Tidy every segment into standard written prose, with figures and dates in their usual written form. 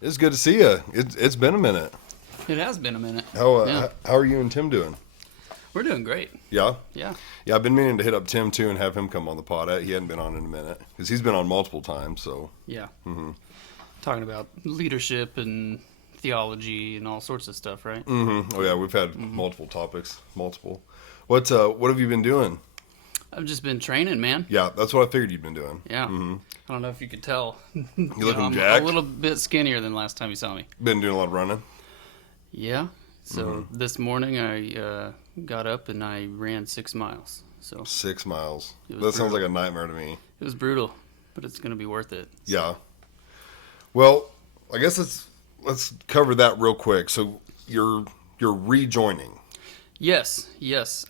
It's good to see you. It's been a minute. It has been a minute. How are you and Tim doing? We're doing great. Yeah, Yeah. yeah. I've been meaning to hit up Tim too and have him come on the pod. He hadn't been on in a minute because he's been on multiple times. So Yeah. Talking about leadership and theology and all sorts of stuff, right? oh yeah, we've had multiple topics, multiple. What have you been doing? I've just been training, man. Yeah, that's what I figured you'd been doing. Yeah. I don't know if you could tell. You looking I'm jacked? a little bit skinnier than last time you saw me. Been doing a lot of running. Yeah. So this morning I got up and I ran 6 miles. So 6 miles. It That was sounds like brutal. a nightmare to me. it was brutal, but it's going to be worth it. Yeah. Well, I guess let's cover that real quick. So you're rejoining. Yes.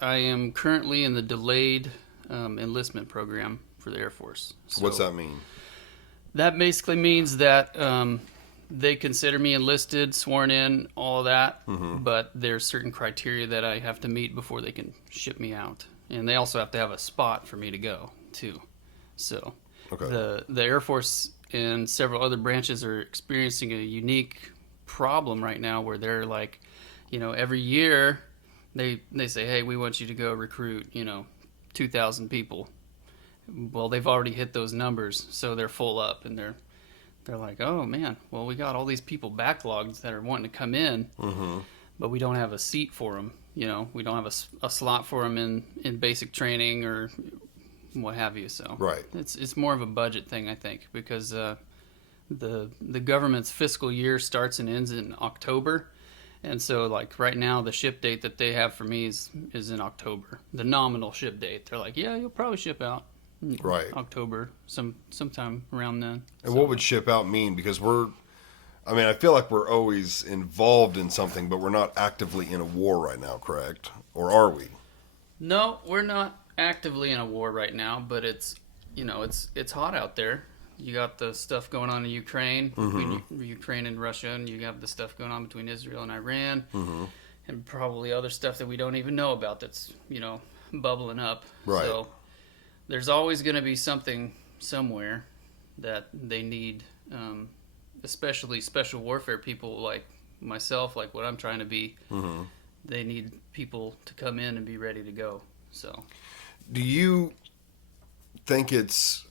I am currently in the delayed enlistment program for the Air Force. So What's that mean? That basically means that they consider me enlisted, sworn in, all of that, but there's certain criteria that I have to meet before they can ship me out. And they also have to have a spot for me to go, too. So Okay. the Air Force and several other branches are experiencing a unique problem right now where they're like, every year they say, hey, we want you to go recruit, 2,000 people. Well, they've already hit those numbers, so they're full up, and they're like, oh man, well, we got all these people backlogged that are wanting to come in, but we don't have a seat for them. We don't have a slot for them in basic training or what have you. So Right. it's more of a budget thing, I think, because the government's fiscal year starts and ends in October. And so, like, right now, the ship date that they have for me is in October. The nominal ship date. They're like, yeah, you'll probably ship out in Right. October, sometime around then. And what would ship out mean? Because I feel like we're always involved in something, but we're not actively in a war right now, correct? Or are we? No, we're not actively in a war right now, but it's hot out there. You got the stuff going on in Ukraine, between Ukraine and Russia, and you have the stuff going on between Israel and Iran, and probably other stuff that we don't even know about that's, bubbling up. Right. So there's always going to be something somewhere that they need, especially special warfare people like myself, like what I'm trying to be. They need people to come in and be ready to go. So Do you think it's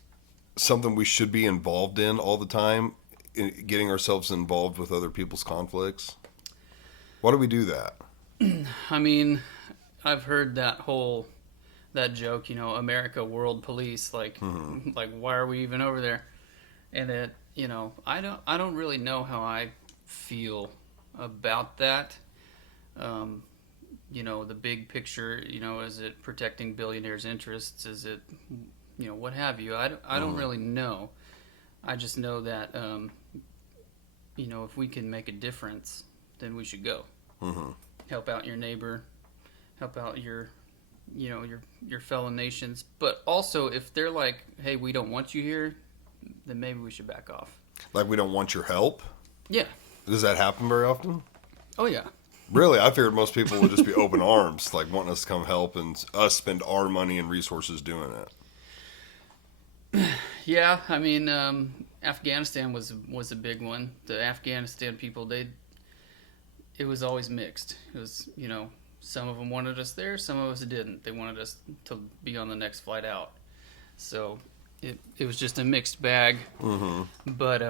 something we should be involved in all the time, in getting ourselves involved with other people's conflicts? Why do we do that? I mean, I've heard that joke, America World Police, like why are we even over there? And I don't really know how I feel about that. The big picture, is it protecting billionaires' interests? Is it, what have you? I don't really know. I just know that, if we can make a difference, then we should go. Help out your neighbor, help out your fellow nations. But also, if they're like, hey, we don't want you here, then maybe we should back off. Like we don't want your help? Yeah. Does that happen very often? Oh, yeah. Really? I figured most people would just be open arms, like wanting us to come help and us spend our money and resources doing it. Yeah, I mean, Afghanistan was a big one. The Afghanistan people, it was always mixed. It was, some of them wanted us there, some of us didn't. They wanted us to be on the next flight out. So it was just a mixed bag. But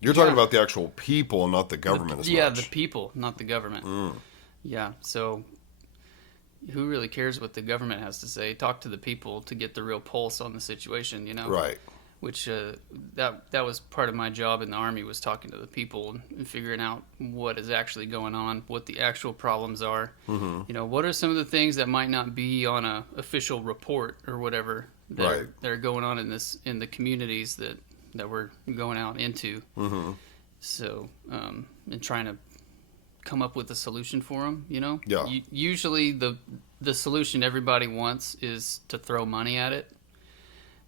You're talking about the actual people and not the government as yeah, much. the people, not the government. Yeah, so who really cares what the government has to say? Talk to the people to get the real pulse on the situation, Right. Which that was part of my job in the Army, was talking to the people and figuring out what is actually going on, what the actual problems are. What are some of the things that might not be on a official report or whatever that are going on in the communities that we're going out into. So and trying to come up with a solution for them. Yeah. Usually the solution everybody wants is to throw money at it.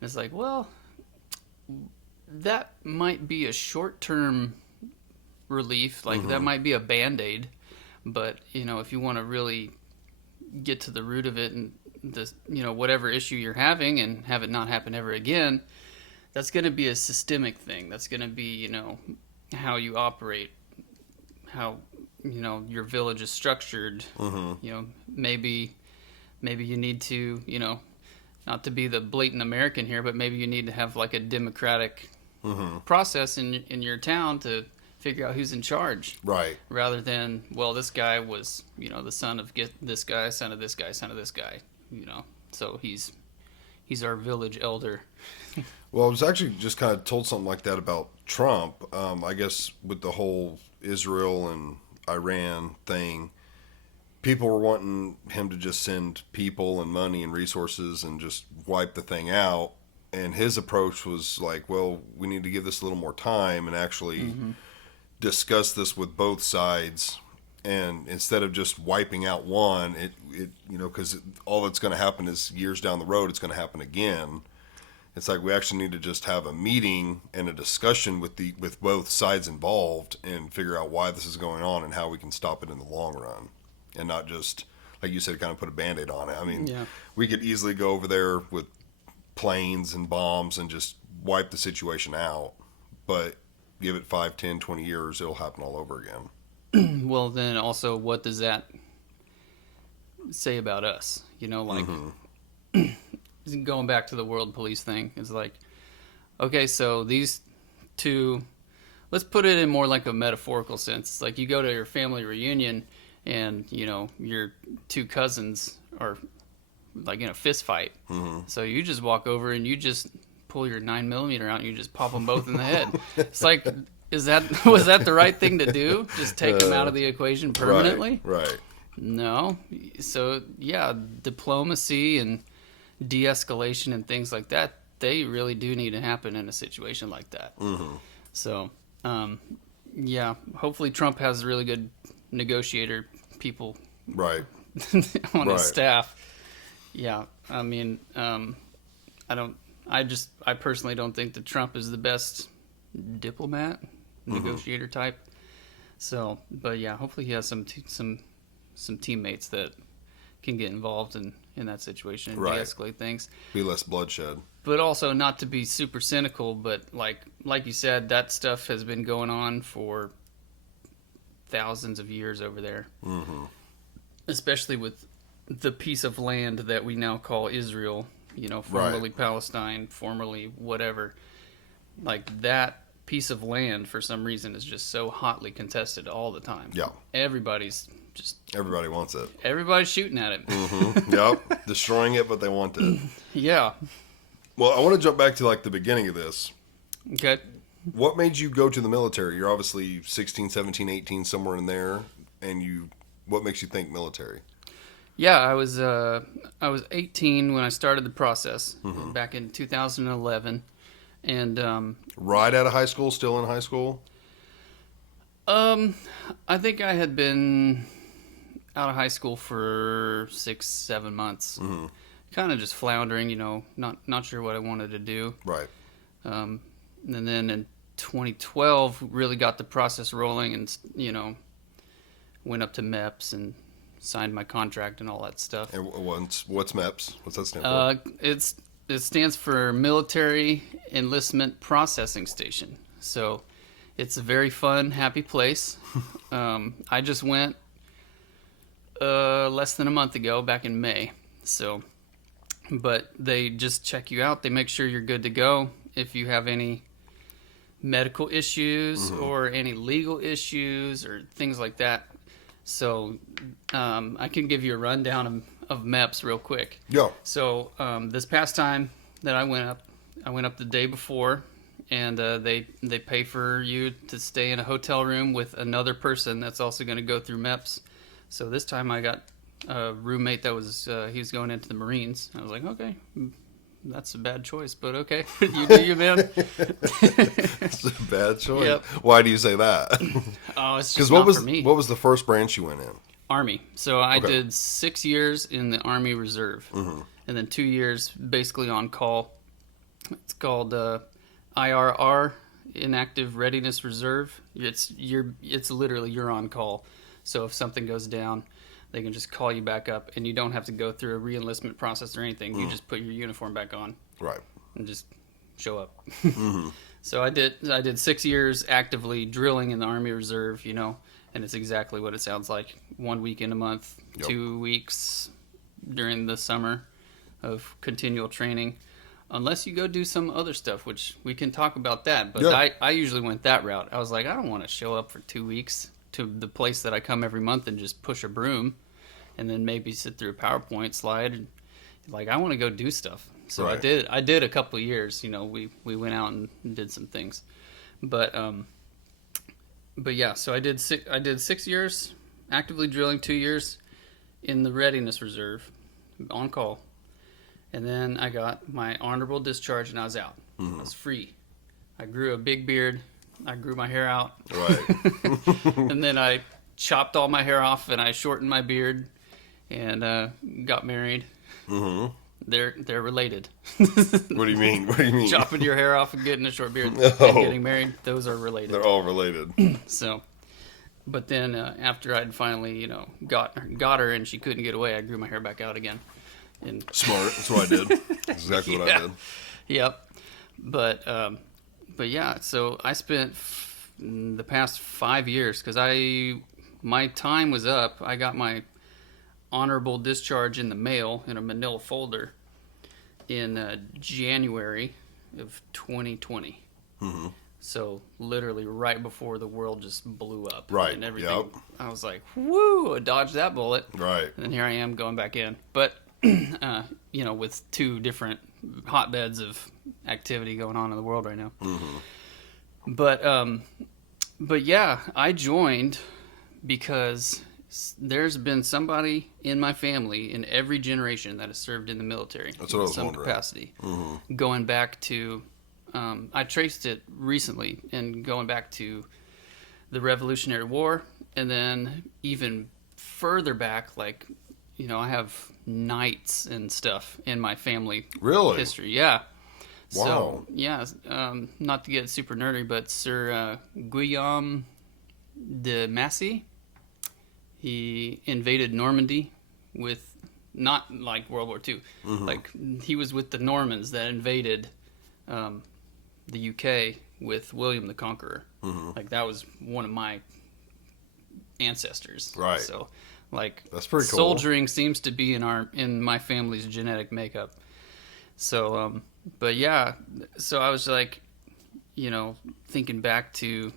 And it's like, well, that might be a short-term relief, like that might be a band-aid, but if you want to really get to the root of it and whatever issue you're having and have it not happen ever again, that's going to be a systemic thing. That's going to be how you operate, how your village is structured. Maybe you need to, not to be the blatant American here, but maybe you need to have like a democratic process in your town to figure out who's in charge. Right. Rather than, well, this guy was, the son of this guy, son of this guy, son of this guy, so he's our village elder. Well, I was actually just kind of told something like that about Trump. I guess with the whole Israel and Iran thing, people were wanting him to just send people and money and resources and just wipe the thing out. And his approach was like, well, we need to give this a little more time and actually discuss this with both sides. And instead of just wiping out one, because all that's going to happen is years down the road, it's going to happen again. It's like we actually need to just have a meeting and a discussion with both sides involved and figure out why this is going on and how we can stop it in the long run, and not just, like you said, kind of put a Band-Aid on it. I mean, we could easily go over there with planes and bombs and just wipe the situation out, but give it 5, 10, 20 years, it'll happen all over again. Well, then also, what does that say about us? Going back to the world police thing, it's like, okay, so these two, let's put it in more like a metaphorical sense. It's like you go to your family reunion and, your two cousins are like in a fist fight. So you just walk over and you just pull your 9mm out and you just pop them both in the head. It's like, was that the right thing to do? Just take them out of the equation permanently? Right. No. So, yeah, diplomacy and de-escalation and things like that, they really do need to happen in a situation like that. So, hopefully Trump has really good negotiator people Right. on his staff. Yeah, I mean, I personally don't think that Trump is the best diplomat, negotiator type. So, but yeah, hopefully he has some teammates that can get involved in that situation and de-escalate things. Be less bloodshed. But also not to be super cynical, but like you said, that stuff has been going on for thousands of years over there. Especially with the piece of land that we now call Israel, formerly Palestine, formerly whatever. Like that piece of land, for some reason, is just so hotly contested all the time. Yeah. Everybody wants it. Everybody's shooting at it. Yep. Destroying it, but they want it. Yeah. Well, I want to jump back to like the beginning of this. Okay. What made you go to the military? You're obviously 16, 17, 18, somewhere in there. And what makes you think military? Yeah, I was 18 when I started the process back in 2011. And right out of high school, still in high school? I think I had been out of high school for 6-7 months, kind of just floundering, not sure what I wanted to do. Right. And then in 2012, really got the process rolling, and went up to MEPS and signed my contract and all that stuff. And what's MEPS? What's that stand for? It stands for Military Enlistment Processing Station. So it's a very fun, happy place. I just went less than a month ago, back in May. So, but they just check you out. They make sure you're good to go. If you have any medical issues or any legal issues or things like that. So I can give you a rundown of MEPS real quick. Yeah. So this past time that I went up the day before, and they pay for you to stay in a hotel room with another person that's also going to go through MEPS. So this time I got a roommate that was he was going into the Marines. I was like, okay, that's a bad choice, but okay, you do you, man. It's a bad choice. Yep. Why do you say that? Oh, it's just not for me. What was the first branch you went in? Army. So I did 6 years in the Army Reserve, and then 2 years basically on call. It's called IRR, Inactive Readiness Reserve. It's literally you're on call. So if something goes down, they can just call you back up, and you don't have to go through a re-enlistment process or anything. You just put your uniform back on, Right, and just show up. So I did 6 years actively drilling in the Army Reserve, and it's exactly what it sounds like. 1 weekend a month, Yep. 2 weeks during the summer of continual training. Unless you go do some other stuff, which we can talk about that. But Yeah. I usually went that route. I was like, I don't want to show up for 2 weeks to the place that I come every month and just push a broom and then maybe sit through a PowerPoint slide. And, like, I want to go do stuff. So Right. I did a couple of years. We went out and did some things. But yeah, so I did 6 years actively drilling, 2 years in the Readiness Reserve on call. And then I got my honorable discharge, and I was out. I was free. I grew a big beard. I grew my hair out. Right. And then I chopped all my hair off, and I shortened my beard, and got married. Mm-hmm. They're related. What do you mean? What do you mean? Chopping your hair off and getting a short beard No. and getting married, those are related. They're all related. So, but then after I'd finally, got her and she couldn't get away, I grew my hair back out again. And Smart. That's what I did. That's exactly what I Yeah. did. Yep. But yeah, so I spent the past 5 years because my time was up. I got my honorable discharge in the mail in a manila folder in January of 2020. Mm-hmm. So literally right before the world just blew up. Right, And everything. yep. I was like, whoo, I dodged that bullet. Right. And here I am going back in. But, with 2 different hotbeds of activity going on in the world right now. Mm-hmm. But yeah, I joined because there's been somebody in my family in every generation that has served in the military That's in what I was some wondering. capacity. Mm-hmm. Going back to, I traced it recently, and going back to the Revolutionary War, and then even further back, like, I have knights and stuff in my family Really? history. Yeah. Wow. So, yeah, not to get super nerdy, but Sir Guillaume de Massy, he invaded Normandy with, not like World War II, Mm-hmm. like he was with the Normans that invaded the UK with William the Conqueror. Mm-hmm. Like, that was one of my ancestors. Right. So, like, That's pretty cool. soldiering seems to be in my family's genetic makeup. So, but yeah, so I was like, thinking back to,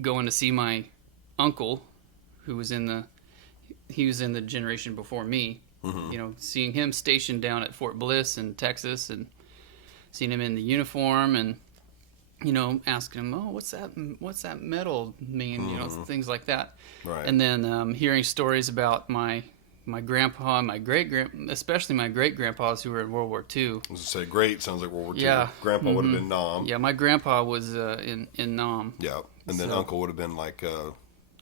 going to see my uncle, who was he was in the generation before me. Mm-hmm. Seeing him stationed down at Fort Bliss in Texas, and seeing him in the uniform, and asking him, oh, what's that medal mean? Things like that. Right. And then hearing stories about my grandpa and my especially my great grandpas who were in World War II. I was gonna say, great. Sounds like World War II. Yeah. Grandpa would have been Nam. Yeah, my grandpa was in Nam. Yeah. And then So- Uncle would have been like,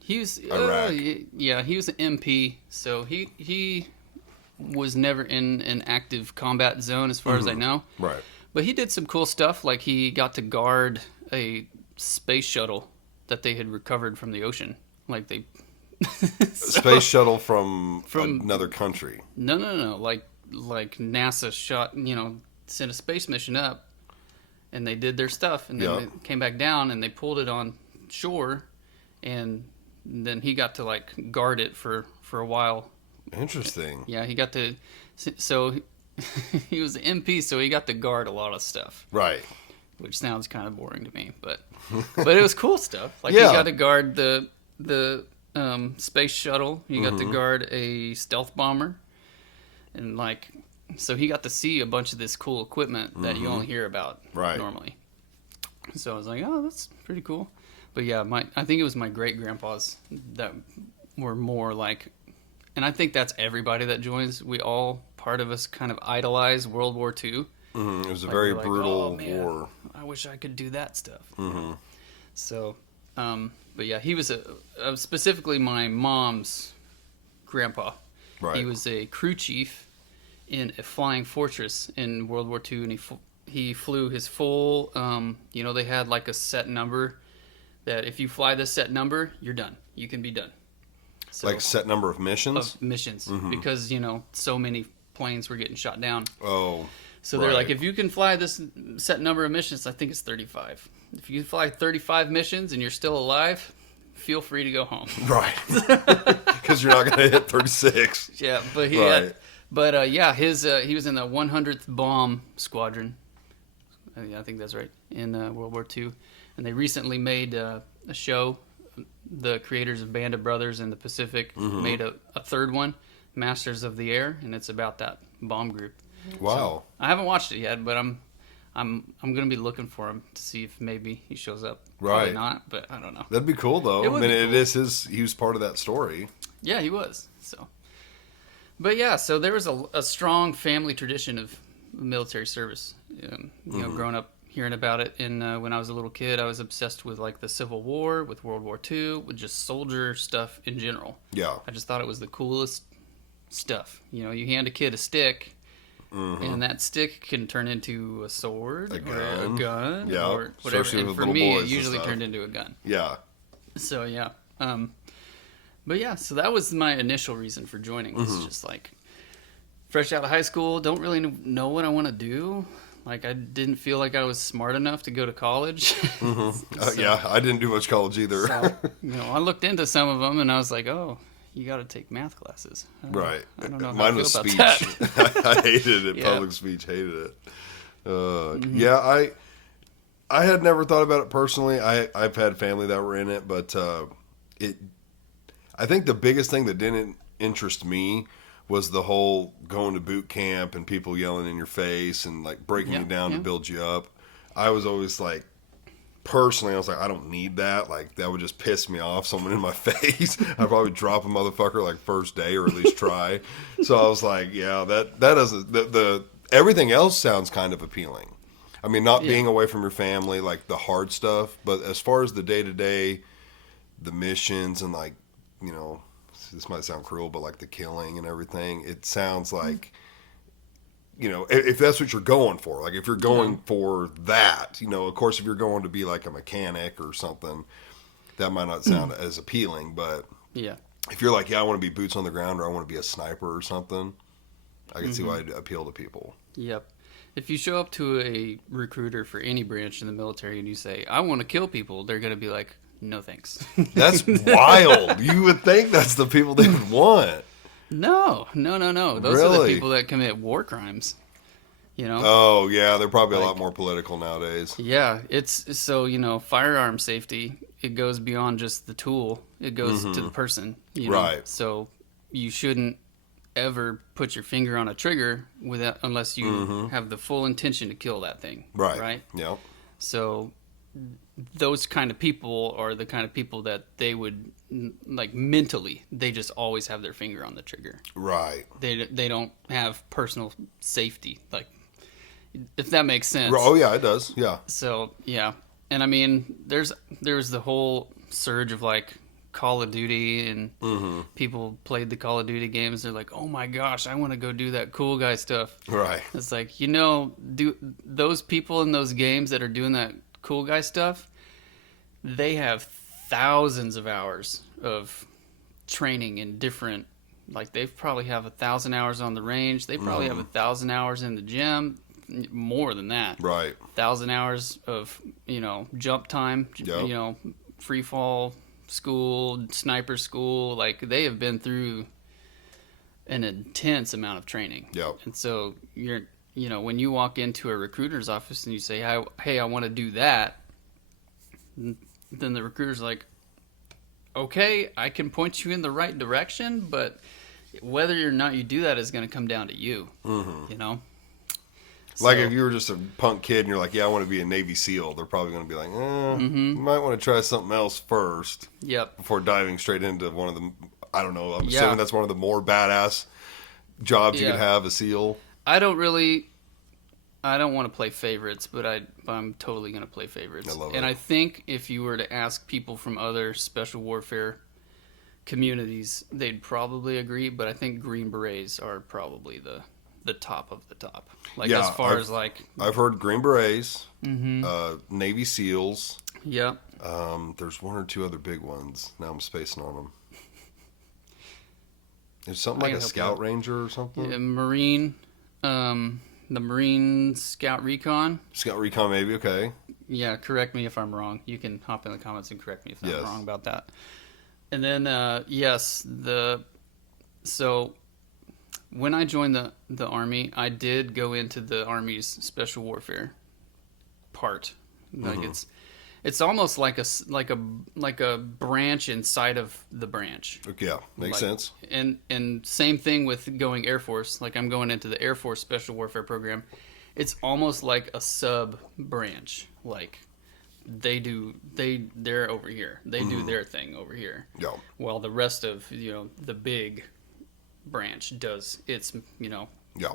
He was Iraq. yeah, he was an MP, so he was never in an active combat zone as far as I know. right. But he did some cool stuff, like he got to guard a space shuttle that they had recovered from the ocean. Like they Space shuttle from From- another country. No, like NASA sent a space mission up, and they did their stuff, and then Yeah. they came back down, and they pulled it on shore, and then he got to like guard it for a while. Interesting. Yeah, he got to, so he was an MP, so he got to guard a lot of stuff, Right. which sounds kind of boring to me, but it was cool stuff. Like Yeah. he got to guard the space shuttle. He got to guard a stealth bomber, and like, so he got to see a bunch of this cool equipment that you only hear about Right. normally. So I was like, oh, that's pretty cool. But yeah, I think it was my great grandpas that were more like, and I think that's everybody that joins. We all, part of us, kind of idolize World War II. Mm-hmm. It was a Like, very we're like, brutal "Oh, man, war. I wish I could do that stuff. Mm-hmm. So, but yeah, he was specifically my mom's grandpa. Right. He was a crew chief in a flying fortress in World War II, and he flew his full. They had like a set number that if you fly this set number, you're done. You can be done. So, Like set number of missions. of missions Mm-hmm. because so many planes were getting shot down. Oh. So they're like, Right. if you can fly this set number of missions, I think it's 35. If you can fly 35 missions and you're still alive, feel free to go home. Right. Because you're not going to hit 36. Yeah, but Right. he was in the 100th Bomb Squadron. I think that's right, in World War II. And they recently made a show. The creators of Band of Brothers in the Pacific made a third one, Masters of the Air, and it's about that bomb group. Wow. I haven't watched it yet, but I'm gonna be looking for him to see if maybe he shows up. Right. Probably not, but I don't know. That'd be cool, though. It I would mean, be it cool. is he was part of that story. Yeah, he was. So, but yeah, so there was a strong family tradition of military service. You know, growing up hearing about it, and when I was a little kid, I was obsessed with like the Civil War, with World War II, with just soldier stuff in general. Yeah. I just thought it was the coolest stuff. You know, you hand a kid a stick. And that stick can turn into a sword, A or a gun. gun, Yeah, or whatever. especially And with for little me, boys it and usually stuff. turned into a gun. Yeah. So yeah, but yeah, so that was my initial reason for joining. Was Mm-hmm. just like fresh out of high school, don't really know what I want to do. Like I didn't feel like I was smart enough to go to college. Yeah, I didn't do much college either. So, you know, I looked into some of them and I was like, oh, you got to take math classes. Right. I don't know how Mine I feel was about speech. that. I hated it. Yeah. Public speech, hated it. Yeah, I had never thought about it personally. I've had family that were in it, but I think the biggest thing that didn't interest me was the whole going to boot camp and people yelling in your face and like breaking Yeah, you down to yeah. build you up. I was always like, personally, I was like, I don't need that. Like, that would just piss me off. Someone in my face. I'd probably drop a motherfucker like first day, or at least try. So I was like, yeah, that doesn't. The everything else sounds kind of appealing. I mean, not Yeah. being away from your family, like the hard stuff, but as far as the day to day, the missions and like, you know, this might sound cruel, but like the killing and everything, it sounds like. You know, if that's what you're going for, like if you're going for that, you know, of course, if you're going to be like a mechanic or something, that might not sound as appealing. But Yeah. if you're like, yeah, I want to be boots on the ground or I want to be a sniper or something, I can see why it'd appeal to people. Yep. If you show up to a recruiter for any branch in the military and you say, I want to kill people, they're going to be like, no thanks. That's wild. You would think that's the people they would want. No. Those are the Really? people that commit war crimes. You know? Oh, yeah, they're probably a lot Like- more political nowadays. Yeah, it's so, you know, firearm safety, it goes beyond just the tool. It goes to the person, you know. Right. So you shouldn't ever put your finger on a trigger without unless you have the full intention to kill that thing. Right. Right? Yep. So those kind of people are the kind of people that they would like mentally, they just always have their finger on the trigger. Right. They don't have personal safety, like, if that makes sense. Oh, yeah, it does. Yeah. So yeah, and I mean, there's the whole surge of like Call of Duty, and people played the Call of Duty games. They're like, oh my gosh, I want to go do that cool guy stuff. Right. It's like, you know, do those people in those games that are doing that cool guy stuff, they have thousands of hours of training in different, like they probably have 1,000 hours on the range. They probably have 1,000 hours in the gym, more than that. Right. 1,000 hours of, you know, jump time, Yep. you know, free fall school, sniper school. Like they have been through an intense amount of training. Yep. And so you know, when you walk into a recruiter's office and you say, hey, I want to do that, then the recruiter's like, okay, I can point you in the right direction, but whether or not you do that is going to come down to you, you know? Like So- if you were just a punk kid and you're like, yeah, I want to be a Navy SEAL, they're probably going to be like, you might want to try something else first Yep. before diving straight into one of the, I don't know, I'm Yeah. assuming that's one of the more badass jobs you Yeah. could have, a SEAL. I don't want to play favorites, but I'm totally going to play favorites. I love and it. I think if you were to ask people from other special warfare communities, they'd probably agree, but I think Green Berets are probably the top of the top. Like Yeah, as far I've- as like, I've heard Green Berets, Mm-hmm. Navy SEALs. yeah. There's one or two other big ones. Now I'm spacing on them. There's something I like can a help you Scout out. Ranger or something. Marine, the Marine Scout Recon. Scout Recon, maybe. Okay. Yeah, correct me if I'm wrong. You can hop in the comments and correct me if Yes. I'm wrong about that. And then, so when I joined the Army, I did go into the Army's special warfare part. Like it's almost like a branch inside of the branch. Okay, yeah, makes sense. And same thing with going Air Force. Like I'm going into the Air Force Special Warfare Program. It's almost like a sub branch. Like they're over here. They do their thing over here. Yeah. While the rest of the big branch does its Yeah.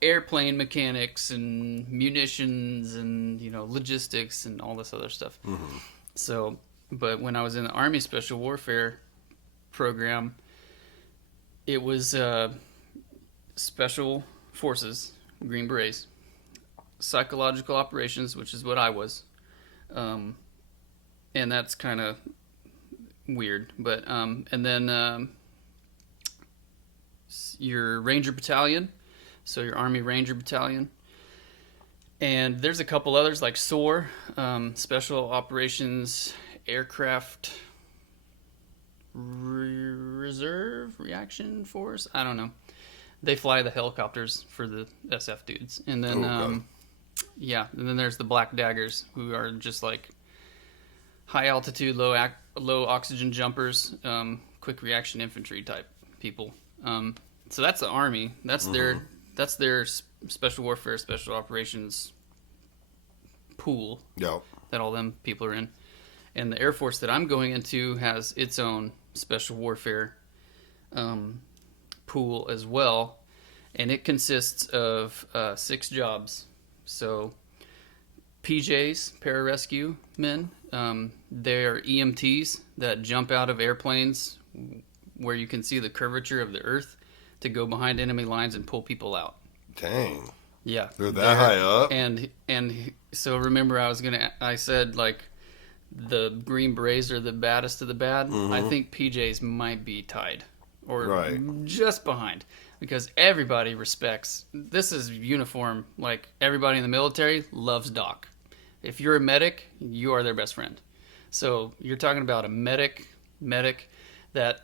airplane mechanics and munitions and logistics and all this other stuff. So, but when I was in the Army Special Warfare Program, it was Special Forces, Green Berets, Psychological Operations, which is what I was, and that's kind of weird. But and then your Ranger Battalion. So your Army Ranger Battalion. And there's a couple others like SOAR, Special Operations Aircraft Reserve Reaction Force. I don't know. They fly the helicopters for the SF dudes. And then, and then there's the Black Daggers, who are just like high altitude, low oxygen jumpers, quick reaction infantry type people. So that's the Army. That's their special warfare, special operations pool Yeah. that all them people are in. And the Air Force that I'm going into has its own special warfare pool as well. And it consists of 6 jobs. So PJs, pararescue men, they're EMTs that jump out of airplanes where you can see the curvature of the earth to go behind enemy lines and pull people out. Dang. Yeah. They're that high up? And so remember I said like the Green Berets are the baddest of the bad. I think PJs might be tied or just behind because everybody respects. This is uniform. Like everybody in the military loves Doc. If you're a medic, you are their best friend. So you're talking about a medic that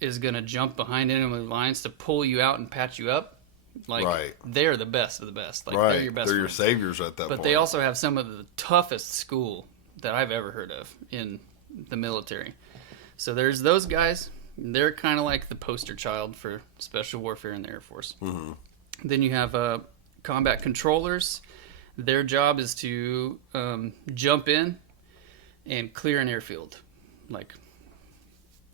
is going to jump behind enemy lines to pull you out and patch you up. Like they're the best of the best. Like they're your best. They're your saviors at that point. But they also have some of the toughest school that I've ever heard of in the military. So there's those guys. They're kind of like the poster child for special warfare in the Air Force. Then you have combat controllers. Their job is to jump in and clear an airfield, like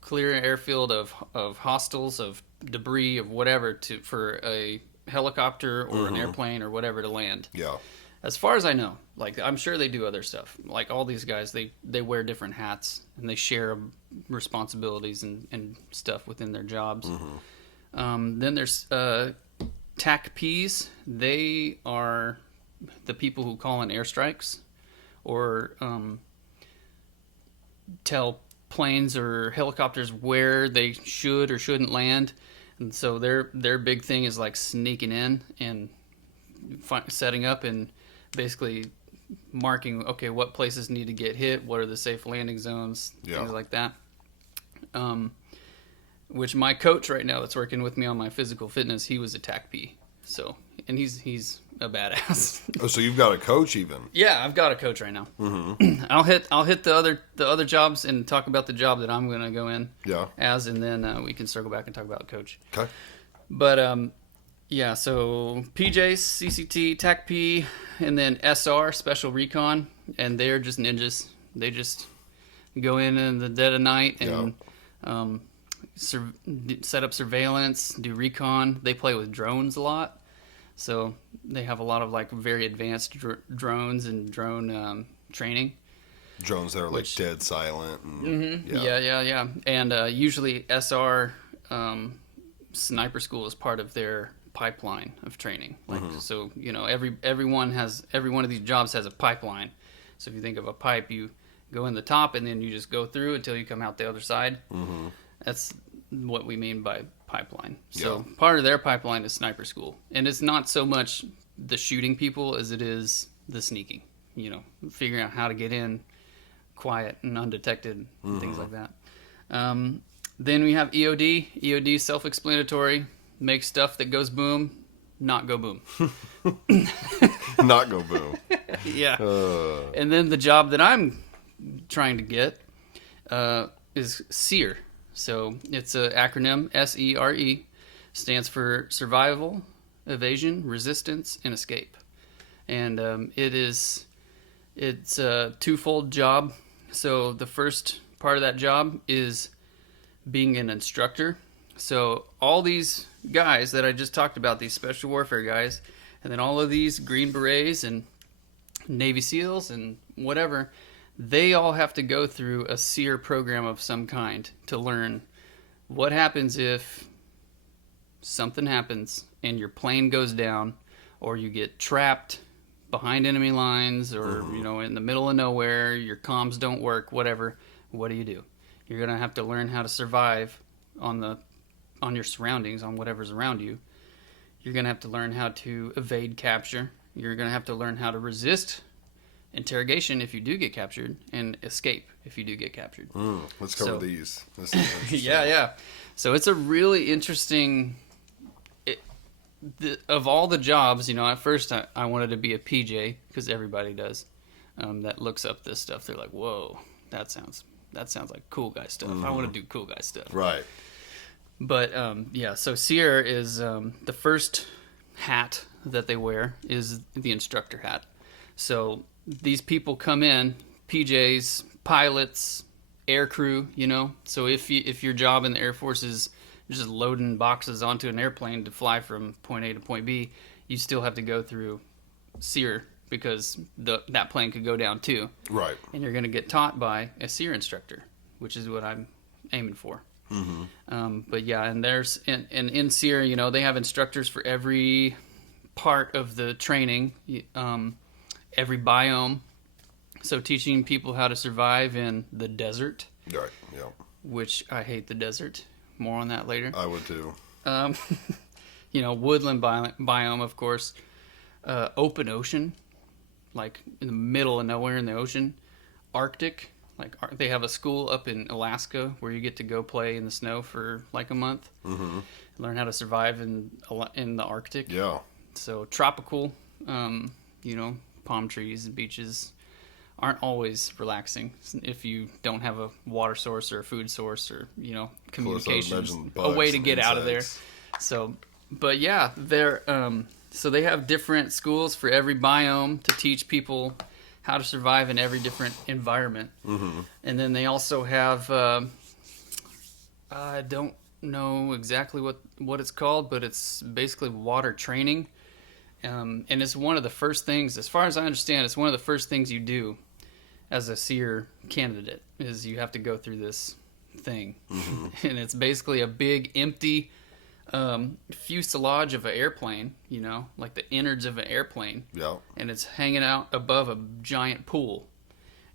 clear an airfield of hostiles, of debris, of whatever for a helicopter or an airplane or whatever to land. Yeah. As far as I know, like I'm sure they do other stuff. Like all these guys, they wear different hats and they share responsibilities and stuff within their jobs. Then there's TACPs. They are the people who call in airstrikes or tell planes or helicopters where they should or shouldn't land. And so their big thing is like sneaking in and setting up and basically marking, okay, what places need to get hit, what are the safe landing zones, things like that. Which my coach right now that's working with me on my physical fitness, he was a TACP. So, and he's a badass. Oh, so you've got a coach even? Yeah, I've got a coach right now. I'll hit the other jobs and talk about the job that I'm going to go in as, and then we can circle back and talk about coach. Okay. But yeah, so PJs, CCT, TACP, and then SR, Special Recon, and they're just ninjas. They just go in the dead of night and set up surveillance, do recon. They play with drones a lot. So they have a lot of like very advanced drones and drone training. Drones that are like dead silent. And, Yeah. And usually SR sniper school is part of their pipeline of training. Like so, every one of these jobs has a pipeline. So if you think of a pipe, you go in the top and then you just go through until you come out the other side. That's what we mean by pipeline. So part of their pipeline is sniper school, and it's not so much the shooting people as it is the sneaking. You know, figuring out how to get in quiet and undetected and things like that. Then we have EOD. EOD, self-explanatory. Make stuff that goes boom, not go boom. Not go boom. Yeah. And then the job that I'm trying to get is SERE. So it's an acronym, SERE. Stands for Survival, Evasion, Resistance, and Escape. And it's a twofold job. So the first part of that job is being an instructor. So all these guys that I just talked about, these special warfare guys, and then all of these Green Berets and Navy SEALs and whatever, they all have to go through a SERE program of some kind to learn what happens if something happens and your plane goes down, or you get trapped behind enemy lines, or you know, in the middle of nowhere, your comms don't work, whatever. What do? You're gonna have to learn how to survive on your surroundings, on whatever's around you. You're gonna have to learn how to evade capture. You're gonna have to learn how to resist interrogation if you do get captured, and escape if you do get captured. Let's cover these. This is interesting. Yeah. So it's a really interesting. Of all the jobs, you know, at first I wanted to be a PJ, because everybody does. That looks up this stuff. They're like, whoa, that sounds like cool guy stuff. I want to do cool guy stuff. Right. But yeah, so SERE is the first hat that they wear is the instructor hat. So these people come in, PJs, pilots, air crew, you know. So if your job in the Air Force is just loading boxes onto an airplane to fly from point A to point B, you still have to go through SERE, because that plane could go down too. Right. And you're going to get taught by a SERE instructor, which is what I'm aiming for. But yeah, and there's and in SERE, you know, they have instructors for every part of the training, every biome. So teaching people how to survive in the desert, Right. Yeah. which I hate the desert. More on that later. I would too. You know, woodland biome, of course. Open ocean, like in the middle of nowhere in the ocean. Arctic, like they have a school up in Alaska where you get to go play in the snow for like a month. Learn how to survive in the Arctic. Yeah. So tropical, you know, palm trees and beaches aren't always relaxing if you don't have a water source or a food source, or, you know, communication, a way to get out of there. So, but yeah, they're so they have different schools for every biome to teach people how to survive in every different environment. And then they also have I don't know exactly what it's called, but it's basically water training. And it's one of the first things, as far as I understand, it's one of the first things you do as a SERE candidate, is you have to go through this thing. And it's basically a big empty fuselage of an airplane, you know, like the innards of an airplane. Yeah. And it's hanging out above a giant pool.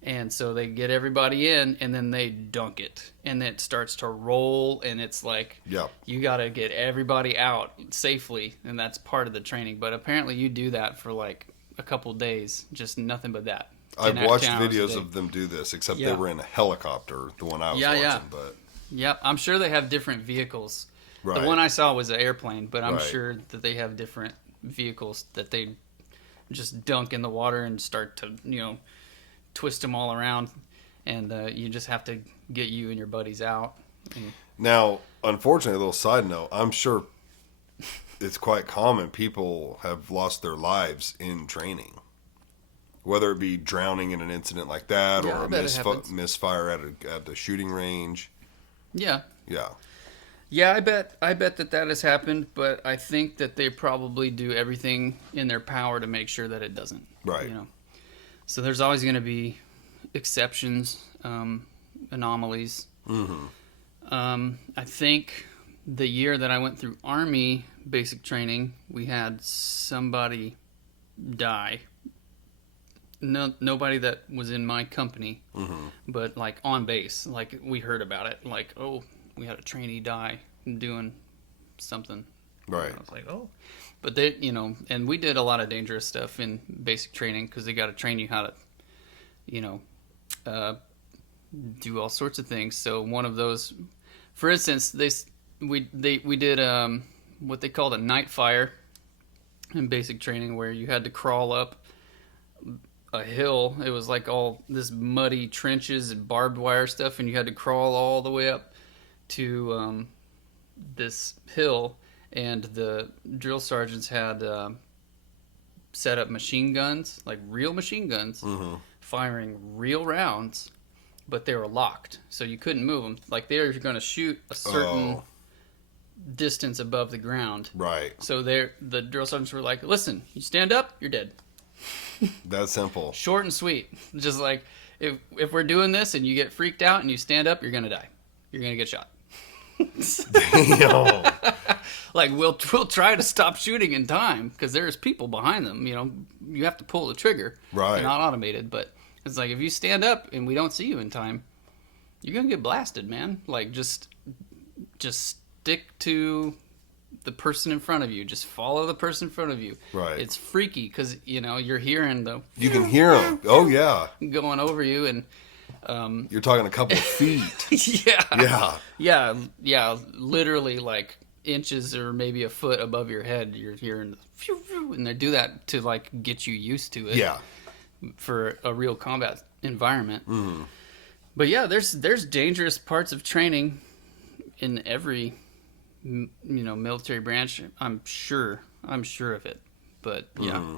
And so they get everybody in, and then they dunk it, and then it starts to roll, and it's like, Yeah. you got to get everybody out safely, and that's part of the training. But apparently you do that for like a couple days, just nothing but that. I've watched 10 hours a videos day. of them do this, except Yeah. they were in a helicopter, the one I was watching. But Yep, I'm sure they have different vehicles. Right. The one I saw was an airplane, but I'm Right. sure that they have different vehicles that they just dunk in the water and start to, you know, twist them all around, and you just have to get you and your buddies out. And, now, unfortunately, a little side note, I'm sure it's quite common people have lost their lives in training. Whether it be drowning in an incident like that, Yeah, or I a bet it happens. misfire at the shooting range. yeah, Yeah. yeah, I bet that has happened, but I think that they probably do everything in their power to make sure that it doesn't. Right. You know, so there's always going to be exceptions, anomalies. I think the year that I went through Army basic training, we had somebody die. No, nobody that was in my company, but like on base, like we heard about it. Like, oh, we had a trainee die doing something. Right. I was like, oh. But they, and we did a lot of dangerous stuff in basic training because they got to train you how to, you know, do all sorts of things. So one of those, for instance, we did what they called a night fire in basic training, where you had to crawl up a hill. It was like all this muddy trenches and barbed wire stuff, and you had to crawl all the way up to this hill. And the drill sergeants had set up machine guns, like real machine guns, firing real rounds, but they were locked, so you couldn't move them. Like they were going to shoot a certain distance above the ground. Right. So the drill sergeants were like, "Listen, you stand up, you're dead." That's simple. Short and sweet. Just like if we're doing this and you get freaked out and you stand up, you're going to die. You're going to get shot. Damn. Like we'll try to stop shooting in time because there's people behind them. You have to pull the trigger. Right. They're not automated, but it's like if you stand up and we don't see you in time, you're gonna get blasted, man. Like just stick to the person in front of you. Just follow the person in front of you. Right. It's freaky because you're hearing the You can hear them. Oh yeah. going over you and. You're talking a couple of feet. Yeah, literally like inches or maybe a foot above your head. You're hearing the phew, phew, and they do that to like get you used to it. Yeah. For a real combat environment. Mm-hmm. But yeah, there's dangerous parts of training in every military branch. I'm sure of it. But yeah. Mm-hmm.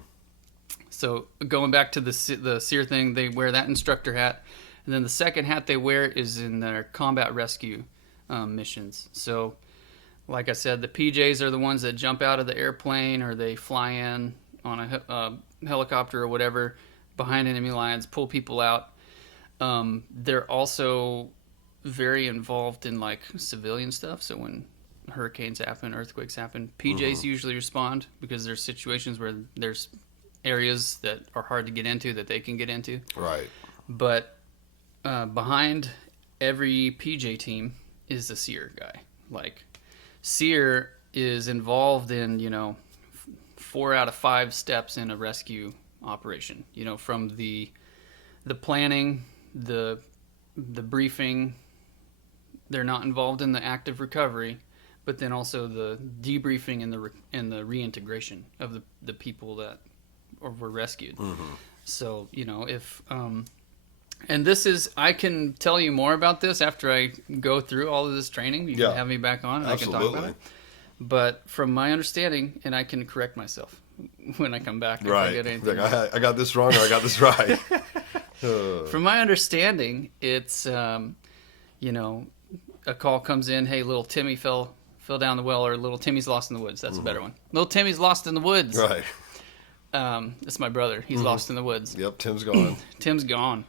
So going back to the SEER thing, they wear that instructor hat. And then the second hat they wear is in their combat rescue missions. So, like I said, the PJs are the ones that jump out of the airplane or they fly in on a helicopter or whatever behind enemy lines, pull people out. They're also very involved in like civilian stuff. So when hurricanes happen, earthquakes happen, PJs usually respond because there's situations where there's areas that are hard to get into that they can get into. Right. But behind every PJ team is the SEER guy. Like, SEER is involved in, 4 out of 5 steps in a rescue operation. From the planning, the briefing. They're not involved in the active recovery, but then also the debriefing and the reintegration of the people that were rescued. Mm-hmm. So, if and this is, I can tell you more about this after I go through all of this training. You can have me back on and Absolutely. I can talk about it. But from my understanding, and I can correct myself when I come back if I get anything. Like, I got this wrong or I got this right. From my understanding, it's, a call comes in, hey, little Timmy fell down the well, or little Timmy's lost in the woods. That's a better one. Little Timmy's lost in the woods. Right. It's my brother. He's lost in the woods. Yep, Tim's gone. Tim's gone.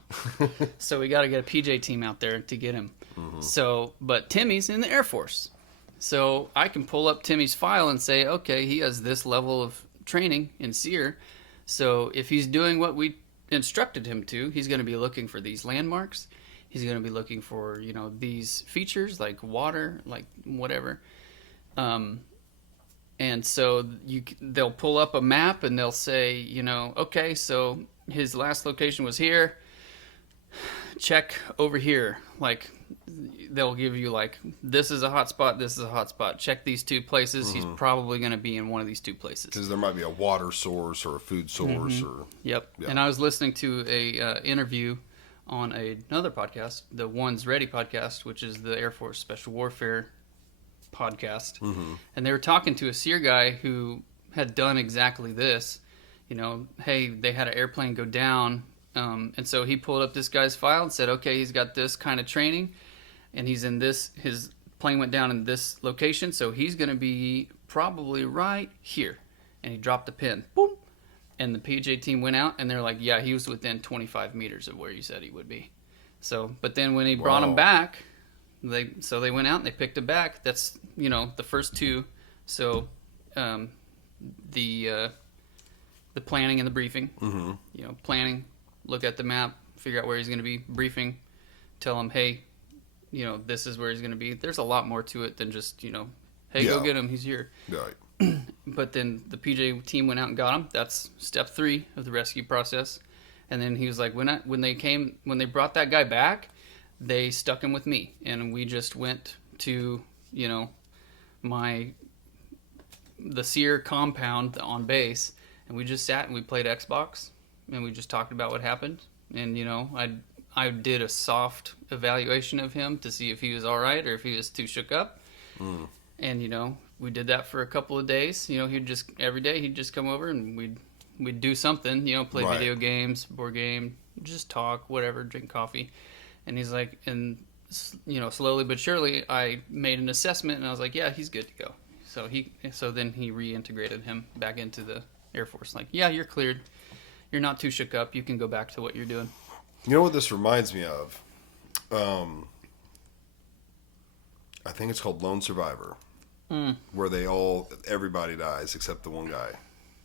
So we got to get a PJ team out there to get him. Mm-hmm. So, but Timmy's in the Air Force. So I can pull up Timmy's file and say, okay, he has this level of training in SEER. So if he's doing what we instructed him to, he's going to be looking for these landmarks. He's going to be looking for, these features like water, like whatever. And so they'll pull up a map and they'll say, okay, so his last location was here. Check over here. Like, they'll give you, like, this is a hot spot, this is a hot spot. Check these 2 places. Mm-hmm. He's probably going to be in one of these 2 places. Because there might be a water source or a food source. Mm-hmm. Or Yep. Yeah. And I was listening to a interview on another podcast, the One's Ready podcast, which is the Air Force Special Warfare podcast. Mm-hmm. And they were talking to a SEER guy who had done exactly this. Hey, they had an airplane go down. And so he pulled up this guy's file and said, okay, he's got this kind of training and he's in his plane went down in this location. So he's going to be probably right here. And he dropped the pin. Boom. And the PJ team went out and they're like, yeah, he was within 25 meters of where you said he would be. So, but then when he brought him back, they went out and they picked him back. That's, the first 2. So, the planning and the briefing, mm-hmm. Planning, look at the map, figure out where he's going to be, briefing, tell him, hey, this is where he's going to be. There's a lot more to it than just, hey, go get him, he's here. Right. But then the PJ team went out and got him. That's step 3 of the rescue process. And then he was like, when they brought that guy back, they stuck him with me, and we just went to, you know, the SEER compound on base, and we just sat and we played Xbox, and we just talked about what happened. And, you know, I did a soft evaluation of him to see if he was all right or if he was too shook up. And, you know, we did that for a couple of days. You know, every day he'd just come over and we'd do something, you know, play Right. video games, board game, just talk, whatever, drink coffee. And he's like, and, you know, slowly but surely I made an assessment and I was like, yeah, he's good to go. So then he reintegrated him back into the Air Force. Like, yeah, you're cleared. You're not too shook up. You can go back to what you're doing. You know what this reminds me of? I think it's called Lone Survivor, where everybody dies except the one guy.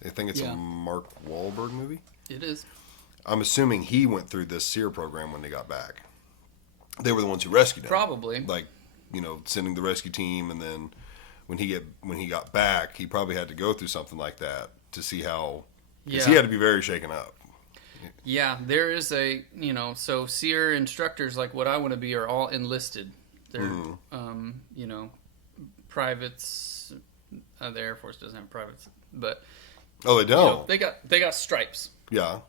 I think it's Yeah. a Mark Wahlberg movie. It is. I'm assuming he went through this SEER program when they got back. They were the ones who rescued him. Probably. Like, you know, sending the rescue team, and then when he got back, he probably had to go through something like that to see how. Because he had to be very shaken up. Yeah, there is you know, so SEER instructors like what I want to be are all enlisted. They're, you know, privates. The Air Force doesn't have privates, but Oh, they you don't. know, they got stripes. Yeah.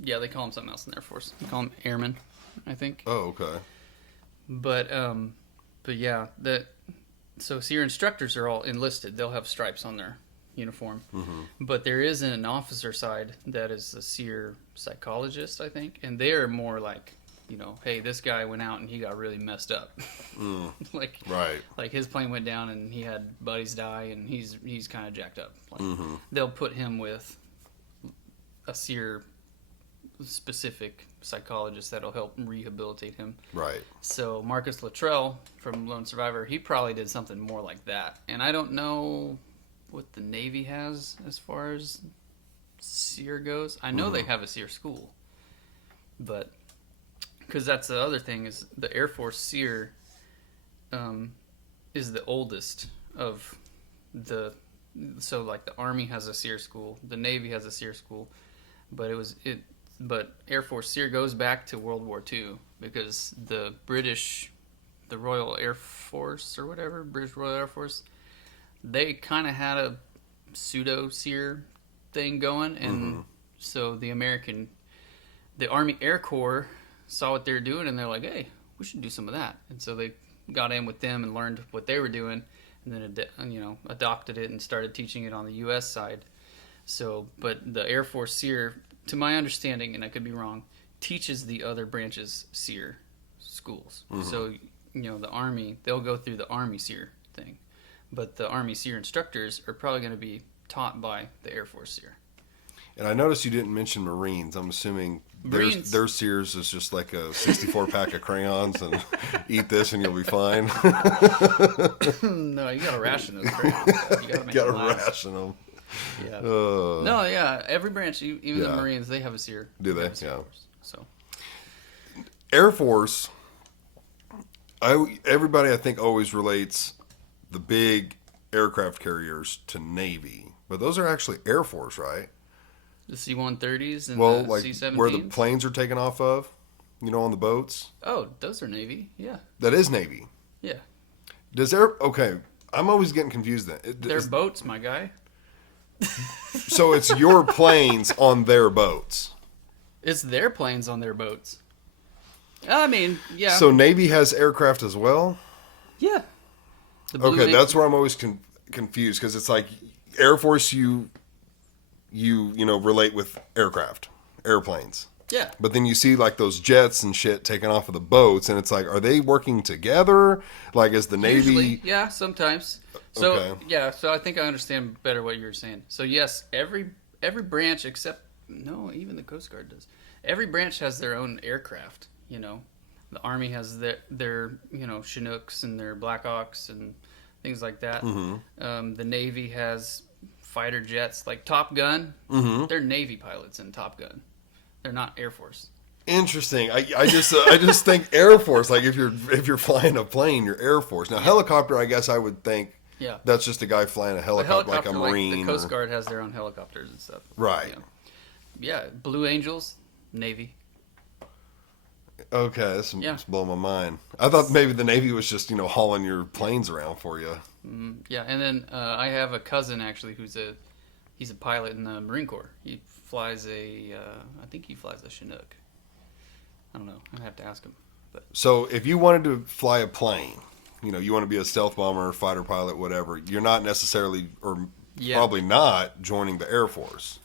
Yeah, they call them something else in the Air Force. They call them airmen, I think. Oh, okay. But yeah, so SEER instructors are all enlisted. They'll have stripes on their uniform. But there is an officer side that is a SEER psychologist, I think, and they're more like, you know, hey, this guy went out and he got really messed up. Like, Right. like his plane went down and he had buddies die and he's kind of jacked up. Like, they'll put him with a SEER specific psychologist that'll help rehabilitate him. Right. So Marcus Luttrell from Lone Survivor, he probably did something more like that. And I don't know what the Navy has as far as SEER goes. I know they have a SEER school, but because that's the other thing is the Air Force SEER is the oldest of the. So like the Army has a SEER school, the Navy has a SEER school, but But Air Force SEER goes back to World War II because the Royal Air Force or whatever, British Royal Air Force, they kind of had a pseudo SEER thing going, and so the Army Air Corps saw what they were doing, and they're like, hey, we should do some of that, and so they got in with them and learned what they were doing, and then adopted it and started teaching it on the U.S. side. So, but the Air Force SEER, to my understanding, and I could be wrong, teaches the other branches SEER schools. So, you know, the Army, they'll go through the Army SEER thing. But the Army SEER instructors are probably going to be taught by the Air Force SEER. And I noticed you didn't mention Marines. I'm assuming their Sears is just like a 64 pack of crayons and eat this and you'll be fine. No, you got to ration those crayons. You got to make Got to them last. ration them. Yeah. No, yeah. Every branch, even the Yeah. Marines, they have a SEER. Do they? have a SEER Yeah. course. So. Air Force, everybody I think always relates the big aircraft carriers to Navy. But those are actually Air Force, right? The C-130s and Well, the like C-17s? where the planes are taken off of, you know, on the boats. Oh, those are Navy. Yeah. That is Navy. Yeah. Okay, I'm always getting confused then. They're boats, my guy. So it's your planes on their boats. It's their planes on their boats. I mean, yeah. So Navy has aircraft as well? Yeah. The Blue Okay, Navy- that's where I'm always confused because it's like Air Force you know relate with airplanes. Yeah. But then you see like those jets and shit taken off of the boats, and it's like, are they working together? Like, is the Navy? Usually, yeah, sometimes. So Okay. yeah, so I think I understand better what you're saying. So yes, every branch except even the Coast Guard does. Every branch has their own aircraft. You know, the Army has their Chinooks and their Blackhawks and things like that. The Navy has fighter jets like Top Gun. They're Navy pilots in Top Gun. They're not Air Force. Interesting. I just think Air Force. Like if you're flying a plane, you're Air Force. Now helicopter, I guess I would think Yeah. That's just a guy flying a A helicopter, like a helicopter, Marine. the Coast or- Guard has their own helicopters and stuff. Right. Yeah. Blue Angels, Navy. Okay, this Yeah. is blowing my mind. I thought maybe the Navy was just, hauling your planes around for you. Yeah, and then I have a cousin actually he's a pilot in the Marine Corps. He flies I think he flies a Chinook. I don't know. I'd have to ask him. But So if you wanted to fly a plane, you want to be a stealth bomber, fighter pilot, whatever, you're not necessarily, or Yeah. probably not, joining the Air Force.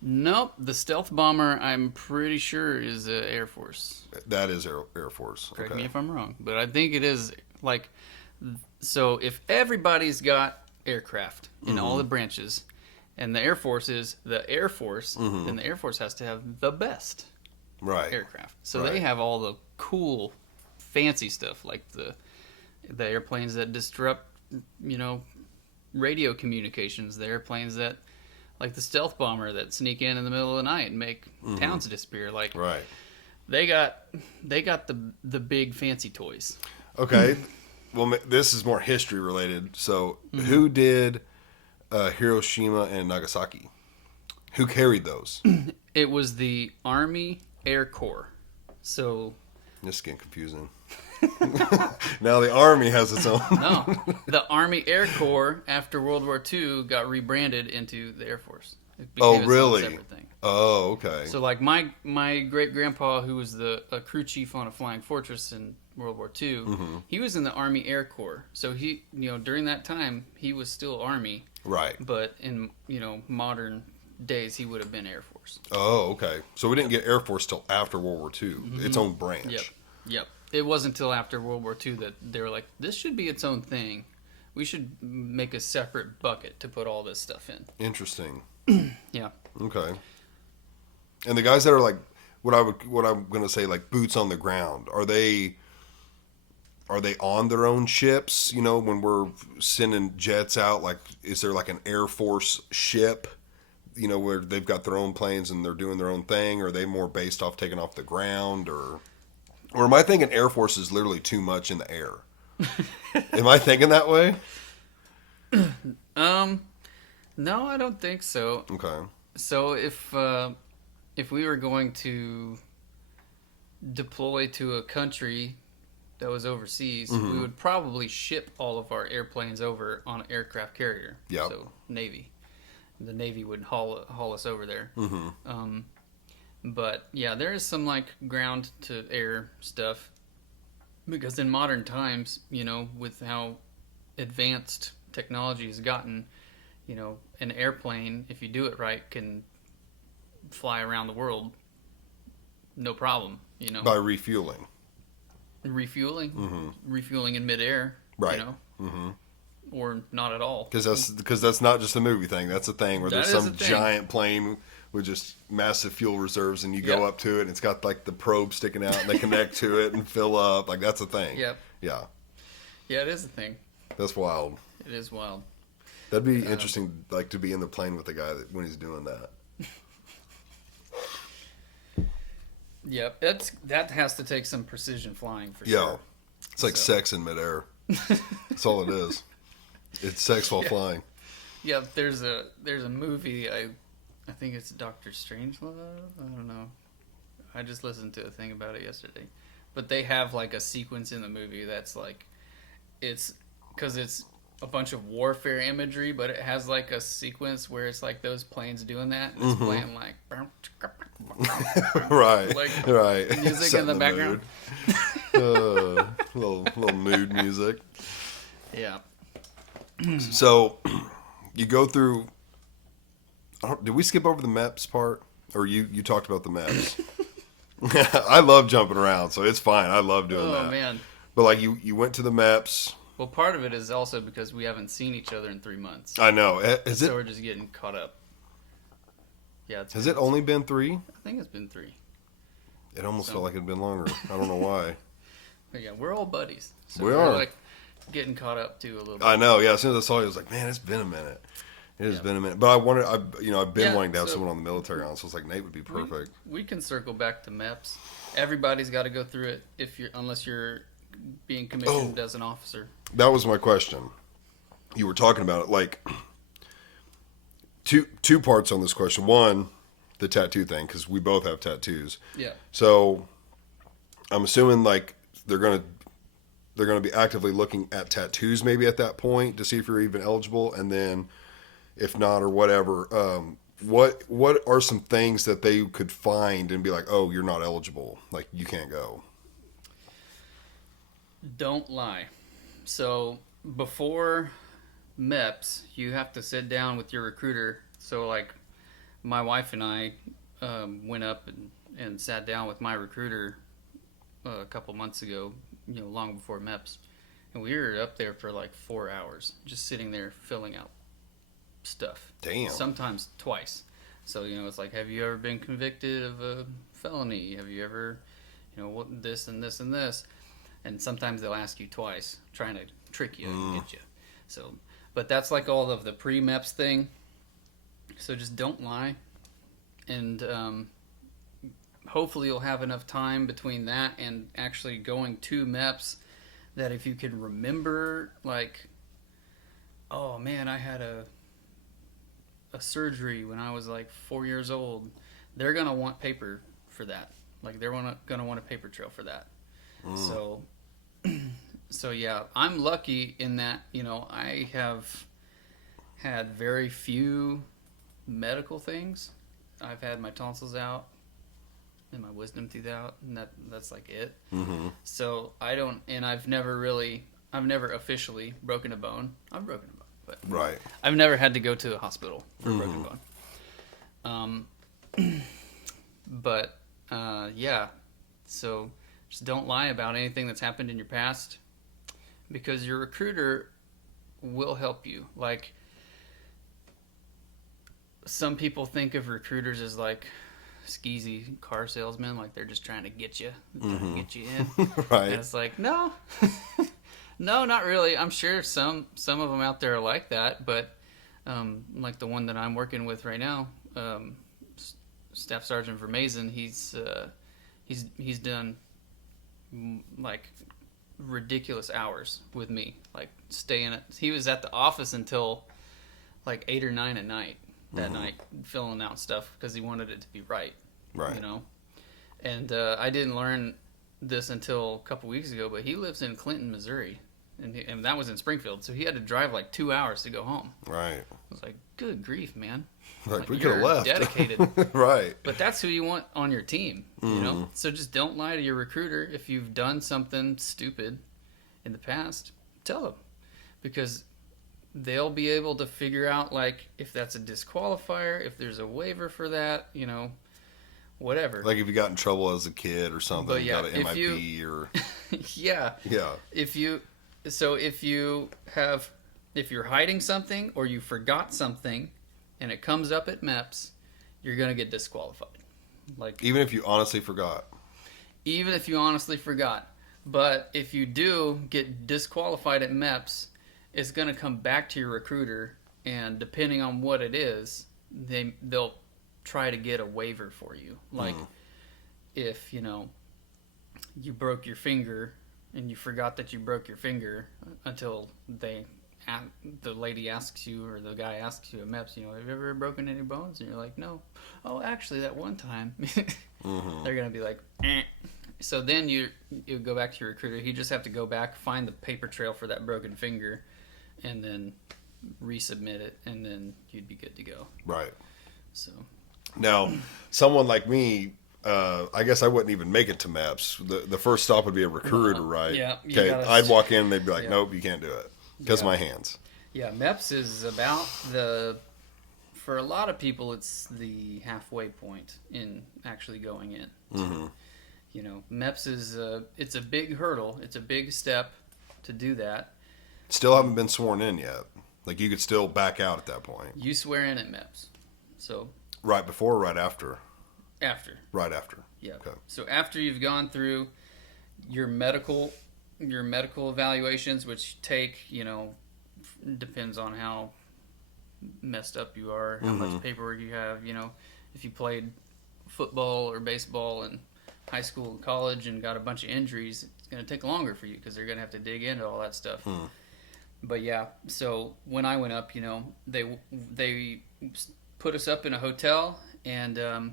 nope, the stealth bomber I'm pretty sure is Air Force. That is Air Force. Correct Okay. me if I'm wrong, but I think it is like so. If everybody's got aircraft in all the branches, and the Air Force is the Air Force, then the Air Force has to have the best Right. aircraft. So Right. they have all the cool, fancy stuff like the airplanes that disrupt, radio communications. The airplanes that, like the stealth bomber that sneak in the middle of the night and make towns disappear. Like Right. they got the big fancy toys. Okay. Well, this is more history related. So, who did Hiroshima and Nagasaki? Who carried those? It was the Army Air Corps. So This is getting confusing. Now the Army has its own. no, the Army Air Corps after World War II got rebranded into the Air Force. It became Oh, its own really? separate thing. Oh, okay. So like my great grandpa, who was a crew chief on a flying fortress in World War II, he was in the Army Air Corps. So he, during that time, he was still Army, Right. but in modern days, he would have been Air Force. Oh, okay. So we didn't get Air Force till after World War II. Its own branch. Yep. It wasn't until after World War II that they were like, this should be its own thing. We should make a separate bucket to put all this stuff in. Interesting. Yeah. Okay. And the guys that are like what I'm gonna say like boots on the ground, are they on their own ships? When we're sending jets out, like is there like an Air Force ship? Where they've got their own planes and they're doing their own thing, or are they more based off taking off the ground, or am I thinking Air Force is literally too much in the air? Am I thinking that way? No, I don't think so. Okay. So if we were going to deploy to a country that was overseas, we would probably ship all of our airplanes over on an aircraft carrier. Yep. So Navy, the Navy would haul us over there. But yeah, there is some like ground to air stuff because in modern times, with how advanced technology has gotten, an airplane, if you do it right, can fly around the world, no problem. By refueling. Refueling in midair, Right. or not at all. Because that's not just a movie thing. That's a thing where That there's is some a thing. giant plane with just massive fuel reserves, and you go Yep. up to it, and it's got like the probe sticking out, and they connect to it and fill up. Like that's a thing. Yep. Yeah, Yeah, it is a thing. that's wild. It is wild. That'd be interesting, like to be in the plane with the guy when he's doing that. Yep, that has to take some precision flying for Yeah, sure. it's like So- sex in midair. That's all it is. It's sex while flying. Yeah, there's a movie. I think it's Doctor Strangelove. I don't know. I just listened to a thing about it yesterday, but they have like a sequence in the movie that's like, it's because it's a bunch of warfare imagery, but it has like a sequence where it's like those planes doing that, and it's playing like Right, Like, right. music Set in the background. mood. Little mood music. Yeah. So you go through. Did we skip over the maps part, or you talked about the maps? I love jumping around, so it's fine. I love doing Oh that. man. But like you went to the maps. Well, part of it is also because we haven't seen each other in 3 months, I know. so we're just getting caught up. Yeah. Has it only been 3? I think it's been 3. It almost So- felt like it'd been longer. I don't know why. But yeah, we're all buddies. So We we're are. like getting caught up too a little bit. I know. Yeah. As soon as I saw you, I was like, man, it's been a minute. It has been a minute. But I've been Yeah, wanting to have so- someone on the military on, so it's like Nate would be perfect. We can circle back to MEPS. Everybody's got to go through it unless you're being commissioned as an officer. That was my question. you were talking about it, like two parts on this question. One, the tattoo thing, because we both have tattoos. Yeah. So I'm assuming like they're gonna be actively looking at tattoos maybe at that point to see if you're even eligible, and then if not or whatever, what are some things that they could find and be like, oh, you're not eligible, like you can't go. Don't lie. So before MEPS, you have to sit down with your recruiter. So like my wife and I went up and sat down with my recruiter a couple months ago, long before MEPS. And we were up there for like 4 hours, just sitting there filling out stuff. Damn. Sometimes twice. So, it's like, have you ever been convicted of a felony? Have you ever, what this and this and this? And sometimes they'll ask you twice, trying to trick you and get you. So, but that's like all of the pre-MEPS thing. So just don't lie. And hopefully you'll have enough time between that and actually going to MEPS that if you can remember, like, oh man, I had a surgery when I was like 4 years old, they're going to want paper for that. Like they're going to want a paper trail for that. So yeah, I'm lucky in that, I have had very few medical things. I've had my tonsils out and my wisdom teeth out, and that's like it. Mm-hmm. So I've never officially broken a bone. I've broken a bone, but Right. I've never had to go to the hospital for a broken bone. But yeah, so just don't lie about anything that's happened in your past, because your recruiter will help you. Like, some people think of recruiters as like skeezy car salesmen, like they're just trying to get you, in. Right. And it's like, no, no, not really. I'm sure some of them out there are like that, but like the one that I'm working with right now, Staff Sergeant Vermazen, he's done like ridiculous hours with me, like he was at the office until like 8 or 9 at night that night, filling out stuff because he wanted it to be right. And I didn't learn this until a couple weeks ago, but he lives in Clinton, Missouri, and that was in Springfield, so he had to drive like 2 hours to go home. Right. I was like, good grief, man. Like, we could you're have left. Dedicated. Right. But that's who you want on your team, So just don't lie to your recruiter. If you've done something stupid in the past, tell them, because they'll be able to figure out, like, if that's a disqualifier, if there's a waiver for that, whatever. Like if you got in trouble as a kid or something, But yeah, got an MIP or yeah. yeah. If you're hiding something or you forgot something and it comes up at MEPS, you're going to get disqualified. Like, Even if you honestly forgot. even if you honestly forgot. But if you do get disqualified at MEPS, it's going to come back to your recruiter, and depending on what it is, they'll try to get a waiver for you. Like, if, you broke your finger and you forgot that you broke your finger until the lady asks you, or the guy asks you at MEPS, have you ever broken any bones? And you're like, no. Oh, actually, that one time. They're going to be like, eh. So then you go back to your recruiter. You just have to go back, find the paper trail for that broken finger, and then resubmit it, and then you'd be good to go. Right. So Now, someone like me, I guess I wouldn't even make it to MEPS. The first stop would be a recruiter, right? Yeah. Okay. I'd walk in and they'd be like, Yeah. nope, you can't do it. Because Yeah. my hands. yeah, MEPS is about for a lot of people, it's the halfway point in actually going in. Mm-hmm. MEPS is it's a big hurdle. It's a big step to do that. Still haven't been sworn in yet. Like you could still back out at that point. You swear in at MEPS. So Right before or right after? after. Right after. Yeah. Okay. So after you've gone through your medical evaluations, which take, depends on how messed up you are, how much paperwork you have, if you played football or baseball in high school and college and got a bunch of injuries, it's going to take longer for you because they're going to have to dig into all that stuff. But yeah, so when I went up, they put us up in a hotel, and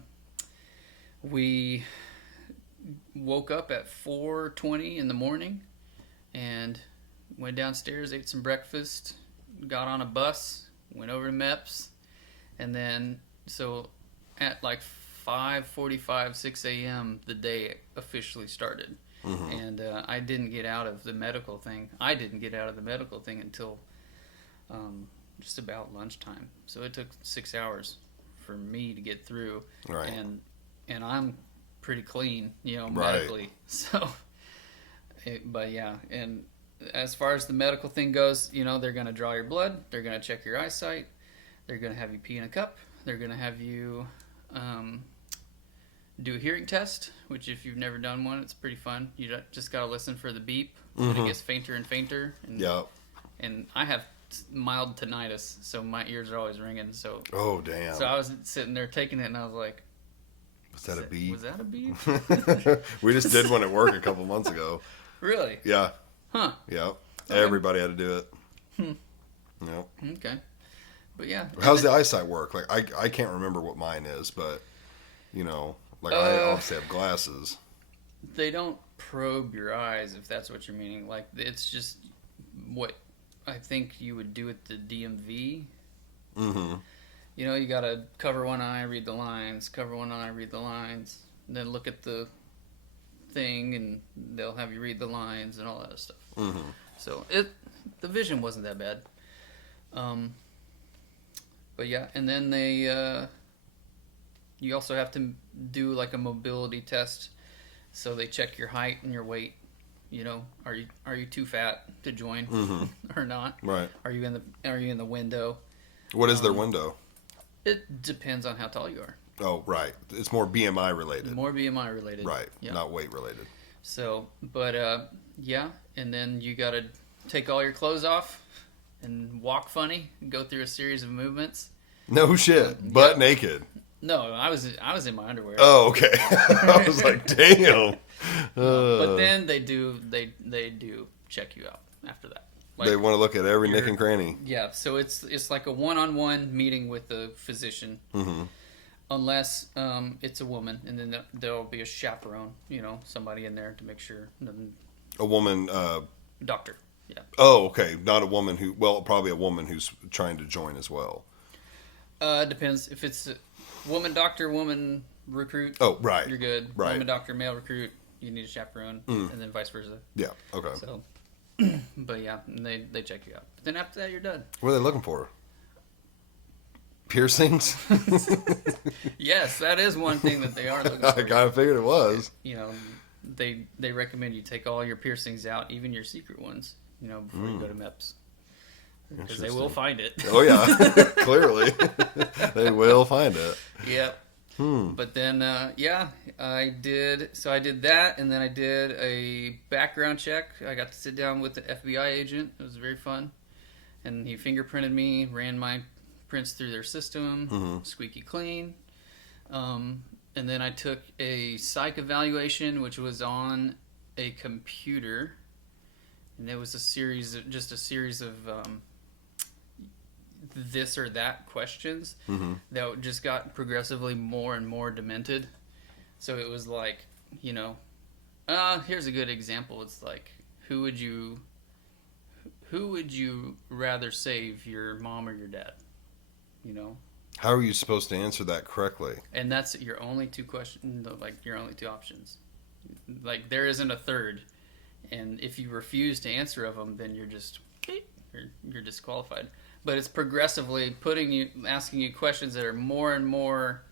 we woke up at 4:20 in the morning and went downstairs, ate some breakfast, got on a bus, went over to MEPS, and then so at like 5:45, 6 a.m. the day officially started. And I didn't get out of the medical thing. I didn't get out of the medical thing until just about lunchtime. So it took 6 hours for me to get through. Right. And I'm pretty clean, Right. medically. So, but yeah, and as far as the medical thing goes, they're going to draw your blood, they're going to check your eyesight, they're going to have you pee in a cup, they're going to have you do a hearing test, which if you've never done one, it's pretty fun. You just got to listen for the beep, and it gets fainter and fainter. And, Yep. And I have mild tinnitus, so my ears are always ringing. So, Oh, damn. so I was sitting there taking it, and I was like, Was that a beep? Was that a beep? We just did one at work a couple months ago. Really? Yeah. Huh. Yep. Okay. Everybody had to do it. Yep. Okay. But yeah. How's the eyesight work? Like, I can't remember what mine is, but, I obviously have glasses. They don't probe your eyes, if that's what you're meaning. Like, it's just what I think you would do at the DMV. Mm-hmm. You gotta cover one eye, read the lines, cover one eye, read the lines, and then look at the thing, and they'll have you read the lines and all that stuff. Mm-hmm. So the vision wasn't that bad. But yeah, and then you also have to do like a mobility test. So they check your height and your weight. Are you too fat to join or not? Right. Are you in the window? What is their window? It depends on how tall you are. Oh, right. It's more BMI related. More BMI related. Right. Yeah. Not weight related. So, but yeah, and then you got to take all your clothes off and walk funny, and go through a series of movements. No shit. Butt Yep. naked. No, I was in my underwear. Oh, okay. I was like, damn. But then they do check you out after that. Like, They want to look at every nick you're- and cranny. yeah, so it's like a one-on-one meeting with the physician, Mm-hmm. unless it's a woman, and then there'll be a chaperone, somebody in there to make sure. A woman. Doctor, yeah. Oh, okay. Not a woman who. Well, probably a woman who's trying to join as well. Depends if it's a woman doctor, woman recruit. Oh, right. You're good. Right. Woman doctor, male recruit. You need a chaperone, and then vice versa. Yeah. Okay. So, but yeah, and they check you out. But then after that, you're done. What are they looking for? Piercings? Yes, that is one thing that they are looking I for. kind of figured it was. They recommend you take all your piercings out, even your secret ones, before you go to MEPS. Because they will find it. Oh, yeah. Clearly. They will find it. Yep. But then, I did that, and then I did a background check. I got to sit down with the FBI agent. It was very fun. And he fingerprinted me, ran my prints through their system, squeaky clean. And then I took a psych evaluation, which was on a computer. And it was a series of this or that questions that just got progressively more and more demented. So it was like, here's a good example. It's like, who would you rather save, your mom or your dad? How are you supposed to answer that correctly? And that's your only two questions, like your only two options. Like there isn't a third. And if you refuse to answer of them, then you're just you're disqualified. But it's progressively asking you questions that are more and more.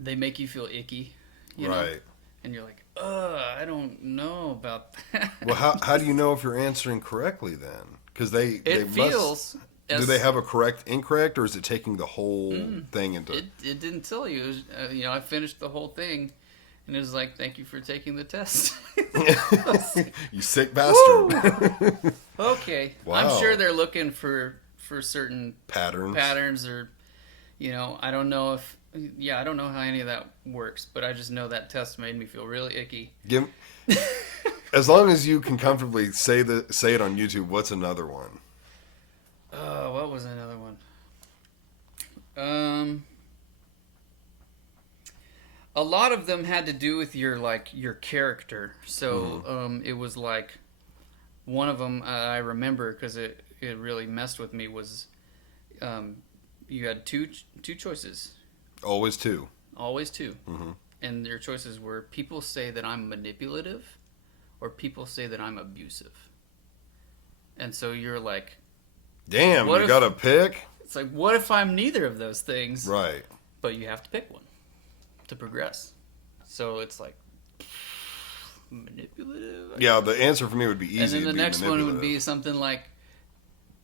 They make you feel icky, Right. And you're like, I don't know about that. Well, how do you know if you're answering correctly then? Because they feels. Do they have a correct, incorrect, or is it taking the whole thing into? It didn't tell you. It was, I finished the whole thing, and it was like, "Thank you for taking the test." You sick bastard. Okay, Wow. I'm sure they're looking for certain Patterns. or, I don't know if. Yeah, I don't know how any of that works, but I just know that test made me feel really icky. Give As long as you can comfortably say it on YouTube, what's another one? Oh, what was another one? Um, a lot of them had to do with your character. So it was like one of them I remember because it really messed with me was you had two choices, Always two. always 2, Mhm. and your choices were people say that I'm manipulative, or people say that I'm abusive, and so you're like, Damn, What you if- gotta pick? it's like, what if I'm neither of those things? Right. But you have to pick one to progress. So it's like manipulative. Yeah, the answer for me would be easy. And then the It'd be next one would be manipulative. something like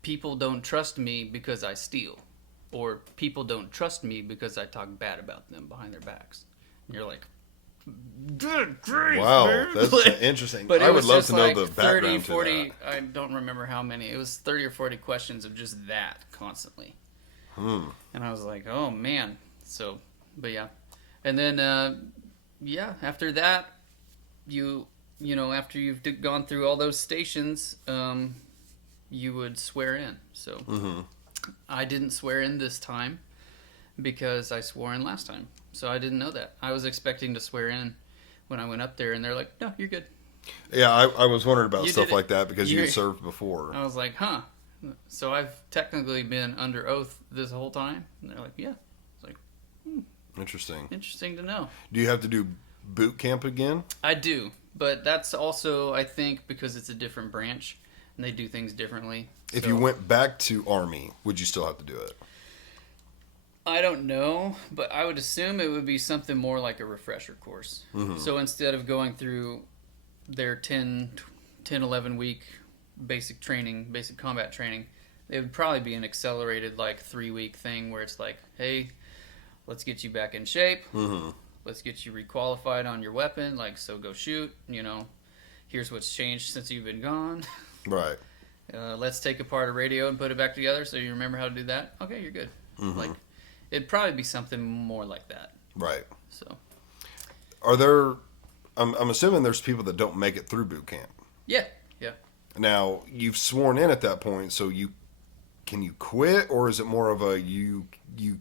people don't trust me because I steal, or people don't trust me because I talk bad about them behind their backs. And you're like, good grief, Wow, man. that's Like, interesting. but it I would was love just to know like the 30, background 40, to I don't remember how many. It was 30 or 40 questions of just that constantly. that. And I was like, oh man. So, but yeah. And then, after that, after you've gone through all those stations, you would swear in. So Mm-hmm. I didn't swear in this time because I swore in last time. So I didn't know that. I was expecting to swear in when I went up there, and they're like, no, you're good. Yeah, I was wondering about You stuff did it. like that because you You're- served before. I was like, huh. So I've technically been under oath this whole time? And they're like, yeah. It's like, Interesting. interesting to know. Do you have to do boot camp again? I do, but that's also, I think, because it's a different branch and they do things differently. If So, you went back to Army, would you still have to do it? I don't know, but I would assume it would be something more like a refresher course. Mhm. So instead of going through their 11 week basic training, basic combat training, it would probably be an accelerated like 3-week thing where it's like, hey, let's get you back in shape. Mm-hmm. Let's get you requalified on your weapon. Like, so go shoot. Here's what's changed since you've been gone. Right. Let's take apart a radio and put it back together so you remember how to do that. Okay, you're good. Mhm. Like, it'd probably be something more like that. Right. So, Are there? I'm assuming there's people that don't make it through boot camp. yeah. Now you've sworn in at that point, so can you quit, or is it more of a you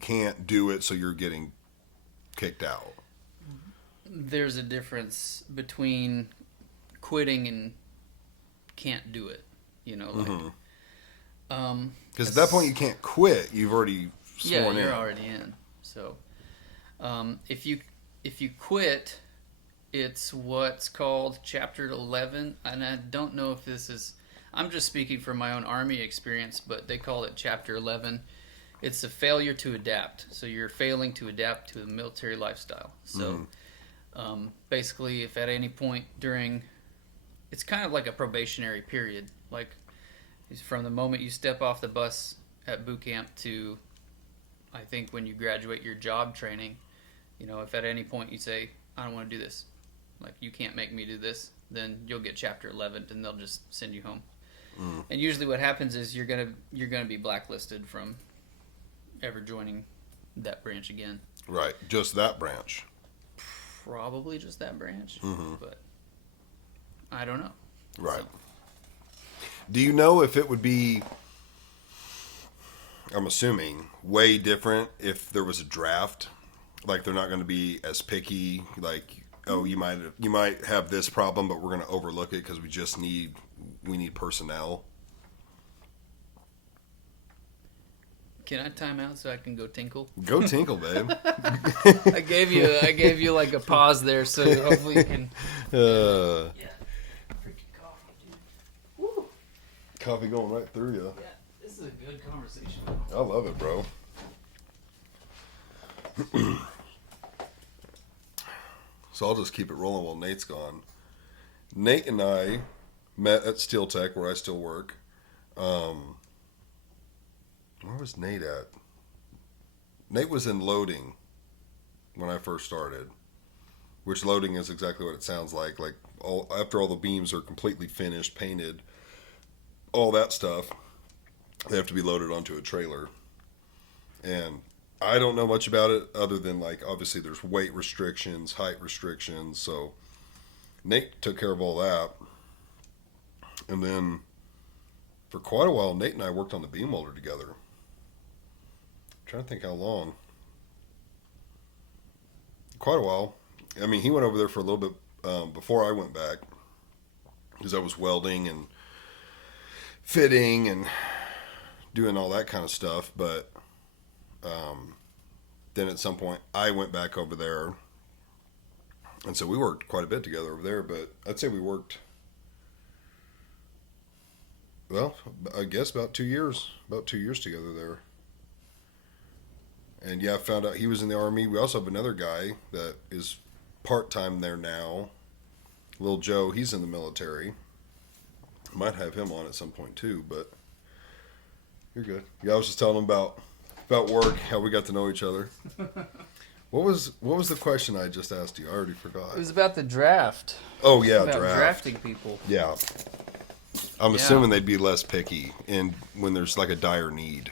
can't do it, so you're getting kicked out? There's a difference between quitting and can't do it. Mhm. Um, Because at that point you can't quit. You've already yeah, sworn you're in. already in. So, if you quit, it's what's called Chapter 11, and I don't know if this is. I'm just speaking from my own Army experience, but they call it Chapter 11. It's a failure to adapt. So you're failing to adapt to the military lifestyle. So, basically, if at any point during, it's kind of like a probationary period. Like, from the moment you step off the bus at boot camp to, I think, when you graduate your job training, if at any point you say, I don't want to do this, like, you can't make me do this, then you'll get Chapter 11 and they'll just send you home. And usually what happens is you're gonna be blacklisted from ever joining that branch again. Right. Just that branch. Probably just that branch, Mhm. but I don't know. Right. So, Do you know if it would be? I'm assuming way different if there was a draft. Like they're not going to be as picky. Like, oh, you might have this problem, but we're going to overlook it because we need personnel. can I time out so I can go tinkle? Go tinkle, babe. I gave you like a pause there, so hopefully you can. Freaking coffee, dude. Woo. Coffee going right through you. Yeah, this is a good conversation. I love it, bro. So I'll just keep it rolling while Nate's gone. Nate and I met at Steel Tech, where I still work. Where was Nate at? Nate was in loading when I first started, which loading is exactly what it sounds like. Like after all the beams are completely finished, painted, all that stuff, they have to be loaded onto a trailer. And I don't know much about it other than, like, obviously there's weight restrictions, height restrictions. So Nate took care of all that. And then for quite a while, Nate and I worked on the beam welder together. I'm trying to think how long. Quite a while. I mean, he went over there for a little bit before I went back because I was welding and fitting and doing all that kind of stuff. But then at some point, I went back over there. And so we worked quite a bit together over there. But I'd say we worked, well, I guess about 2 years. About 2 years together there. And yeah, I found out he was in the Army. We also have another guy that is part-time there now. Little Joe, he's in the military. Might have him on at some point too, but you're good. Yeah, I was just telling him about work, how we got to know each other. What was the question I just asked you? I already forgot. It was about the draft. Oh yeah, About draft. drafting people. Yeah. I'm assuming they'd be less picky and when there's like a dire need.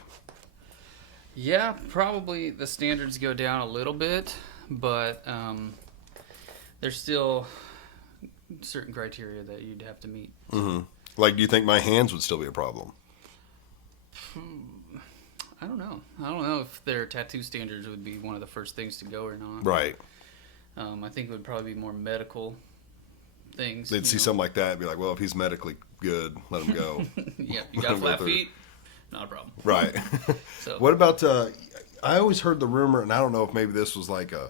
Yeah, probably the standards go down a little bit, but there's still certain criteria that you'd have to meet. Mm-hmm. Like, do you think my hands would still be a problem? I don't know. I don't know if their tattoo standards would be one of the first things to go or not. Right. I think it would probably be more medical things. They'd see something like that and be like, well, if he's medically good, let him go. Yeah, you got flat feet? Not a problem. Right. So, What about, I always heard the rumor, and I don't know if maybe this was like a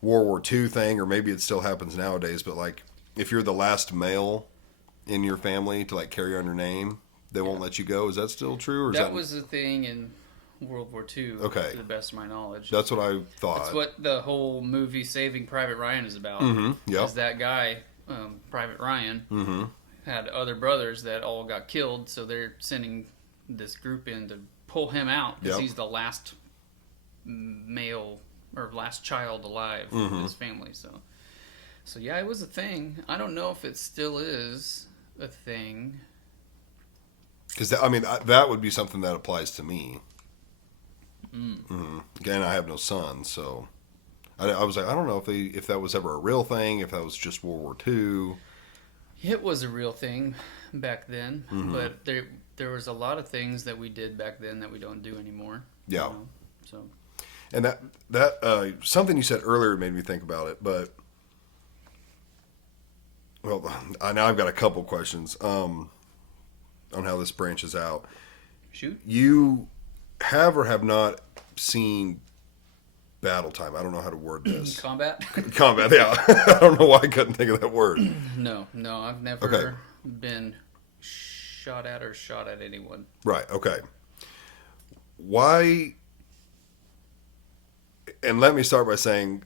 World War II thing, or maybe it still happens nowadays, but like, if you're the last male in your family to like carry on your name, they won't let you go. Is that still true? Or is that was a thing in World War II, Okay. to the best of my knowledge. That's what I thought. That's what the whole movie Saving Private Ryan is about. Mm-hmm. Yep. Is that guy, Private Ryan, Mm-hmm. had other brothers that all got killed, so they're sending this group in to pull him out because Yep. he's the last male or last child alive Mm-hmm. of his family. So yeah, it was a thing. I don't know if it still is a thing. Because, I mean, that would be something that applies to me. Mm-hmm. Again, I have no sons, so I was like, I don't know if that was ever a real thing, if that was just World War II. It was a real thing back then, Mm-hmm. but there was a lot of things that we did back then that we don't do anymore. Yeah. You know? So And that something you said earlier made me think about it, but well, now I've got a couple questions on how this branches out. shoot. You have or have not seen Battle Time? I don't know how to word this. Combat? Combat, yeah. I don't know why I couldn't think of that word. No, I've never Okay. been shot at or shot at anyone. Right, okay. Why, and let me start by saying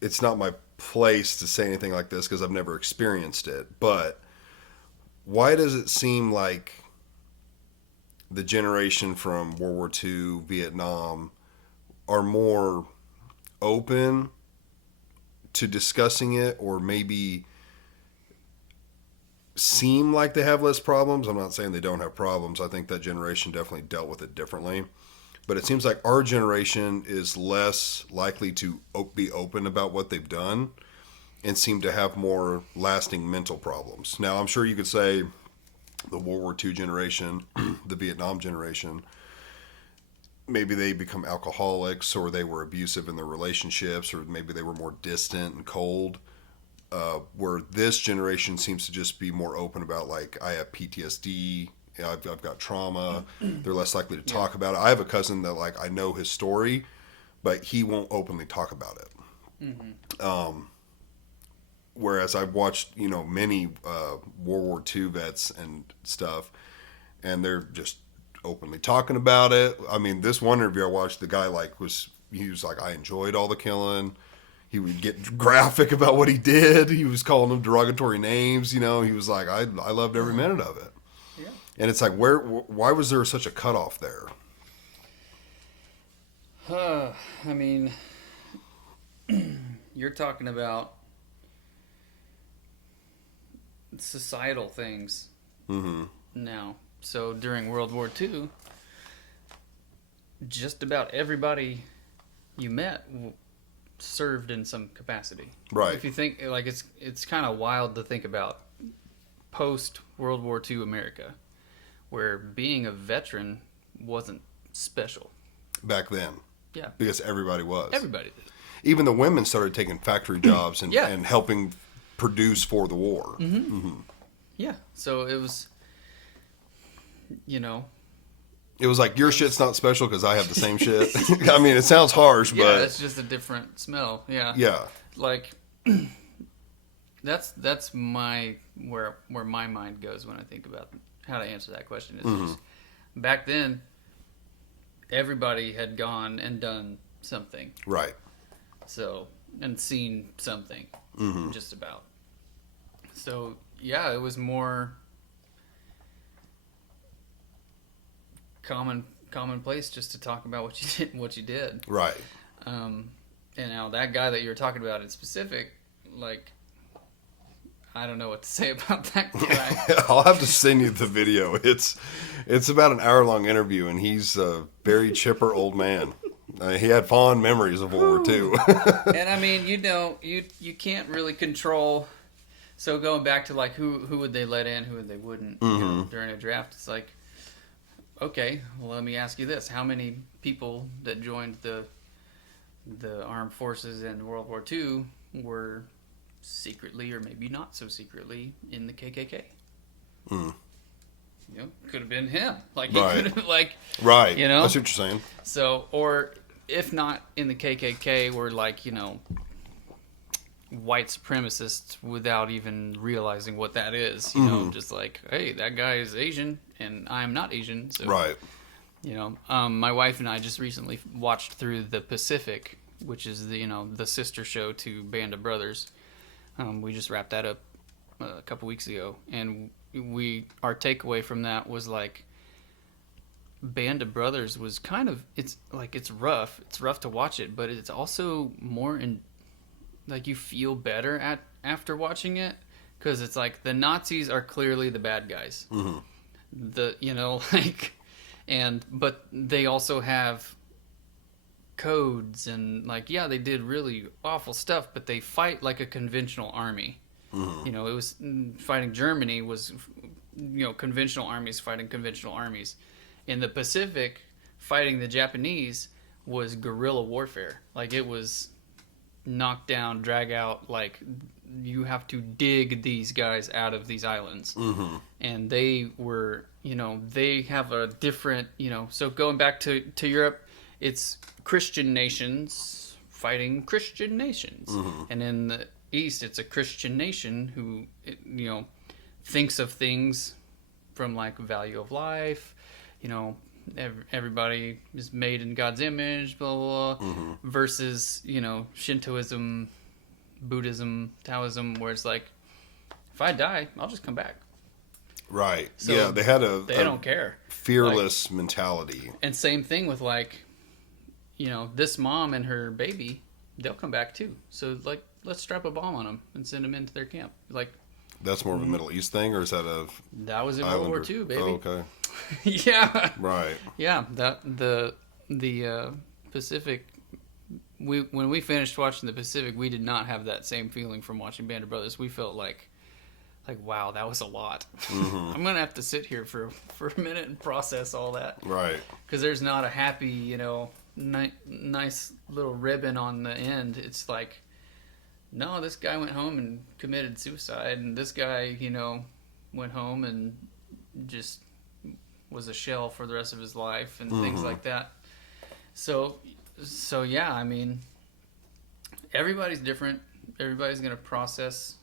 it's not my place to say anything like this because I've never experienced it, but why does it seem like the generation from World War II, Vietnam, are more open to discussing it, or maybe seem like they have less problems? I'm not saying they don't have problems. I think that generation definitely dealt with it differently. But it seems like our generation is less likely to be open about what they've done and seem to have more lasting mental problems. Now, I'm sure you could say the World War II generation, the Vietnam generation, maybe they become alcoholics, or they were abusive in their relationships, or maybe they were more distant and cold. Where this generation seems to just be more open about, like, I have PTSD, I've got trauma. They're less likely to talk about it. I have a cousin that, like, I know his story, but he won't openly talk about it. Mm-hmm. Whereas I've watched, many World War II vets and stuff, and they're just openly talking about it. I mean, this one interview I watched, the guy he was like, I enjoyed all the killing. He would get graphic about what he did. He was calling them derogatory names. He was like, I loved every minute of it. Yeah. And it's like, why was there such a cutoff there? I mean, you're talking about societal things now. So during World War II, just about everybody you met served in some capacity. Right. If you think like it's kind of wild to think about post World War II America, where being a veteran wasn't special. Back then. Yeah. Because everybody was. Everybody did. Even the women started taking factory jobs and, Yeah. and helping produce for the war. Yeah. So it was, you know, It was like, your shit's not special because I have the same shit. I mean, it sounds harsh, yeah, but it's just a different smell. Yeah. yeah. Like that's my where my mind goes when I think about how to answer that question. Is just, back then everybody had gone and done something. Right. So, and seen something, just about. So, yeah, it was more commonplace just to talk about what you did. Right. And now that guy that you were talking about in specific, like, I don't know what to say about that guy. I'll have to send you the video. It's about an hour-long interview, and he's a very chipper old man. He had fond memories of World War II. And I mean, you can't really control. So going back to like who would they let in, who they wouldn't during a draft, it's like, okay, well, let me ask you this: how many people that joined the armed forces in World War II were secretly, or maybe not so secretly, in the KKK? You know, could have been him. Like he Right. could have like Right. You know? That's what you're saying. so, or if not in the KKK, were like, you know, white supremacists without even realizing what that is. You know, just like, hey, that guy is Asian and I'm not Asian. So, Right. you know, my wife and I just recently watched through The Pacific, which is the, you know, the sister show to Band of Brothers. We just wrapped that up a couple weeks ago, and our takeaway from that was like, Band of Brothers was kind of, it's rough to watch it, but it's also more like you feel better after watching it, because it's like the Nazis are clearly the bad guys, you know, like, but they also have codes, and like, yeah, they did really awful stuff, but they fight like a conventional army. You know, it was fighting Germany was, you know, conventional armies fighting conventional armies. In the Pacific, fighting the Japanese was guerrilla warfare. Like, it was knock down, drag out. Like, you have to dig these guys out of these islands. And they were, you know, they have a different, you know, so going back to Europe, it's Christian nations fighting Christian nations. And in the East, it's a Christian nation who, you know, thinks of things from like value of life. You know, everybody is made in God's image, blah, blah, blah, versus, you know, Shintoism, Buddhism, Taoism, where it's like, if I die, I'll just come back. Right. So yeah, they had They don't care. fearless mentality. And same thing with like, you know, this mom and her baby, they'll come back too. So like, let's strap a bomb on them and send them into their camp. Like, That's more of a Middle East thing, or is that a that was in World War II, baby. Oh, okay. Yeah. Right. Yeah, that the Pacific. When we finished watching the Pacific, we did not have that same feeling from watching Band of Brothers. We felt like wow, that was a lot. I'm gonna have to sit here for a minute and process all that, Right. because there's not a happy, you know, nice little ribbon on the end. It's like, no, this guy went home and committed suicide, and this guy, you know, went home and just was a shell for the rest of his life, and things like that. So yeah, I mean, everybody's different. Everybody's going to process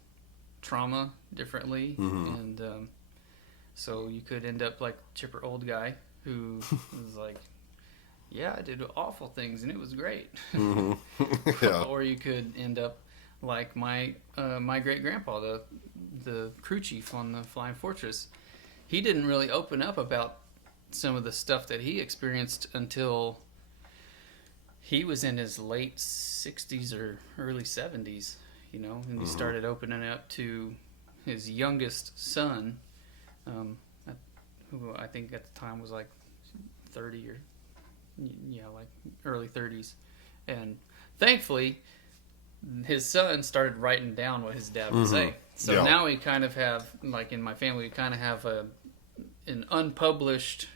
trauma differently, and so you could end up like chipper old guy who was like, yeah, I did awful things and it was great. Yeah. Or you could end up like my great grandpa, the crew chief on the Flying Fortress. He didn't really open up about some of the stuff that he experienced until he was in his late 60s or early 70s, you know, and he started opening up to his youngest son, who I think at the time was like 30 or, yeah, like early 30s. And thankfully, his son started writing down what his dad would say. So Yeah. now we kind of have, like in my family, we kind of have an unpublished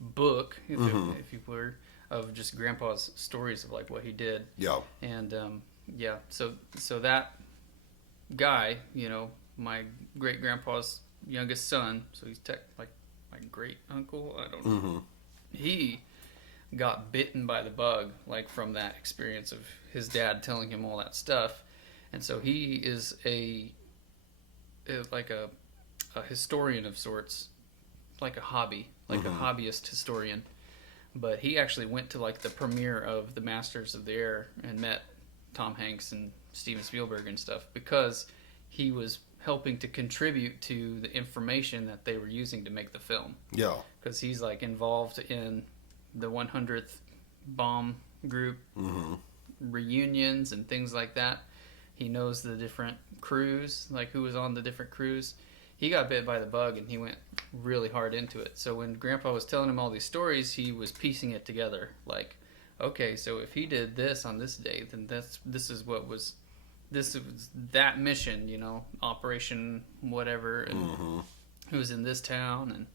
book, if you were, of just Grandpa's stories of like what he did. Yeah. And yeah, so that guy, you know, my great grandpa's youngest son, so he's like my great uncle. I don't know. He got bitten by the bug, like from that experience of his dad telling him all that stuff, and so he is like a historian of sorts, like a hobby, like a hobbyist historian. But he actually went to like the premiere of The Masters of the Air and met Tom Hanks and Steven Spielberg and stuff because he was helping to contribute to the information that they were using to make the film. Yeah. Because he's like involved in the 100th bomb group reunions and things like that. He knows the different crews, like who was on the different crews. He got bit by the bug and he went really hard into it. So when Grandpa was telling him all these stories, he was piecing it together. Like, okay, so if he did this on this day, then this was that mission, you know, Operation whatever, and it was in this town, and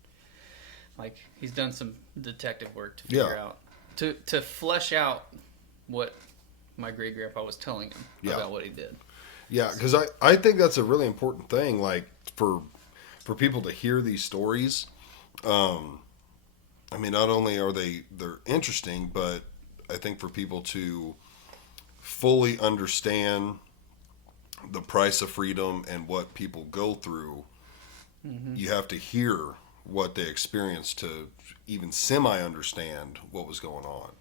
like he's done some detective work to figure out to flesh out what my great grandpa was telling him about what he did. Yeah, because I think that's a really important thing, like for people to hear these stories. I mean, not only are they're interesting, but I think for people to fully understand the price of freedom and what people go through, you have to hear what they experienced to even semi-understand what was going on.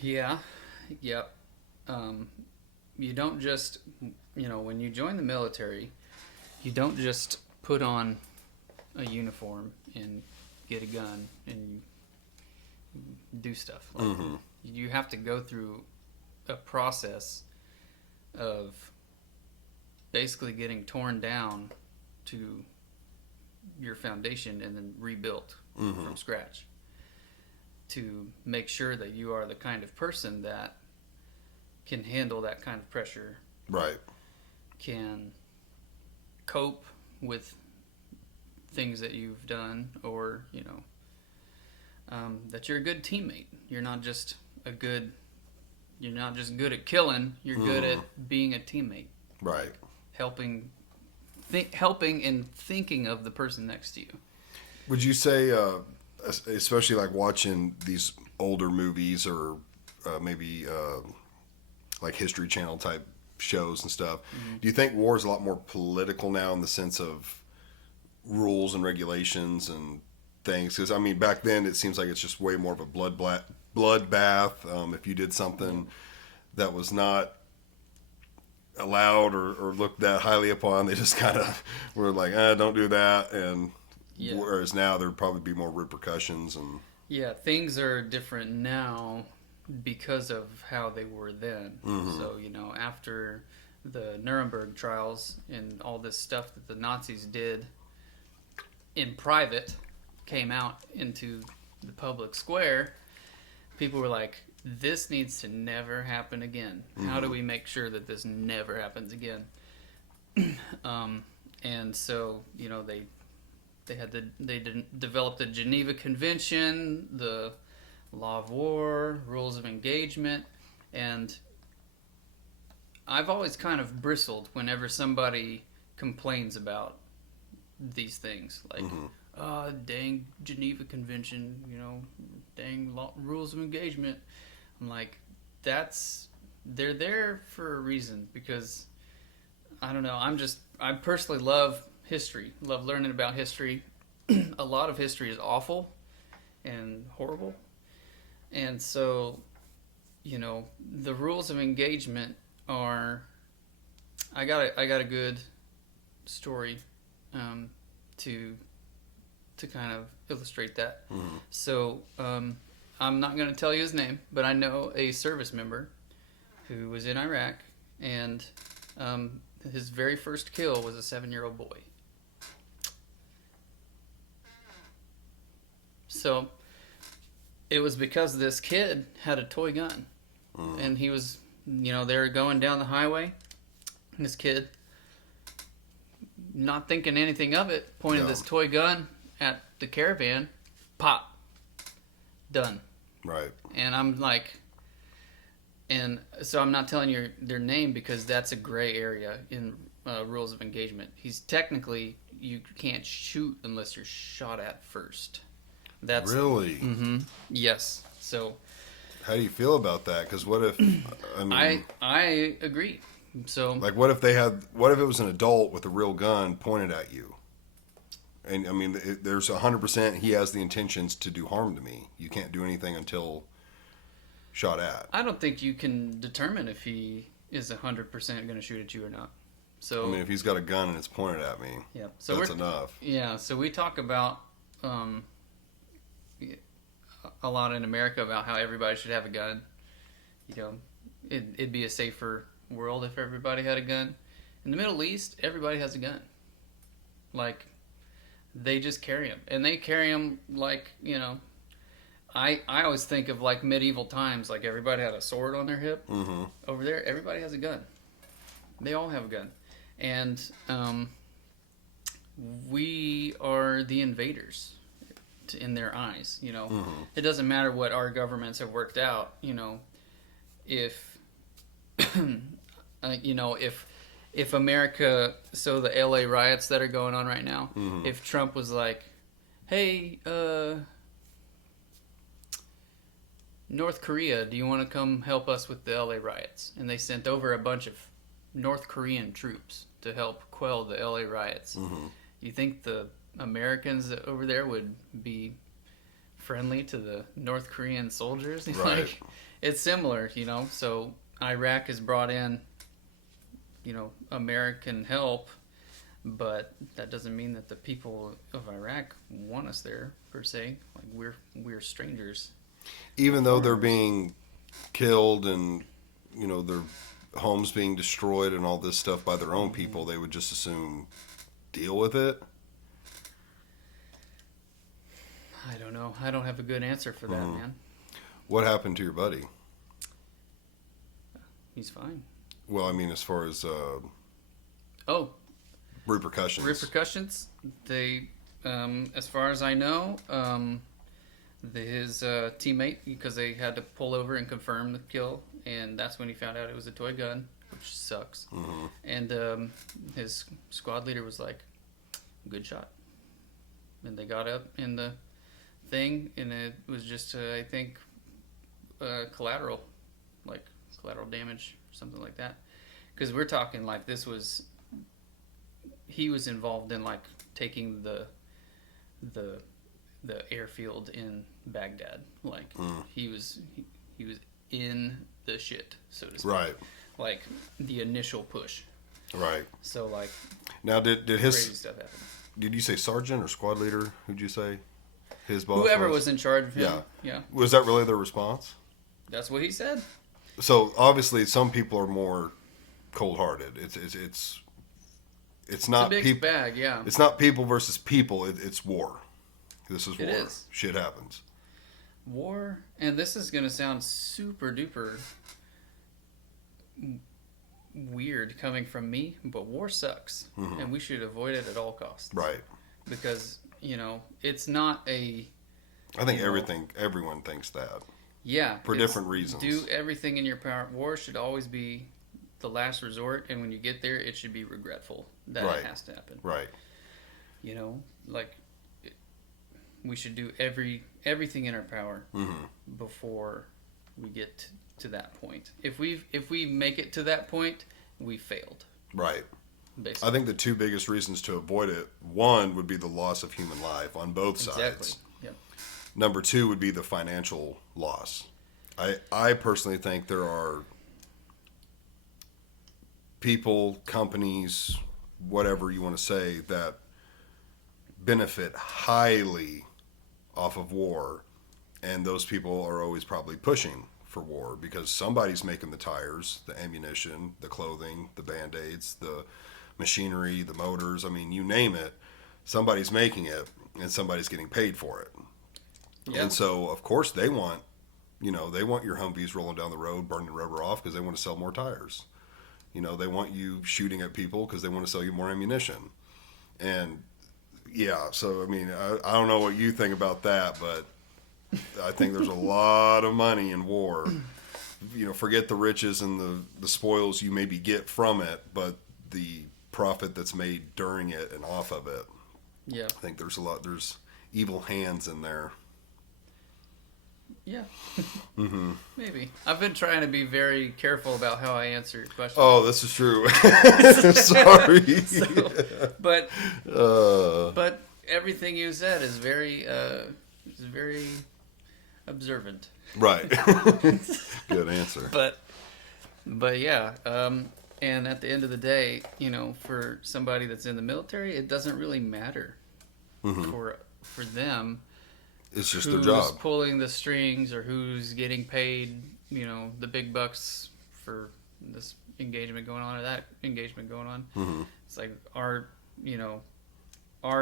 Yeah, yep. You don't just, you know, when you join the military, you don't just put on a uniform and get a gun and do stuff. Like, you have to go through a process of basically getting torn down to your foundation and then rebuilt from scratch to make sure that you are the kind of person that can handle that kind of pressure, Right. can cope with things that you've done, or you know, that you're a good teammate. You're not just good at killing. You're good at being a teammate, Right. helping and thinking of the person next to you. Would you say, especially like watching these older movies or maybe like History Channel type shows and stuff, do you think war is a lot more political now in the sense of rules and regulations and things? Because I mean, back then it seems like it's just way more of a bloodbath. If you did something that was not allowed or looked that highly upon, they just kind of were like, don't do that. And whereas now there'd probably be more repercussions. And yeah, things are different now because of how they were then. So, you know, after the Nuremberg trials and all this stuff that the Nazis did in private came out into the public square, people were like, this needs to never happen again. How do we make sure that this never happens again? And so, you know, they developed the Geneva Convention, the Law of War, Rules of Engagement, and I've always kind of bristled whenever somebody complains about these things, like, dang Geneva Convention, you know, dang Rules of Engagement. I'm like, they're there for a reason, because I don't know, I personally love history, love learning about history. A lot of history is awful and horrible. And so, you know, the rules of engagement are, I got a good story to kind of illustrate that. So, I'm not going to tell you his name, but I know a service member who was in Iraq, and his very first kill was a 7-year-old boy. So it was because this kid had a toy gun, and he was They're going down the highway, and this kid, not thinking anything of it, pointed No. this toy gun at the caravan. Pop. Done. Right. And I'm like, and so I'm not telling you their name because that's a gray area in rules of engagement. He's technically, you can't shoot unless you're shot at first. That's Really? Mm-hmm. Yes. So How do you feel about that? Because what if, I mean, I agree. So like, what if it was an adult with a real gun pointed at you? And I mean, there's 100% he has the intentions to do harm to me. You can't do anything until shot at. I don't think you can determine if he is 100% going to shoot at you or not. So I mean, if he's got a gun and it's pointed at me, yeah, so that's enough. Yeah, so we talk about a lot in America about how everybody should have a gun. It'd be a safer world if everybody had a gun. In the Middle East, everybody has a gun. Like, they just carry them, and they carry them like I always think of like medieval times, like everybody had a sword on their hip. Mm-hmm. Over there, everybody has a gun. They all have a gun, and we are the invaders in their eyes. Mm-hmm. It doesn't matter what our governments have worked out. If if America, so the LA riots that are going on right now, Mm-hmm. if Trump was like, hey, North Korea, do you want to come help us with the LA riots? And they sent over a bunch of North Korean troops to help quell the LA riots. Mm-hmm. You think the Americans over there would be friendly to the North Korean soldiers? Right. Like, it's similar, So Iraq has brought in, American help, but that doesn't mean that the people of Iraq want us there per se. Like, we're strangers. Even though they're being killed and their homes being destroyed and all this stuff by their own people, they would just assume deal with it. I don't know. I don't have a good answer for that, man. What happened to your buddy? He's fine. Well, I mean, as far as Oh, repercussions. repercussions. They, as far as I know, his teammate, because they had to pull over and confirm the kill, and that's when he found out it was a toy gun, which sucks. Mm-hmm. And his squad leader was like, "Good shot." And they got up in the thing, and it was just, I think, collateral damage, something like that. Because we're talking like he was involved in like taking the airfield in Baghdad. Like he was in the shit, so to speak. Right. Like the initial push. Right. So like Now, did crazy his stuff happened. did you say sergeant or squad leader? Who'd you say his boss? Whoever was in charge of him. Yeah. Yeah. Was that really their response? That's what he said. So obviously, some people are more cold-hearted. It's It's not a mixed people. bag, yeah. It's not people versus people. It's war. This is war. It is. Shit happens. War, and this is going to sound super duper weird coming from me, but war sucks, and we should avoid it at all costs. Right. Because, it's not I think everyone thinks that. Yeah. For different reasons. Do everything in your power. War should always be the last resort, and when you get there, it should be regretful that Right. it has to happen. Right. We should do everything in our power Mm-hmm. before we get to that point. If we make it to that point, we failed. Right. Basically. I think the two biggest reasons to avoid it, one would be the loss of human life on both sides. Exactly. Yep. Number two would be the financial loss. I personally think there are people, companies, whatever you want to say, that benefit highly off of war, and those people are always probably pushing for war because somebody's making the tires, the ammunition, the clothing, the band-aids, the machinery, the motors. I mean, you name it, somebody's making it, and somebody's getting paid for it. Yeah. And so, of course, they want They want your Humvees rolling down the road, burning the rubber off because they want to sell more tires. They want you shooting at people because they want to sell you more ammunition. And yeah, so I mean, I don't know what you think about that, but I think there's a lot of money in war. Forget the riches and the spoils you maybe get from it, but the profit that's made during it and off of it. Yeah. I think there's evil hands in there. Yeah. Maybe. I've been trying to be very careful about how I answer your questions. Oh, this is true. Sorry. But everything you said is very observant. Right. Good answer. But yeah, and at the end of the day, for somebody that's in the military, it doesn't really matter for them. It's just who's their job. Pulling the strings or who's getting paid, the big bucks for this engagement going on or that engagement going on. Mm-hmm. It's like our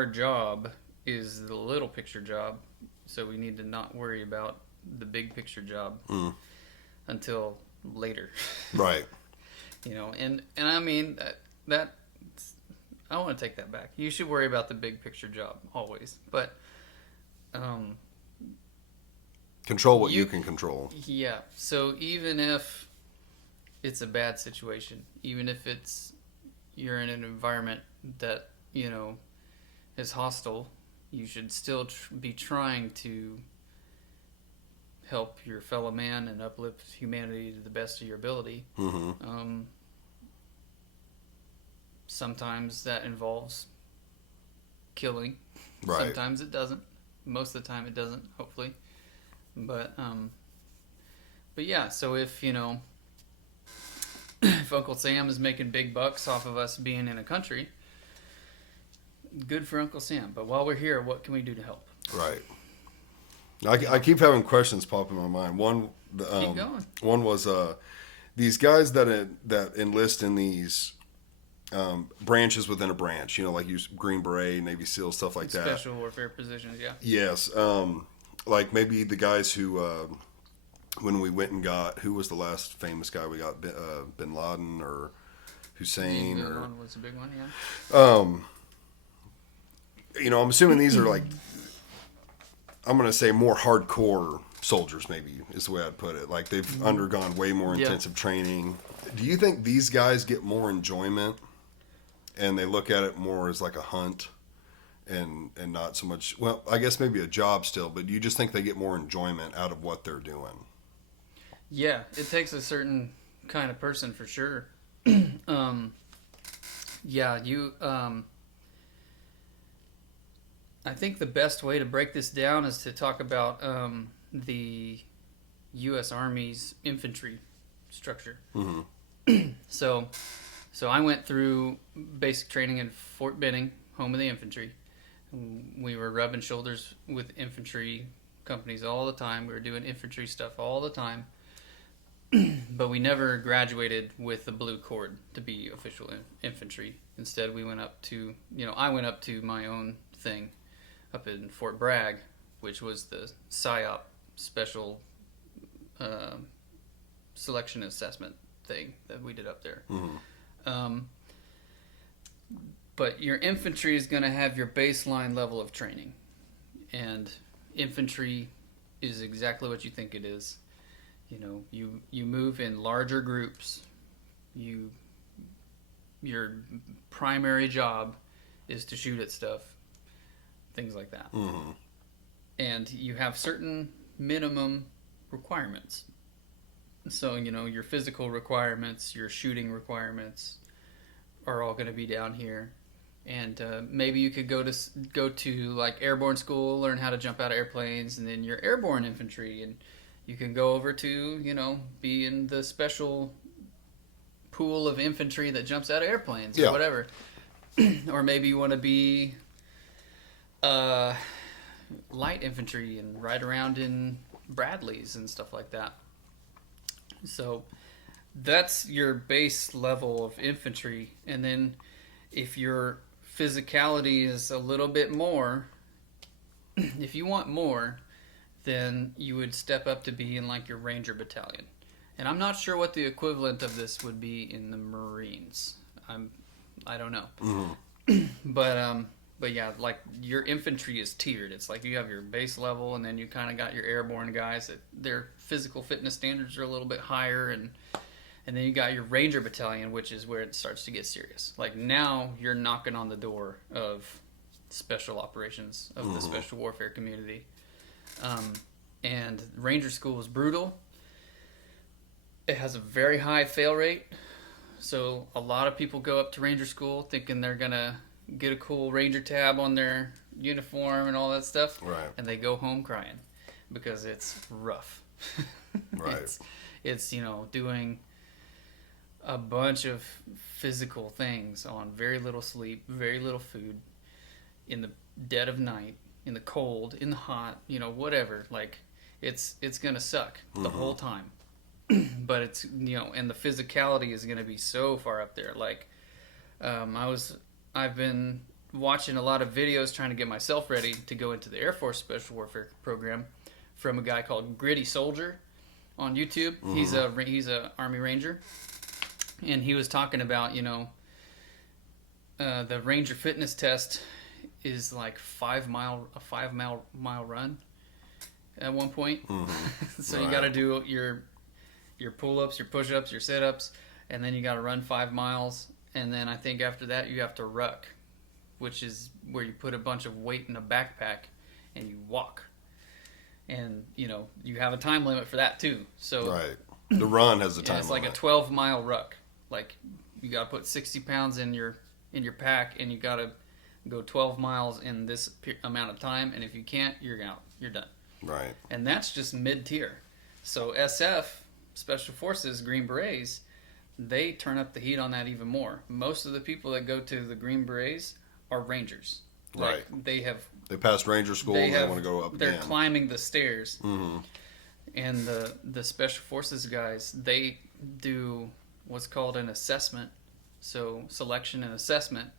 job is the little picture job, so we need to not worry about the big picture job until later. Right. And I mean that I want to take that back. You should worry about the big picture job always, but control what you can control. Yeah. So even if it's a bad situation, even if you're in an environment that is hostile, you should still be trying to help your fellow man and uplift humanity to the best of your ability. Mm-hmm. Sometimes that involves killing. Right. Sometimes it doesn't. Most of the time it doesn't, hopefully. But yeah, so if if Uncle Sam is making big bucks off of us being in a country, good for Uncle Sam. But while we're here, what can we do to help? Right. I keep having questions pop in my mind. One, Keep going. One was these guys that enlist in these branches within a branch. Like use Green Beret, Navy SEAL, stuff like that. Special warfare positions, yeah. Yes. Like maybe the guys who, when we went and got, who was the last famous guy we got? Bin Laden or Hussein? Bin or Laden was a big one, yeah. I'm assuming these are like, I'm going to say more hardcore soldiers, maybe is the way I'd put it. Like they've undergone way more intensive training. Do you think these guys get more enjoyment and they look at it more as like a hunt and not so much, well, I guess maybe a job still, but do you just think they get more enjoyment out of what they're doing? Yeah, it takes a certain kind of person for sure. I think the best way to break this down is to talk about the U.S. Army's infantry structure. Mm-hmm. So I went through basic training in Fort Benning, home of the infantry. We were rubbing shoulders with infantry companies all the time. We were doing infantry stuff all the time. But we never graduated with the blue cord to be official infantry. Instead, we went up to, I went up to my own thing up in Fort Bragg, which was the PSYOP special selection assessment thing that we did up there. Mm-hmm. But your infantry is going to have your baseline level of training. And infantry is exactly what you think it is. You move in larger groups. Your primary job is to shoot at stuff, things like that. Mm-hmm. And you have certain minimum requirements. So, your physical requirements, your shooting requirements are all going to be down here. And maybe you could go to like airborne school, learn how to jump out of airplanes, and then you're airborne infantry, and you can go over to, be in the special pool of infantry that jumps out of airplanes or whatever. Or maybe you want to be light infantry and ride around in Bradleys and stuff like that. So that's your base level of infantry. And then if your physicality is a little bit more, if you want more, then you would step up to be in like your Ranger battalion. And I'm not sure what the equivalent of this would be in the Marines. I don't know. But yeah, like your infantry is tiered. It's like you have your base level, and then you kind of got your airborne guys that their physical fitness standards are a little bit higher, and then you got your Ranger battalion, which is where it starts to get serious. Like now, you're knocking on the door of special operations of the special warfare community, and Ranger school is brutal. It has a very high fail rate, so a lot of people go up to Ranger school thinking they're gonna get a cool Ranger tab on their uniform and all that stuff, Right. and they go home crying because it's rough. Right. It's doing a bunch of physical things on very little sleep, very little food, in the dead of night, in the cold, in the hot, whatever. Like it's gonna suck the whole time. But it's and the physicality is gonna be so far up there. Like I've been watching a lot of videos trying to get myself ready to go into the Air Force Special Warfare Program from a guy called Gritty Soldier on YouTube. He's a Army Ranger, and he was talking about the Ranger fitness test is like a 5 mile run at one point. So Right. you got to do your pull-ups, your push-ups, your sit-ups, and then you got to run 5 miles. And then I think after that you have to ruck, which is where you put a bunch of weight in a backpack and you walk. And, you have a time limit for that too. So Right. The run has a time it's like limit. a 12-mile ruck. Like you got to put 60 pounds in your pack, and you got to go 12 miles in this amount of time. And if you can't, you're out. You're done. Right. And that's just mid-tier. So SF, Special Forces, Green Berets, they turn up the heat on that even more. Most of the people that go to the Green Berets are Rangers. Like, Right. They passed Ranger school and they want to go up they're again. climbing the stairs. And the Special Forces guys, they do what's called an assessment. So selection and assessment,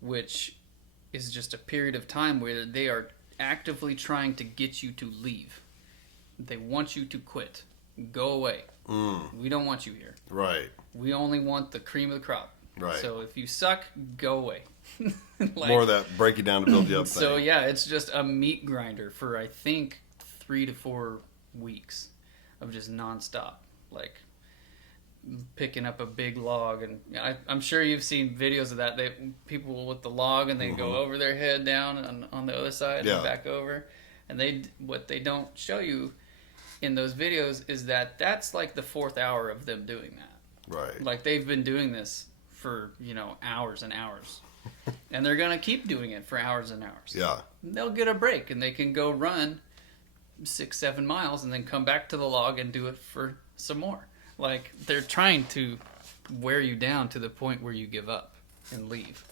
which is just a period of time where they are actively trying to get you to leave. They want you to quit. Go away. We don't want you here. Right. We only want the cream of the crop. Right. So if you suck, go away. More of that break you down to build you up thing. So yeah, it's just a meat grinder for I think 3 to 4 weeks of just nonstop, like picking up a big log. And I'm sure you've seen videos of that. People with the log and they go over their head down on the other side Yeah. and back over. And what they don't show you in those videos is that that's like the 4th hour of them doing that. Right. Like they've been doing this for hours and hours, and they're gonna keep doing it for hours and hours. Yeah. They'll get a break and they can go run 6-7 miles and then come back to the log and do it for some more. Like they're trying to wear you down to the point where you give up and leave.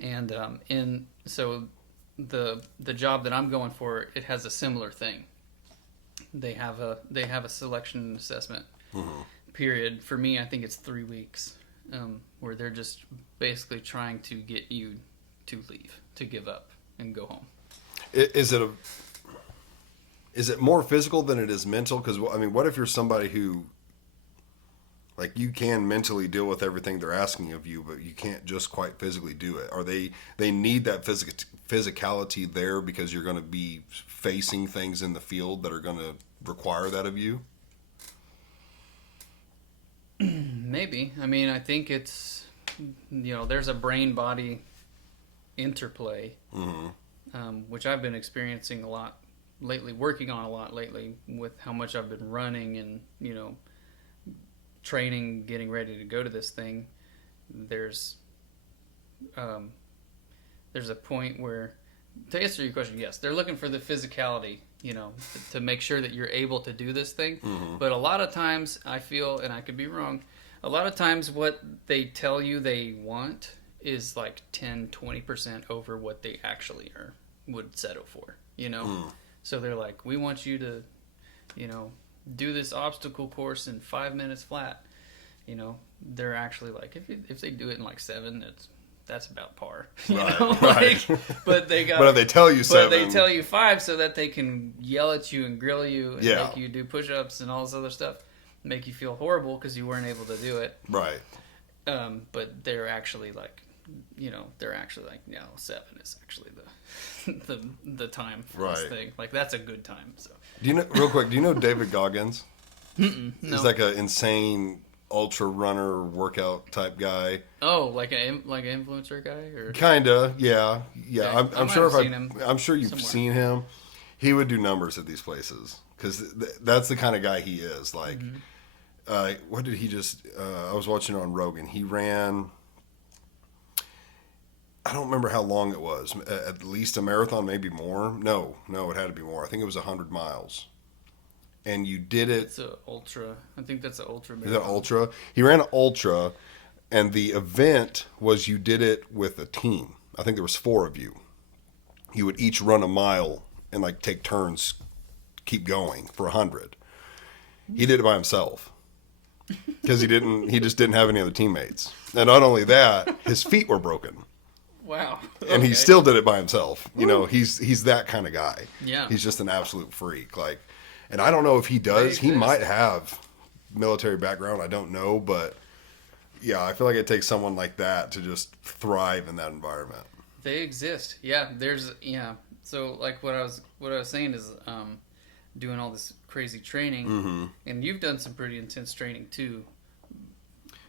And so the job that I'm going for, it has a similar thing. They have a selection and assessment period. For me, I think it's 3 weeks, where they're just basically trying to get you to leave, to give up, and go home. Is it more physical than it is mental? Because I mean, what if you're somebody who, like, you can mentally deal with everything they're asking of you, but you can't just quite physically do it? Are they need that physicality there because you're going to be facing things in the field that are going to require that of you? Maybe. I mean, I think it's, there's a brain-body interplay, which I've been experiencing a lot lately, working on a lot lately with how much I've been running and, training, getting ready to go to this thing. There's a point where, to answer your question, yes, they're looking for the physicality, to make sure that you're able to do this thing. But a lot of times I feel, and I could be wrong, a lot of times what they tell you they want is like 10-20% over what they actually would settle for, So they're like, we want you to, do this obstacle course in 5 minutes flat. They're actually like, if they do it in like 7, that's about par. You Right, know? right. Like, but they got. But if they tell you But 7, they tell you 5 so that they can yell at you and grill you and Yeah. make you do push-ups and all this other stuff, make you feel horrible because you weren't able to do it. right. But they're actually like, they're actually like, no, 7 is actually the time for this Right. thing. Like that's a good time. So Do you know, real quick, do you know David Goggins? no. He's like an insane ultra runner workout type guy. Oh, like an influencer guy or Kinda, yeah. Yeah, I'm I might sure have if seen him I'm sure you've somewhere. seen him. He would do numbers at these places because that's the kind of guy he is. Like, what did he just? I was watching on Rogan. He ran. I don't remember how long it was. At least a marathon, maybe more. No, it had to be more. I think it was 100 miles. And you did it. it's a ultra. I think that's an ultra. Is that ultra? He ran an ultra, and the event was you did it with a team. I think there was 4 of you. You would each run a mile and like take turns, keep going for 100. He did it by himself because he just didn't have any other teammates. And not only that, his feet were broken, Wow. and he Okay. still did it by himself. You know, he's that kind of guy. Yeah. He's just an absolute freak. Like, and I don't know if he does. He exist. might have military background. I don't know, but yeah, I feel like it takes someone like that to just thrive in that environment. They exist. Yeah, So like what I was saying is doing all this crazy training, and you've done some pretty intense training too.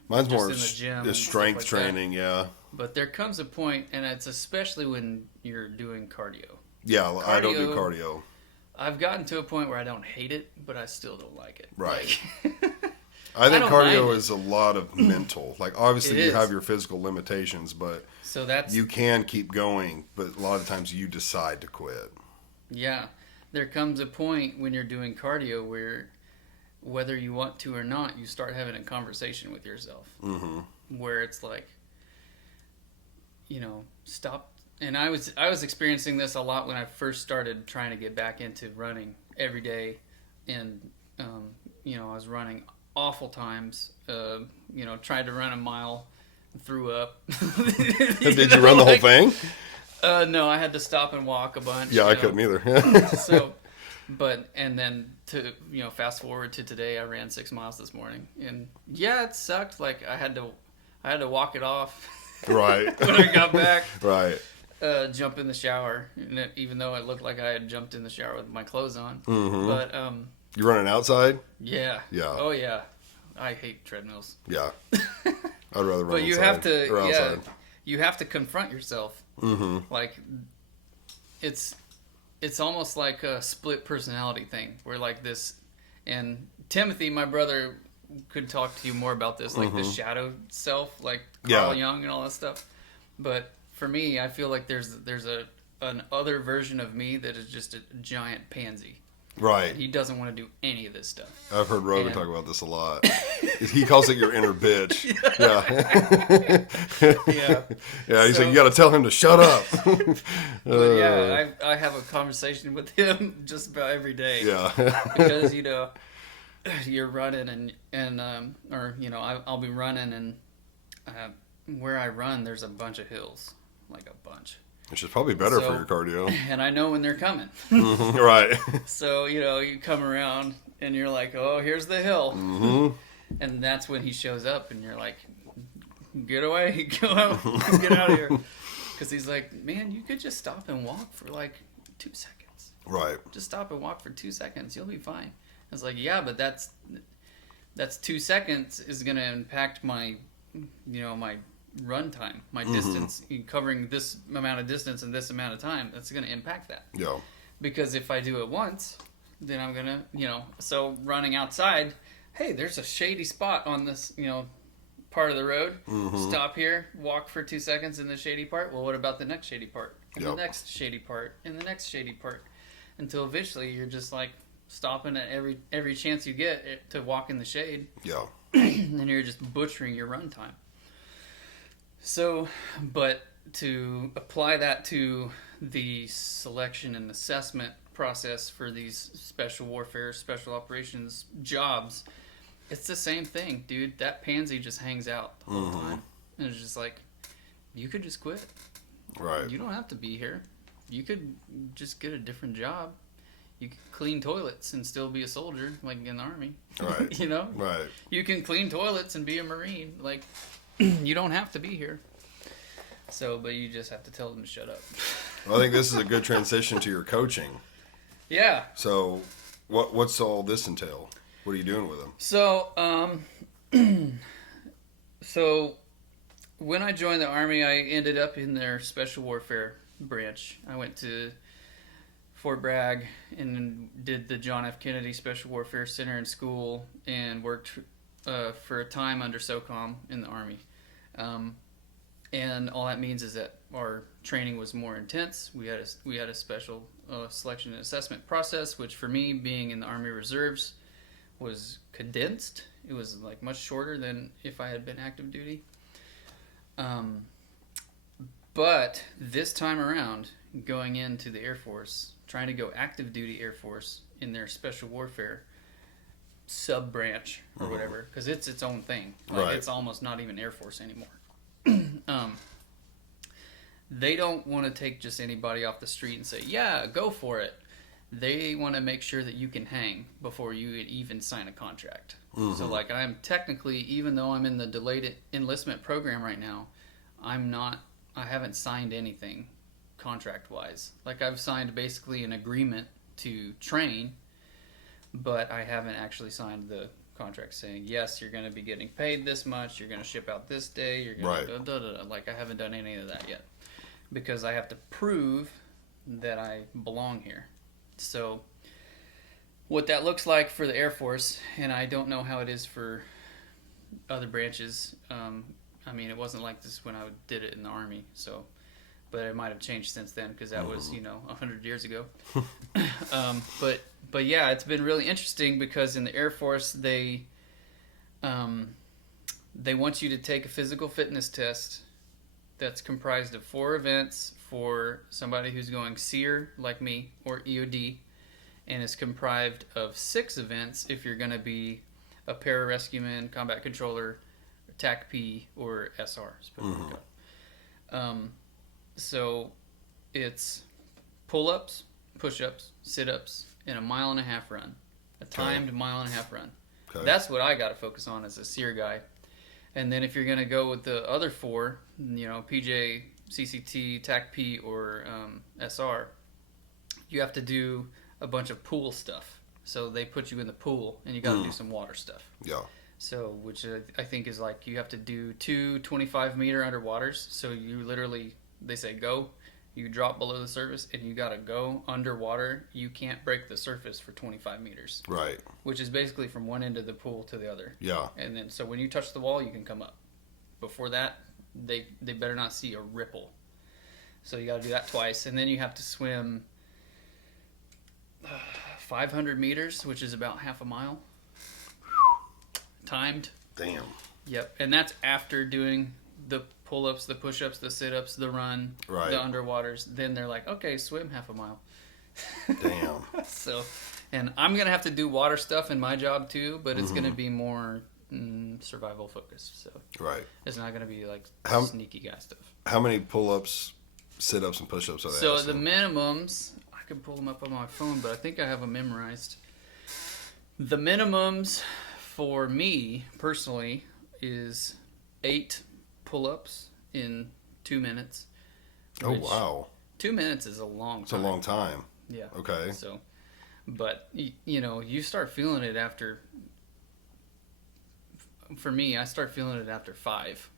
Mine's Just more in the gym the and stuff strength like that. training. Yeah, But there comes a point, and it's especially when you're doing cardio. yeah. I don't do Cardio- cardio. I've gotten to a point where I don't hate it, but I still don't like it. Right. Like, I think don't mind cardio it. is a lot of mental. Like, obviously, It you is. have your physical limitations, but so that's you can keep going. But a lot of times, you decide to quit. yeah. There comes a point when you're doing cardio where, whether you want to or not, you start having a conversation with yourself. Mm-hmm. Where it's like, stop. And I was experiencing this a lot when I first started trying to get back into running every day, and I was running awful times. Tried to run a mile, threw up. Did you run the whole thing? No, I had to stop and walk a bunch. Yeah, I couldn't either. So, and then to fast forward to today, I ran 6 miles this morning, and yeah, it sucked. Like I had to walk it off Right. when I got back. Right. Jump in the shower, even though it looked like I had jumped in the shower with my clothes on. Mm-hmm. But You running outside? yeah, Yeah. oh yeah, I hate treadmills. Yeah. I'd rather run But you inside have to, or yeah, outside. you have to confront yourself. Mm-hmm. Like it's almost like a split personality thing where like this, and Timothy, my brother, could talk to you more about this, like the shadow self, like Carl Yeah. Jung and all that stuff. But for me, I feel like there's an other version of me that is just a giant pansy. Right. He doesn't want to do any of this stuff. I've heard Rogan And- talk about this a lot. He calls it your inner bitch. Yeah. Yeah. Yeah, he's So- like, you got to tell him to shut up. But yeah, I have a conversation with him just about every day. Yeah. Because you're running I'll be running, and where I run there's a bunch of hills, like a bunch, Which is probably better for So- your cardio. and I know when they're coming. Right. So you come around and you're like, oh, here's the hill, hmm and that's when he shows up, and you're like, get away, get out of here, because he's like, man, you could just stop and walk for like 2 seconds. Right. Just stop and walk for 2 seconds. You'll be fine. I was like, yeah, but that's 2 seconds is going to impact my, my run time, my distance, covering this amount of distance in this amount of time. That's going to impact that. Yeah. Because if I do it once, then I'm going to, so running outside, hey, there's a shady spot on this, part of the road. Stop here, walk for 2 seconds in the shady part. Well, what about the next shady part? And Yep. the next shady part? And the next shady part? Until eventually you're just like stopping at every chance you get to walk in the shade, Yeah. and you're just butchering your run time. So, but to apply that to the selection and assessment process for these special warfare, special operations jobs, it's the same thing, dude. That pansy just hangs out the whole time. And it's just like, you could just quit. Right. You don't have to be here. You could just get a different job. You could clean toilets and still be a soldier, like in the Army. Right. You know? Right. You can clean toilets and be a Marine. Like, you don't have to be here. So, but you just have to tell them to shut up. Well, I think this is a good transition to your coaching. Yeah. So, what's all this entail? What are you doing with them? So, so when I joined the Army, I ended up in their Special Warfare branch. I went to Fort Bragg and then did the John F. Kennedy Special Warfare Center in school and worked for a time under SOCOM in the Army. And all that means is that our training was more intense. We had a special selection and assessment process, which for me, being in the Army Reserves, was condensed. It was like much shorter than if I had been active duty. But this time around, going into the Air Force, trying to go active duty Air Force in their Special Warfare sub branch or whatever, because it's its own thing. Like, Right. it's almost not even Air Force anymore. They don't want to take just anybody off the street and say, yeah, go for it. They want to make sure that you can hang before you even sign a contract. So, like, I'm technically, even though I'm in the delayed enlistment program right now, I haven't signed anything contract-wise. Like, I've signed basically an agreement to train, but I haven't actually signed the contract saying, yes, you're going to be getting paid this much, you're going to ship out this day, you're going to Right. Like, I haven't done any of that yet because I have to prove that I belong here. So what that looks like for the Air Force, and I don't know how it is for other branches. I mean, it wasn't like this when I did it in the Army, so, but it might have changed since then because that was, 100 years ago. But yeah, it's been really interesting because in the Air Force, they want you to take a physical fitness test that's comprised of 4 events for somebody who's going SEER like me or EOD, and is comprised of 6 events if you're going to be a pararescueman, combat controller, TAC-P, or SR. So it's pull-ups, push-ups, sit-ups, and a 1.5 mile run, a timed 1.5 mile run. Okay. That's what I got to focus on as a SEER guy. And then if you're going to go with the other 4, PJ, CCT, TAC-P, or SR, you have to do a bunch of pool stuff. So they put you in the pool, and you got to do some water stuff. Yeah. So, which I think is like you have to do 2 25-meter underwaters. So you literally, they say go, you drop below the surface, and you got to go underwater. You can't break the surface for 25 meters. Right. Which is basically from one end of the pool to the other. Yeah. And then, so when you touch the wall, you can come up. Before that, they better not see a ripple. So you got to do that twice. And then you have to swim 500 meters, which is about half a mile. Timed. Damn. Yep. And that's after doing the pull-ups, the push-ups, the sit-ups, the run, Right. the underwaters. Then they're like, okay, swim half a mile. Damn. So, and I'm going to have to do water stuff in my job too, but it's going to be more survival focused. So Right. it's not going to be like How- sneaky guy stuff. How many pull-ups, sit-ups, and push-ups are they? So asking? the minimums, I can pull them up on my phone, but I think I have them memorized. The minimums for me personally is 8 pull-ups in 2 minutes. Oh, which- wow. 2 minutes is a long It's a time. long time. Yeah. Okay. So, but you start feeling it after. For me, I start feeling it after 5.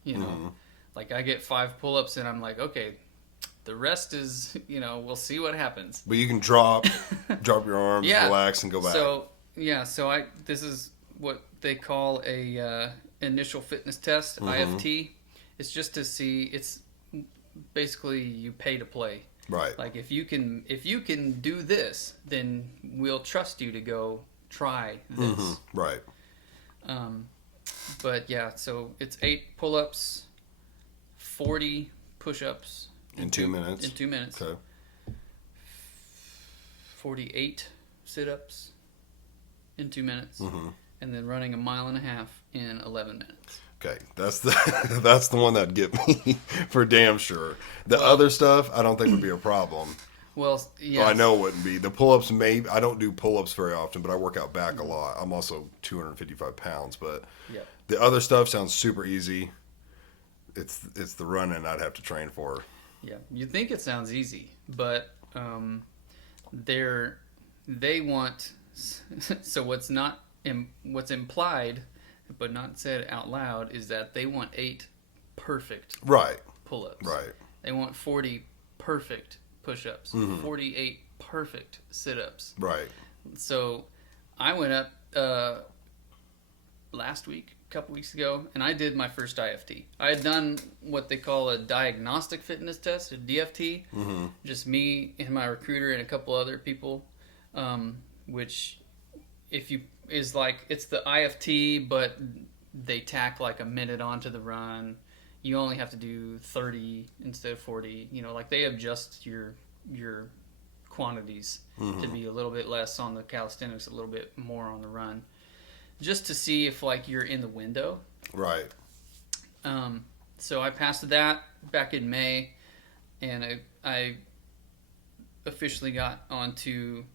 Like I get 5 pull-ups and I'm like, okay, the rest is, we'll see what happens. But you can drop your arms, Yeah. relax, and go back. So this is what they call a initial fitness test, IFT. It's just to see. It's basically you pay to play. Right. Like if you can do this, then we'll trust you to go try this. Right. But yeah, so it's 8 pull-ups, 40 push-ups In 2 minutes. In 2 minutes. Okay. 48 sit-ups in 2 minutes, and then running a 1.5 mile in 11 minutes. Okay, that's the that's the one that'd get me for damn sure. The other stuff, I don't think would be a problem. Well, yeah. Well, I know it wouldn't be. The pull-ups, maybe. I don't do pull-ups very often, but I work out back a lot. I'm also 255 pounds, but Yep. the other stuff sounds super easy. It's the running I'd have to train for. Yeah, you think it sounds easy, but they want so what's implied but not said out loud is that they want 8 perfect Right, pull-ups. right. They want 40 perfect push-ups, 48 perfect sit-ups. Right. So I went up last week, a couple weeks ago, and I did my first IFT. I had done what they call a diagnostic fitness test, a DFT. Just me and my recruiter and a couple other people, which is like it's the IFT, but they tack like a minute onto the run. You only have to do 30 instead of 40. You know, like they adjust your quantities to be a little bit less on the calisthenics, a little bit more on the run, just to see if like you're in the window. Right. So I passed that back in May, and I officially got onto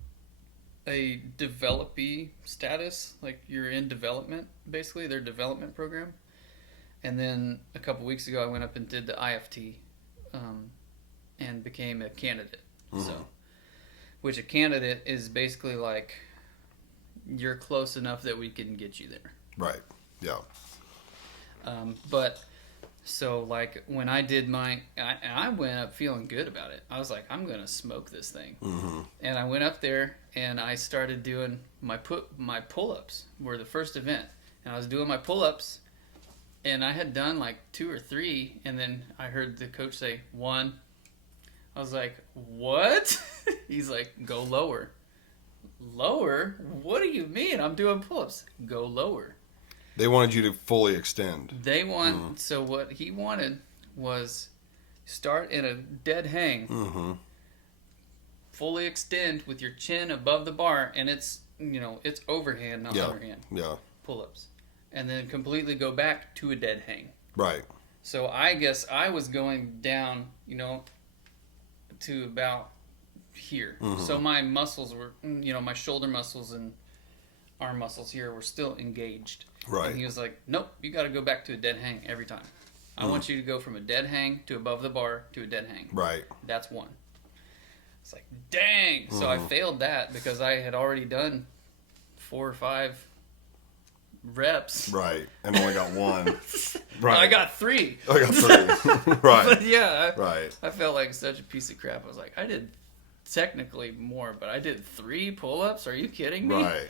a developee status, like you're in development, basically their development program. And then a couple weeks ago, I went up and did the IFT, and became a candidate. So, which a candidate is basically like you're close enough that we can get you there. Right. Yeah. But so like when I did I went up feeling good about it. I was like, I'm gonna smoke this thing. And I went up there and I started doing my pull-ups were the first event, and I was doing my pull-ups, and I had done like 2 or 3, and then I heard the coach say 1. I was like, what? He's like, go lower. Lower? What do you mean? I'm doing pull-ups. Go lower. They wanted you to fully extend. They want so what he wanted was start in a dead hang, fully extend with your chin above the bar, and it's it's overhand, not underhand pull-ups, and then completely go back to a dead hang. Right. So I guess I was going down, to about here. So my muscles were, my shoulder muscles and arm muscles here were still engaged. Right. And he was like, nope, you got to go back to a dead hang every time. I want you to go from a dead hang to above the bar to a dead hang. Right. That's 1. It's like, dang. So I failed that because I had already done 4 or 5 reps. Right. And only got 1. Right. I got 3. I got 3. Right. But yeah, Right. I felt like such a piece of crap. I was like, I did technically more, but I did 3 pull-ups? Are you kidding me? Right.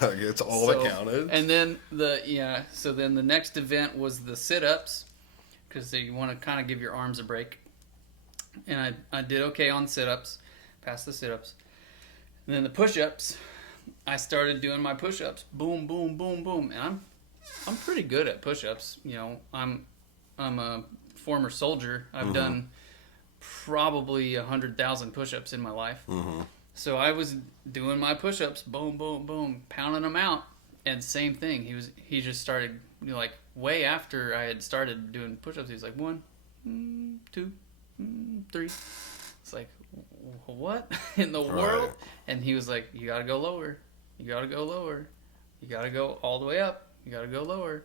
It's all that counted. And then so then the next event was the sit-ups, because you want to kind of give your arms a break. And I did okay on sit-ups, passed the sit-ups. And then the push-ups, I started doing my push-ups, boom, boom, boom, boom, and I'm pretty good at push-ups. I'm a former soldier. I've done probably 100,000 push-ups in my life. So I was doing my push-ups, boom, boom, boom, pounding them out, and same thing. He just started way after I had started doing push-ups. He was like 1, 2, 3. It's like, what in the world? And he was like, you gotta go lower. You gotta go lower. You gotta go all the way up. You gotta go lower,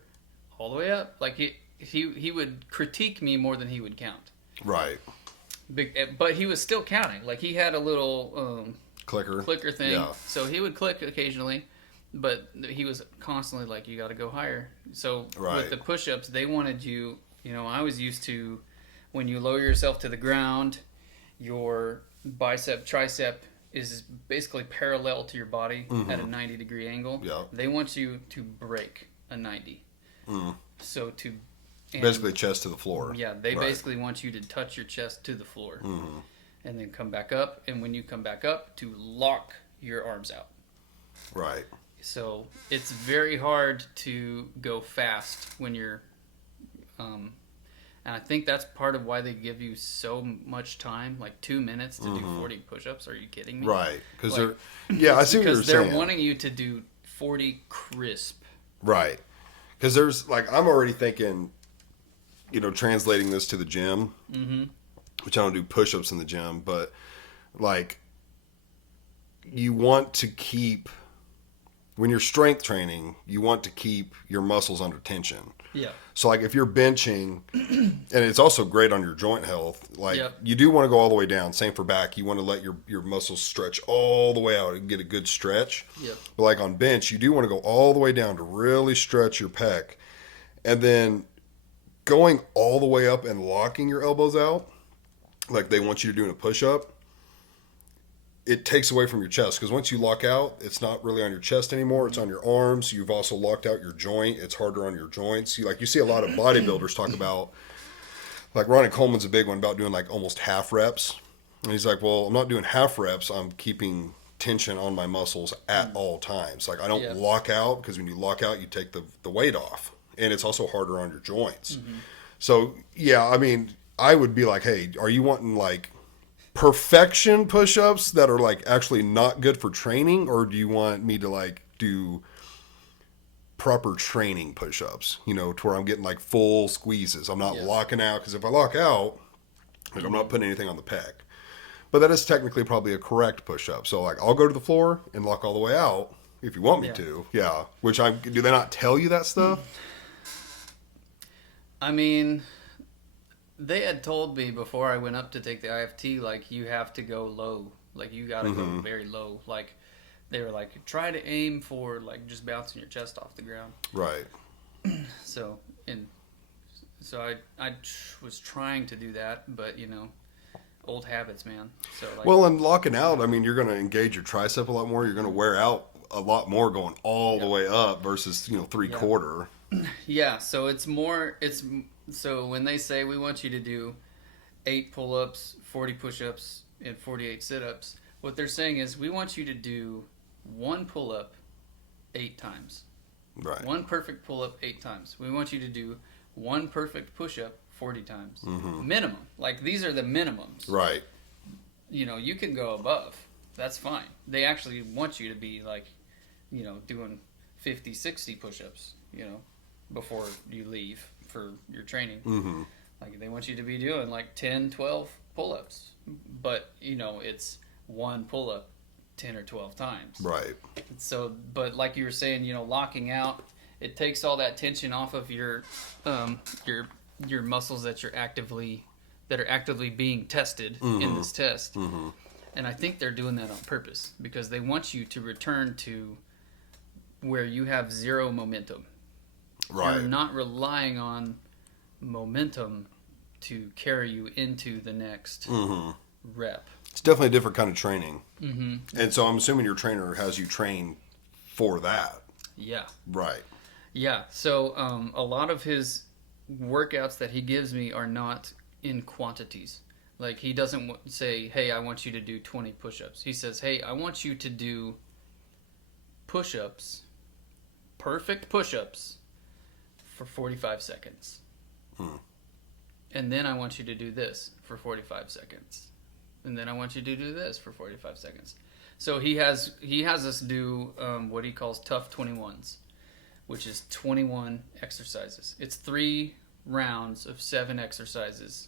all the way up. Like he would critique me more than he would count. Right. But he was still counting. Like he had a little clicker thing. Yeah. So he would click occasionally, but he was constantly like, you got to go higher. So with the push-ups, they wanted you, I was used to when you lower yourself to the ground, your bicep, tricep is basically parallel to your body at a 90-degree angle. Yeah. They want you to break a 90. So basically chest to the floor. Yeah, they basically want you to touch your chest to the floor. And then come back up. And when you come back up, to lock your arms out. Right. So it's very hard to go fast when you're... and I think that's part of why they give you so much time, like 2 minutes to do 40 push-ups. Are you kidding me? Right. Because I see what you're saying. Because they're wanting you to do 40 crisp. Right. Because there's like, I'm already thinking, translating this to the gym, which I don't do push-ups in the gym, but like, you want to keep, when you're strength training, you want to keep your muscles under tension. Yeah. So like if you're benching, and it's also great on your joint health, like Yep. you do want to go all the way down. Same for back. You want to let your muscles stretch all the way out and get a good stretch. Yep. But like on bench, you do want to go all the way down to really stretch your pec. And then going all the way up and locking your elbows out, like they want you to do in a push-up, it takes away from your chest, because once you lock out, it's not really on your chest anymore. It's on your arms. You've also locked out your joint. It's harder on your joints. You see a lot of bodybuilders talk about, like Ronnie Coleman's a big one about doing like almost half reps. And he's like, well, I'm not doing half reps. I'm keeping tension on my muscles at all times. Like I don't lock out, because when you lock out, you take the weight off. And it's also harder on your joints. So, yeah, I mean, I would be like, hey, are you wanting like perfection push-ups that are like actually not good for training, or do you want me to like do proper training push-ups, to where I'm getting like full squeezes? I'm not locking out, because if I lock out, like I'm not putting anything on the pec. But that is technically probably a correct push-up. So like I'll go to the floor and lock all the way out if you want me to. Yeah. Do they not tell you that stuff? I mean, they had told me before I went up to take the IFT, like, you have to go low. Like, you got to go very low. Like, they were like, try to aim for, like, just bouncing your chest off the ground. Right. So I was trying to do that, but, old habits, man. So, like, Well, and locking out, I mean, you're going to engage your tricep a lot more. You're going to wear out a lot more going all the way up versus, three-quarter. Yeah, so so when they say we want you to do 8 pull-ups, 40 push-ups, and 48 sit-ups, what they're saying is we want you to do 1 pull-up 8 times. Right. 1 perfect pull-up 8 times. We want you to do 1 perfect push-up 40 times. Minimum. Like, these are the minimums. Right. You can go above. That's fine. They actually want you to be, like, doing 50, 60 push-ups, before you leave for your training. Like, they want you to be doing like 10, 12 pull-ups, but it's 1 pull-up 10 or 12 times. Right. So, but like you were saying, locking out, it takes all that tension off of your muscles that are actively being tested in this test. And I think they're doing that on purpose, because they want you to return to where you have 0 momentum. Right. You're not relying on momentum to carry you into the next rep. It's definitely a different kind of training. And so I'm assuming your trainer has you train for that. Yeah. Right. Yeah. So a lot of his workouts that he gives me are not in quantities. Like, he doesn't say, hey, I want you to do 20 push-ups. He says, hey, I want you to do push-ups, perfect push-ups, for 45 seconds. And then I want you to do this for 45 seconds. And then I want you to do this for 45 seconds. So he has us do what he calls tough 21s, which is 21 exercises. It's 3 rounds of 7 exercises.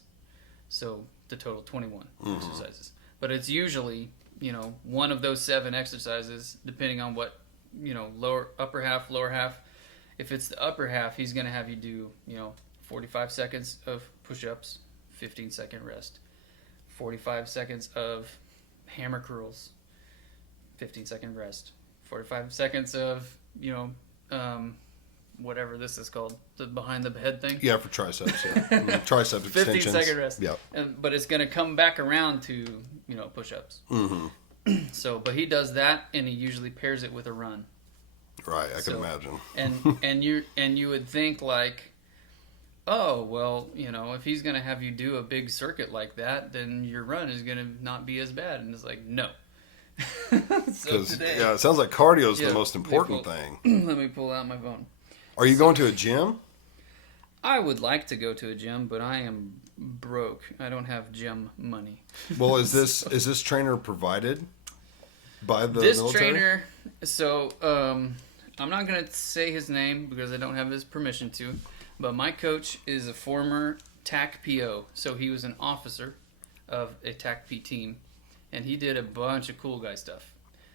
So the total 21 exercises. But it's usually, one of those 7 exercises, depending on what, upper half, lower half. If it's the upper half, he's going to have you do, 45 seconds of push-ups, 15-second rest. 45 seconds of hammer curls, 15-second rest. 45 seconds of, whatever this is called, the behind the head thing. Yeah, for triceps. Yeah. Tricep extensions. 15-second rest. Yep. But it's going to come back around to, push-ups. So, but he does that, and he usually pairs it with a run. Right, I can imagine. And you would think, like, oh, well, if he's going to have you do a big circuit like that, then your run is going to not be as bad. And it's like, no. So today, it sounds like cardio is the most important thing. Let me pull out my phone. Are you going to a gym? I would like to go to a gym, but I am broke. I don't have gym money. Well, is this trainer provided by the This military? trainer, so I'm not going to say his name because I don't have his permission to, but my coach is a former TAC PO. So he was an officer of a TAC P team, and he did a bunch of cool guy stuff.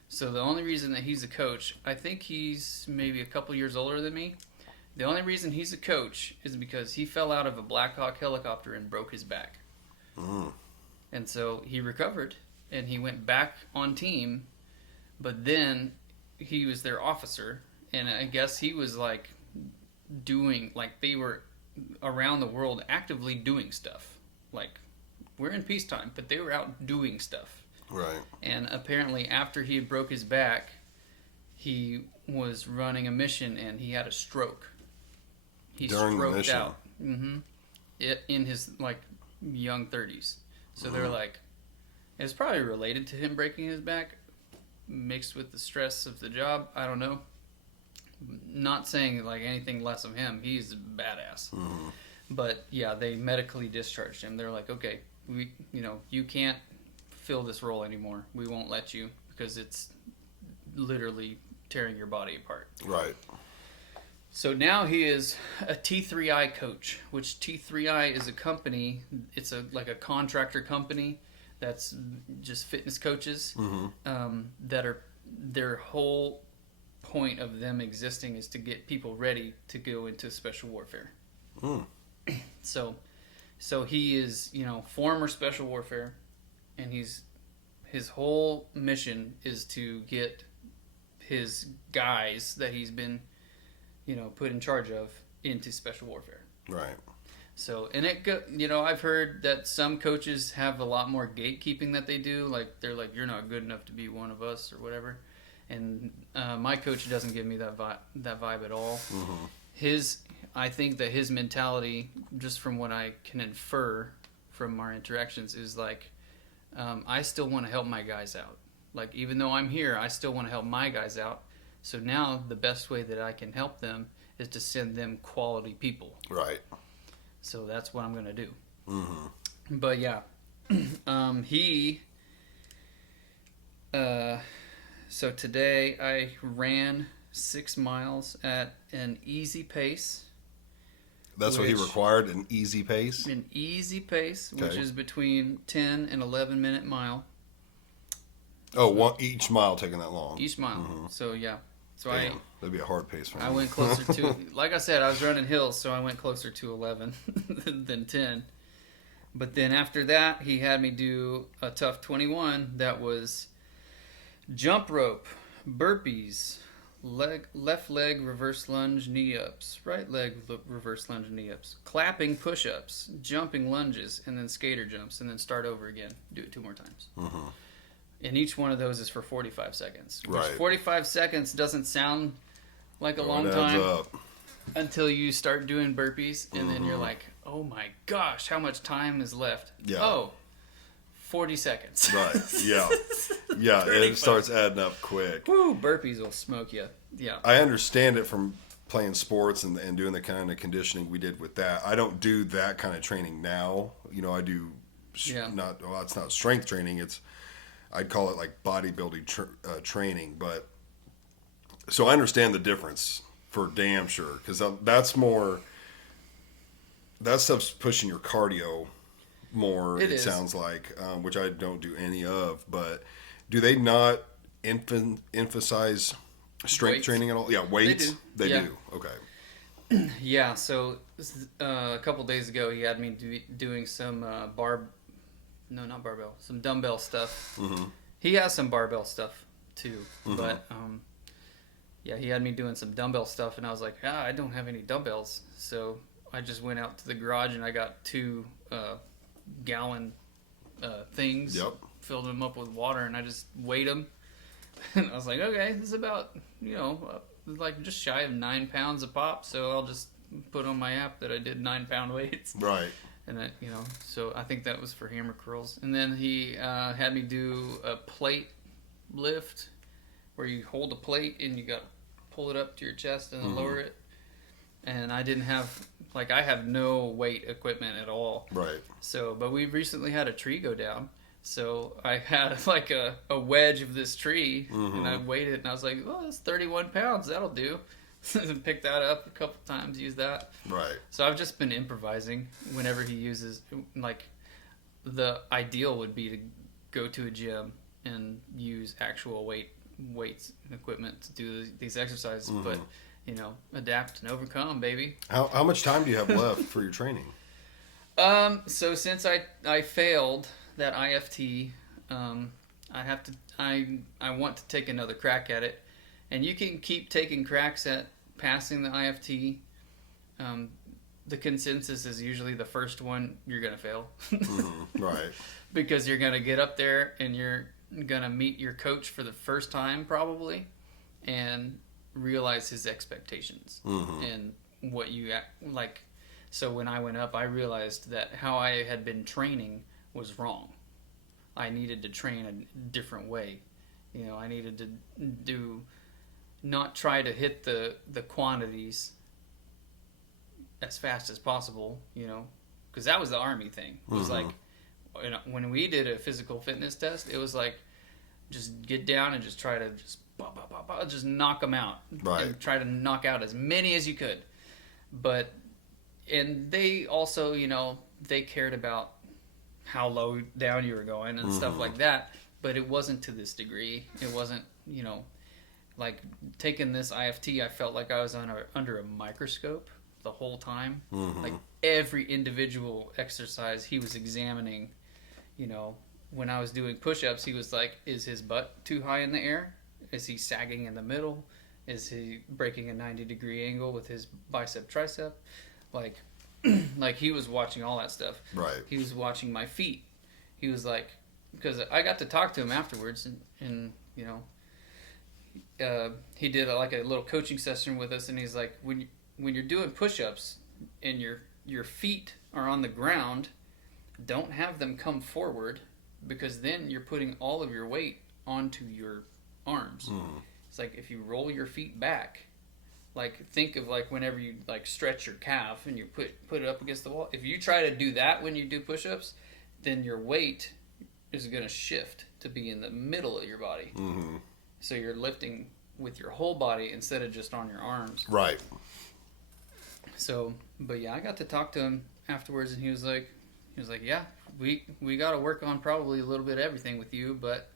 So the only reason that he's a coach, I think he's maybe a couple years older than me. The only reason he's a coach is because he fell out of a Black Hawk helicopter and broke his back. Mm. And so he recovered, and he went back on team, but then he was their officer, and I guess he was like doing, like they were around the world actively doing stuff. Like, we're in peacetime, but they were out doing stuff. Right. And apparently after he broke his back, he was running a mission and he had a stroke. He During the stroked mission? out. Mm-hmm. In his like young 30s. So they're like, it's probably related to him breaking his back, mixed with the stress of the job. I don't know. Not saying like anything less of him. He's a badass. Mm-hmm. But yeah, they medically discharged him. They're like, okay, you can't fill this role anymore. We won't let you because it's literally tearing your body apart. Right. So now he is a T3I coach, which T3I is a company. It's like a contractor company that's just fitness coaches. Mm-hmm. That are their whole point of them existing is to get people ready to go into special warfare. Mm. So he is former special warfare, and his whole mission is to get his guys that he's been put in charge of into special warfare. Right. So, and I've heard that some coaches have a lot more gatekeeping that they do. Like, they're like, you're not good enough to be one of us or whatever. And my coach doesn't give me that vibe at all. Mm-hmm. I think that his mentality, just from what I can infer from our interactions, is like, I still want to help my guys out. Like, even though I'm here, I still want to help my guys out. So now the best way that I can help them is to send them quality people. Right. So that's what I'm going to do. Mm-hmm. But yeah, so today I ran 6 miles at an easy pace. That's what he required, an easy pace? An easy pace, which Okay. is between 10 and 11 minute mile. Oh, each mile taking that long? Each mile. Mhm. So yeah. So Damn, that'd be a hard pace for me. I went closer to, like I said, I was running hills, so I went closer to 11 than 10. But then after that, he had me do a tough 21 that was jump rope, burpees, left leg reverse lunge knee ups, right leg reverse lunge knee ups, clapping push ups, jumping lunges, and then skater jumps, and then start over again. Do it 2 more times. Mm-hmm. And each one of those is for 45 seconds. Which Right. 45 seconds doesn't sound like a long It adds time up. until you start doing burpees, and then you're like, oh my gosh, how much time is left? Yeah. Oh, 40 seconds. Right. Yeah. Yeah. Pretty It starts adding up quick. Woo, burpees will smoke you. Yeah. I understand it from playing sports and doing the kind of conditioning we did with that. I don't do that kind of training now. I do Yeah. it's not strength training. I'd call it like bodybuilding training. But so I understand the difference for damn sure, because that stuff's pushing your cardio more. It It is. sounds like, which I don't do any of. But do they not emphasize strength Weights. training at all? Yeah, weights. They Yeah. do. Okay. Yeah, so a couple days ago, he had me doing some not barbell, some dumbbell stuff. Mm-hmm. He has some barbell stuff too, Mhm. but yeah, he had me doing some dumbbell stuff, and I was like, I don't have any dumbbells, so I just went out to the garage and I got 2 gallon things, Yep. filled them up with water, and I just weighed them. And I was like, okay, this is about like just shy of 9 pounds a pop, so I'll just put on my app that I did 9-pound weights. Right. And that, so I think that was for hammer curls. And then he had me do a plate lift where you hold a plate and you got to pull it up to your chest and then Mhm. lower it. And I didn't have, I have no weight equipment at all. Right. So, but we recently had a tree go down. So I had like a wedge of this tree, Mm-hmm. and I weighed it, and I was like, "Oh, that's 31 pounds. That'll do." Pick that up a couple times, use that. Right. So I've just been improvising whenever he uses. Like, the ideal would be to go to a gym and use actual weights and equipment to do these exercises, but adapt and overcome, baby. How much time do you have left for your training? So since I failed that IFT, I want to take another crack at it, and you can keep taking cracks at passing the IFT. The consensus is usually the first one you're gonna fail, Right. because you're gonna get up there and you're gonna meet your coach for the first time probably, and realize his expectations and what you like. So when I went up, I realized that how I had been training was wrong. I needed to train a different way. I needed to not try to hit the quantities as fast as possible, because that was the Army thing. It was like, when we did a physical fitness test, it was like, just get down and just try to just knock them out. Right. And try to knock out as many as you could. And they also, they cared about how low down you were going and stuff like that, but it wasn't to this degree. It wasn't, like taking this IFT, I felt like I was under a microscope the whole time. Like every individual exercise he was examining, when I was doing push-ups, he was like, is his butt too high in the air? Is he sagging in the middle? Is he breaking a 90-degree angle with his bicep tricep? Like he was watching all that stuff. Right. He was watching my feet. He was like, because I got to talk to him afterwards, and he did like a little coaching session with us, and he's like, when you're doing push-ups and your feet are on the ground, don't have them come forward, because then you're putting all of your weight onto your arms. It's like if you roll your feet back, like think of like whenever you like stretch your calf and you put it up against the wall. If you try to do that when you do push-ups, then your weight is going to shift to be in the middle of your body. So you're lifting with your whole body instead of just on your arms. Right. So, but yeah, I got to talk to him afterwards, and he was like, yeah, we got to work on probably a little bit of everything with you, but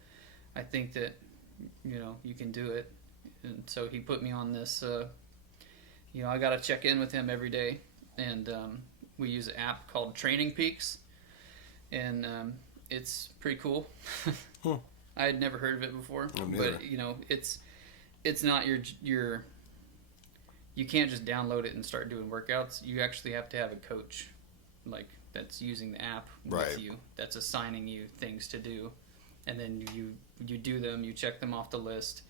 I think that you can do it. And so he put me on this. I got to check in with him every day, and we use an app called Training Peaks, and it's pretty cool. I had never heard of it before, but it's not your. You can't just download it and start doing workouts. You actually have to have a coach, like that's using the app with you, that's assigning you things to do, and then you do them. You check them off the list.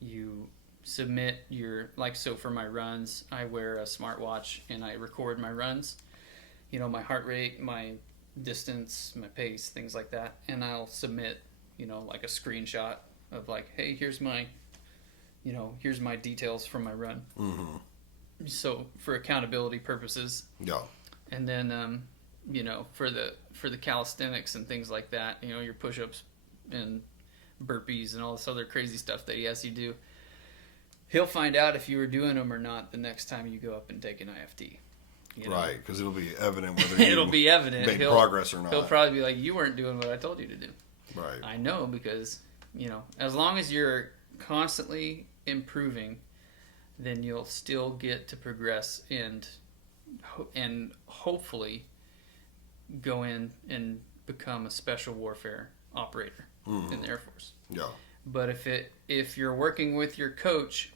You submit so for my runs, I wear a smartwatch and I record my runs. My heart rate, my distance, my pace, things like that, and I'll submit like a screenshot of like, hey, here's my details from my run. So for accountability purposes. Yeah. And then for the calisthenics and things like that, your push-ups and burpees and all this other crazy stuff that he has you do, he'll find out if you were doing them or not the next time you go up and take an IFT. Right, because it'll be evident whether it'll be evident made progress or not. He'll probably be like, you weren't doing what I told you to do. Right. I know, because as long as you're constantly improving, then you'll still get to progress and hopefully go in and become a special warfare operator in the Air Force. Yeah. But if you're working with your coach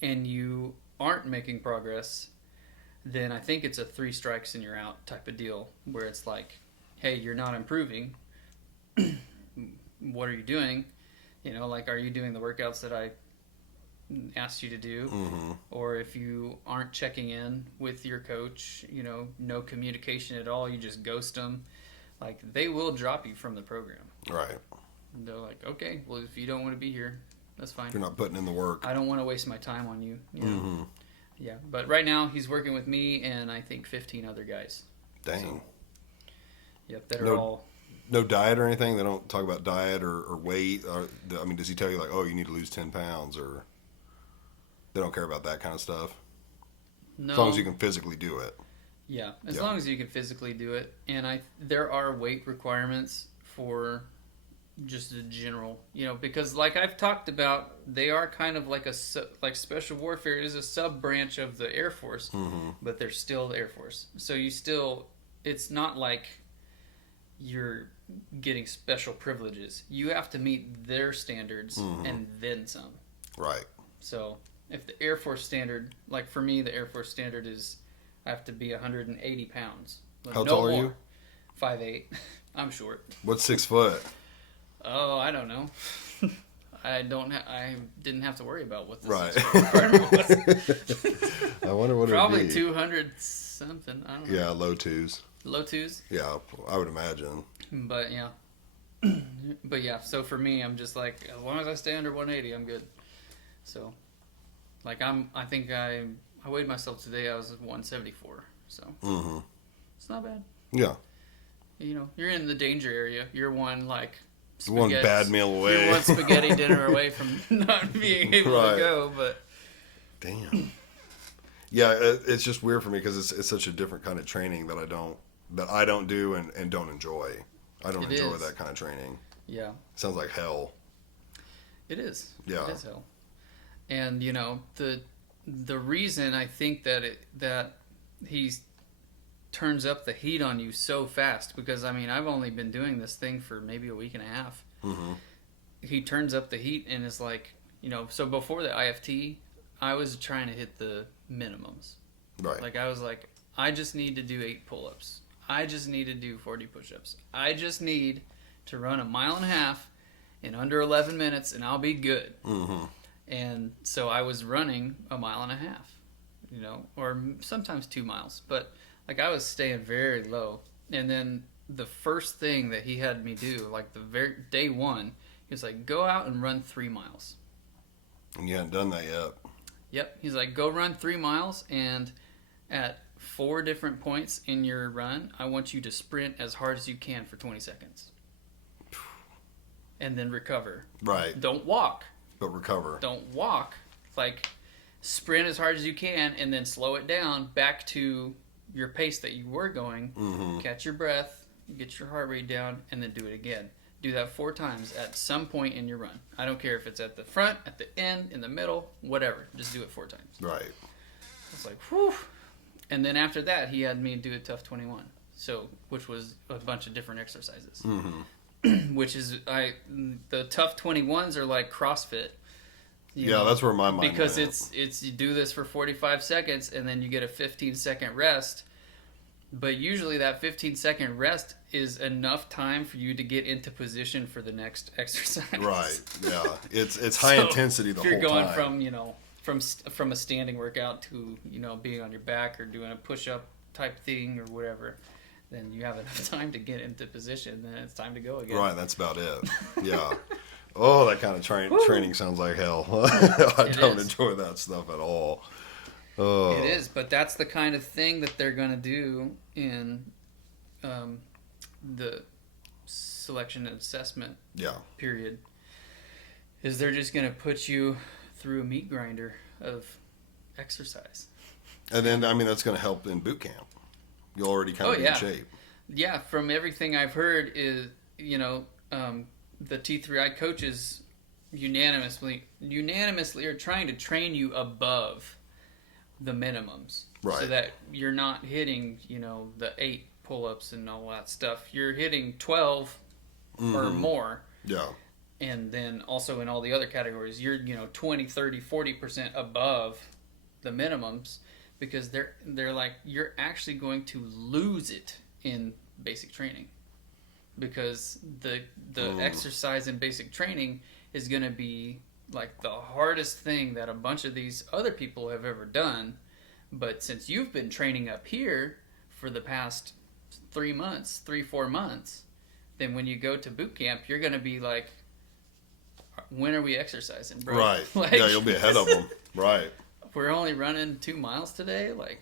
and you aren't making progress, then I think it's a 3 strikes and you're out type of deal, where it's like, hey, you're not improving. What are you doing? Like, are you doing the workouts that I asked you to do? Or if you aren't checking in with your coach, no communication at all, you just ghost them, like, they will drop you from the program. Right. And they're like, okay, well, if you don't want to be here, that's fine. If you're not putting in the work. I don't want to waste my time on you. Yeah, but right now he's working with me and I think 15 other guys. Dang. So, yep, that are all No diet or anything. They don't talk about diet or weight. I mean, does he tell you like, oh, you need to lose 10 pounds, or they don't care about that kind of stuff? No. As long as you can physically do it. Yeah, as Yeah. long as you can physically do it, and there are weight requirements for just a general, because like I've talked about, they are kind of like like special warfare is a sub branch of the Air Force, but they're still the Air Force. So it's not like you're getting special privileges. You have to meet their standards and then some. Right. So if the Air Force standard, like for me, the Air Force standard is I have to be 180 pounds. How tall are you? 5'8". I'm short. What's 6 foot? Oh, I don't know. I didn't have to worry about what the Right. requirement was. I wonder what Probably it'd be. 200 something. I don't know. Yeah, low twos. Low twos. Yeah, I would imagine. But yeah. But yeah, so for me, I'm just like, as long as I stay under 180, I'm good. So, like I think I weighed myself today. I was 174. So it's not bad. Yeah. You're in the danger area. You're one like One bad meal away. You're one spaghetti dinner away from not being able Right. to go. But Damn. Yeah, it's just weird for me because it's such a different kind of training that I don't do and don't enjoy. I don't enjoy that kind of training. Yeah. Sounds like hell. It is. Yeah. It is hell. And the reason I think that he turns up the heat on you so fast, because I've only been doing this thing for maybe a week and a half. Mm-hmm. He turns up the heat and is like, so before the IFT, I was trying to hit the minimums. Right. Like I was like, I just need to do 8 pull-ups. I just need to do 40 push-ups. I just need to run 1.5 miles in under 11 minutes and I'll be good. Mm-hmm. And so I was running 1.5 miles, or sometimes 2 miles. But like I was staying very low. And then the first thing that he had me do, like the very day one, he was like, go out and run 3 miles. And you hadn't done that yet. Yep. He's like, go run 3 miles, and at 4 different points in your run, I want you to sprint as hard as you can for 20 seconds. And then recover. Right. Don't walk. But recover. Don't walk. Like, sprint as hard as you can and then slow it down back to your pace that you were going. Mm-hmm. Catch your breath, get your heart rate down, and then do it again. Do that 4 times at some point in your run. I don't care if it's at the front, at the end, in the middle, whatever. Just do it 4 times. Right. It's like, whew. And then after that, he had me do a Tough 21. So, which was a bunch of different exercises. Mm-hmm. Which is, the Tough 21s are like CrossFit. Yeah, that's where my mind because went. it's you do this for 45 seconds and then you get a 15-second rest. But usually that 15-second rest is enough time for you to get into position for the next exercise. Right. Yeah. It's high intensity the whole time. If you're going from a standing workout to being on your back or doing a push-up type thing or whatever, then you have enough time to get into position. Then it's time to go again. Right. That's about it. Yeah. Oh, that kind of training sounds like hell. I don't enjoy that stuff at all. Oh. It is, but that's the kind of thing that they're going to do in the selection and assessment period. Is they're just going to put you through a meat grinder of exercise. And then, that's going to help in boot camp. You'll already kind of be in shape. Yeah, from everything I've heard is, the T3I coaches unanimously are trying to train you above the minimums. Right. So that you're not hitting, the 8 pull-ups and all that stuff. You're hitting 12 or more. Yeah. And then also in all the other categories, you're, 20, 30, 40% above the minimums, because they're like, you're actually going to lose it in basic training. Because the exercise in basic training is going to be like the hardest thing that a bunch of these other people have ever done. But since you've been training up here for the past 4 months, then when you go to boot camp, you're going to be like, when are we exercising, bro? Right. Like, yeah, you'll be ahead of them. Right. We're only running 2 miles today. Like,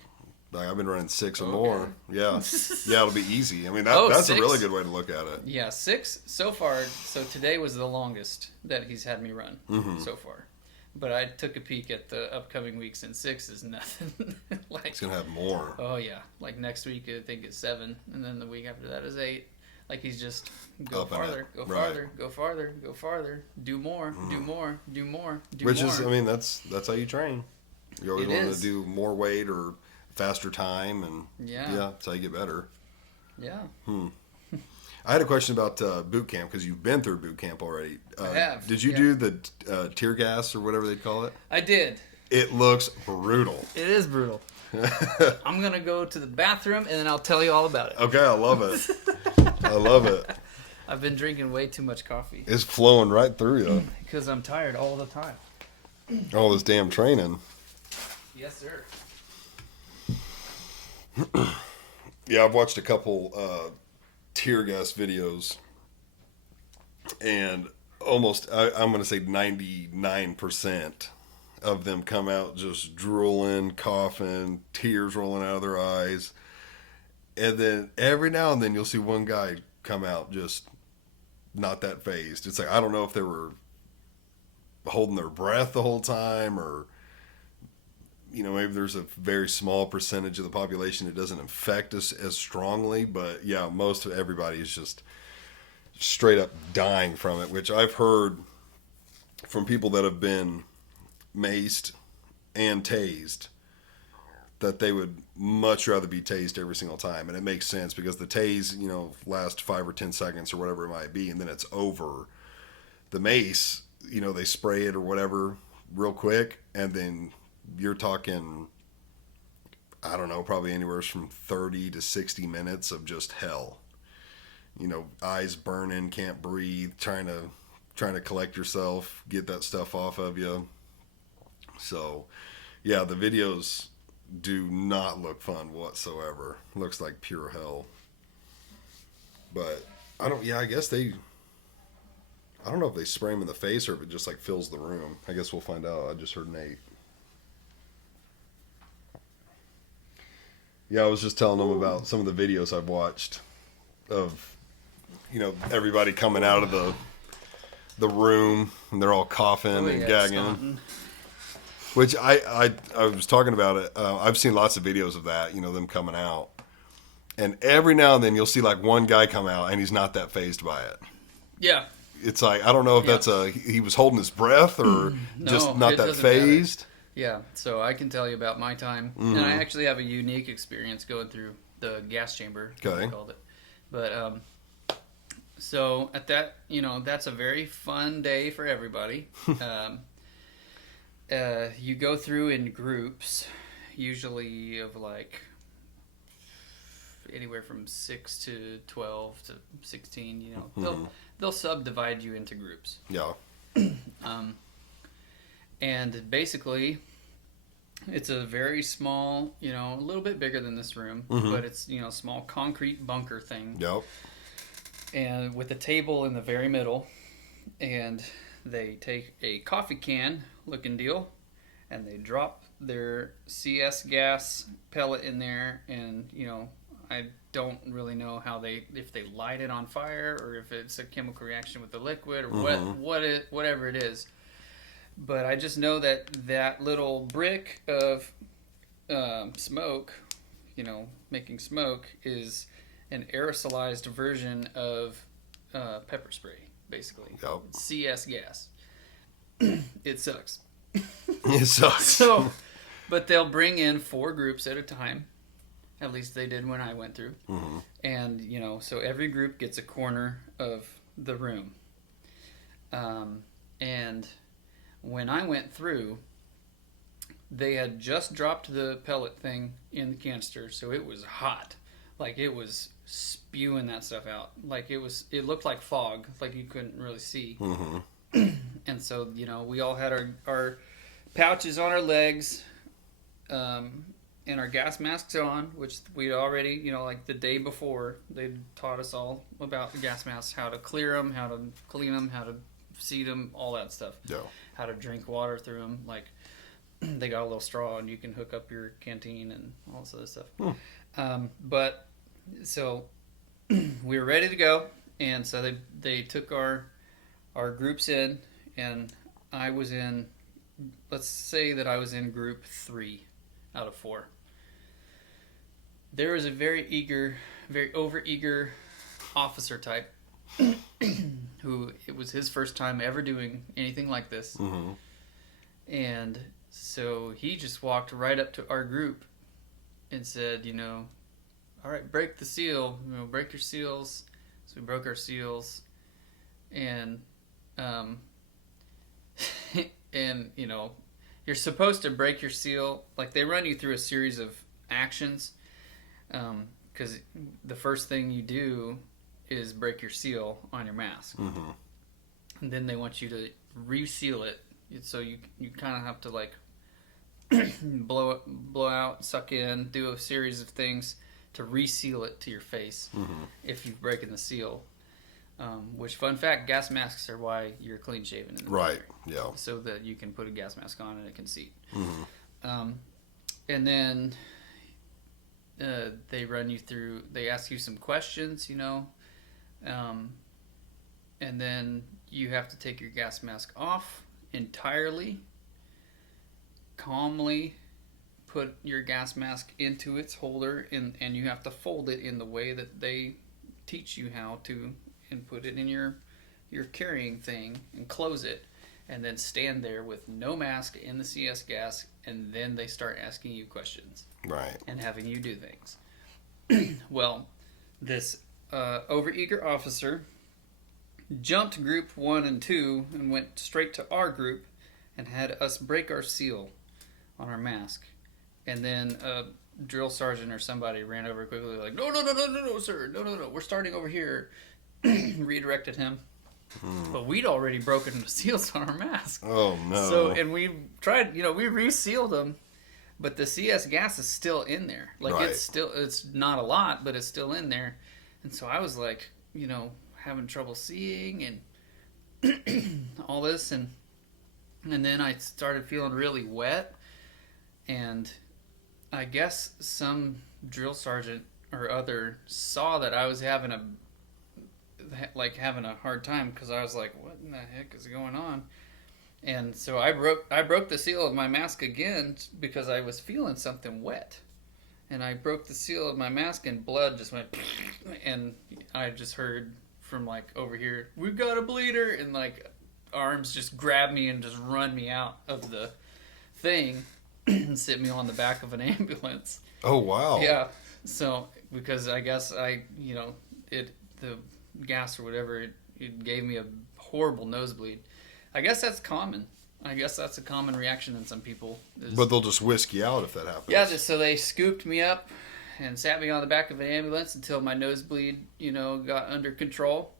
Like I've been running 6 or Okay. more. Yeah, yeah, it'll be easy. I mean, Oh, that's 6? a really good way to look at it. Yeah, 6 so far. So today was the longest that he's had me run so far. But I took a peek at the upcoming weeks, and 6 is nothing. Like, It's gonna have more. oh yeah, like next week I think it's 7, and then the week after that is 8. Like he's just go Up and farther, up. go Right. farther, go farther, go farther, do more, do more, do more, do Which more. is, I mean, that's how you train. You always It want is. to do more weight or faster time, and Yeah. that's how you get better. Yeah. I had a question about boot camp because you've been through boot camp already. I have, Did you yeah. do the tear gas or whatever they call it? I did. It looks brutal. It is brutal. I'm gonna go to the bathroom and then I'll tell you all about it. Okay, I love it. I love it. I've been drinking way too much coffee It's flowing right through you. because I'm tired all the time. All this damn training. Yes, sir. Yeah, I've watched a couple tear gas videos, and almost, I'm going to say 99% of them come out just drooling, coughing, tears rolling out of their eyes. And then every now and then you'll see one guy come out just not that phased. It's like, I don't know if they were holding their breath the whole time, or maybe there's a very small percentage of the population that doesn't affect us as strongly, but yeah, most of everybody is just straight up dying from it, which I've heard from people that have been maced and tased that they would much rather be tased every single time. And it makes sense because the tase, lasts 5 or 10 seconds or whatever it might be, and then it's over. The mace, they spray it or whatever real quick, and then you're talking, I don't know, probably anywhere from 30 to 60 minutes of just hell. Eyes burning, can't breathe, trying to collect yourself, get that stuff off of you. So, yeah, the videos do not look fun whatsoever. Looks like pure hell. But I don't know if they spray them in the face or if it just like fills the room. I guess we'll find out. I just heard Nate. Yeah, I was just telling them about some of the videos I've watched of, everybody coming out of the room and they're all coughing and gagging. Staunton. Which I was talking about it. I've seen lots of videos of that, them coming out. And every now and then you'll see like one guy come out and he's not that phased by it. Yeah. It's like, I don't know if that's he was holding his breath or just No, not it that doesn't matter. phased. Yeah, so I can tell you about my time, and I actually have a unique experience going through the gas chamber, as Okay. they called it. But so at that, that's a very fun day for everybody. You go through in groups, usually of like anywhere from 6 to 12 to 16. They'll subdivide you into groups. Yeah. And basically, it's a very small, a little bit bigger than this room, but it's, small concrete bunker thing. Yep. And with a table in the very middle, and they take a coffee can looking deal, and they drop their CS gas pellet in there, and, I don't really know if they light it on fire or if it's a chemical reaction with the liquid or whatever it is. But I just know that little brick of smoke, making smoke, is an aerosolized version of pepper spray, basically. Yep. CS gas. It sucks. It sucks. So, but they'll bring in 4 groups at a time. At least they did when I went through. And, so every group gets a corner of the room. And when I went through, they had just dropped the pellet thing in the canister, so it was hot. Like, it was spewing that stuff out. Like, it looked like fog, like you couldn't really see. And so, we all had our pouches on our legs, and our gas masks on, which we'd already, like the day before, they taught us all about the gas masks, how to clear them, how to clean them, how to seat them, all that stuff. Yeah. How to drink water through them. Like, they got a little straw, and you can hook up your canteen and all this other stuff. Hmm. But so we were ready to go, and so they took our groups in, and I was in. Let's say that I was in group 3 out of 4. There was a very overeager officer type who it was his first time ever doing anything like this. Mm-hmm. And so he just walked right up to our group and said, all right, break the seal, break your seals. So we broke our seals, and and you're supposed to break your seal. Like, they run you through a series of actions, because the first thing you do is break your seal on your mask. Mm-hmm. And then they want you to reseal it. So you kind of have to, like, blow out, suck in, do a series of things to reseal it to your face if you've broken the seal. Which, fun fact, gas masks are why you're clean shaven in the Right. military. Yeah. So that you can put a gas mask on and it can seat. Mm-hmm. And then they run you through. They ask you some questions, and then you have to take your gas mask off entirely. Calmly put your gas mask into its holder, and you have to fold it in the way that they teach you how to, and put it in your carrying thing and close it, and then stand there with no mask in the CS gas, and then they start asking you questions Right. and having you do things. Well, this overeager officer jumped group 1 and 2 and went straight to our group and had us break our seal on our mask. And then a drill sergeant or somebody ran over quickly, like, no, sir, no, we're starting over here. Redirected him. But we'd already broken the seals on our mask. Oh, no. So, and we tried, we resealed them, but the CS gas is still in there. Like, Right. it's not a lot, but it's still in there. And so I was like, having trouble seeing and all this, and then I started feeling really wet, and I guess some drill sergeant or other saw that I was having a hard time, because I was like, what in the heck is going on? And so I broke the seal of my mask again because I was feeling something wet. And I broke the seal of my mask, and blood just went, and I just heard from, like, over here, we've got a bleeder, and, like, arms just grab me and just run me out of the thing and sit me on the back of an ambulance. Oh, wow. Yeah. So, because I guess the gas or whatever, it gave me a horrible nosebleed. I guess that's common. I guess that's a common reaction in some people. But they'll just whisk you out if that happens. Yeah, so they scooped me up and sat me on the back of an ambulance until my nosebleed, got under control.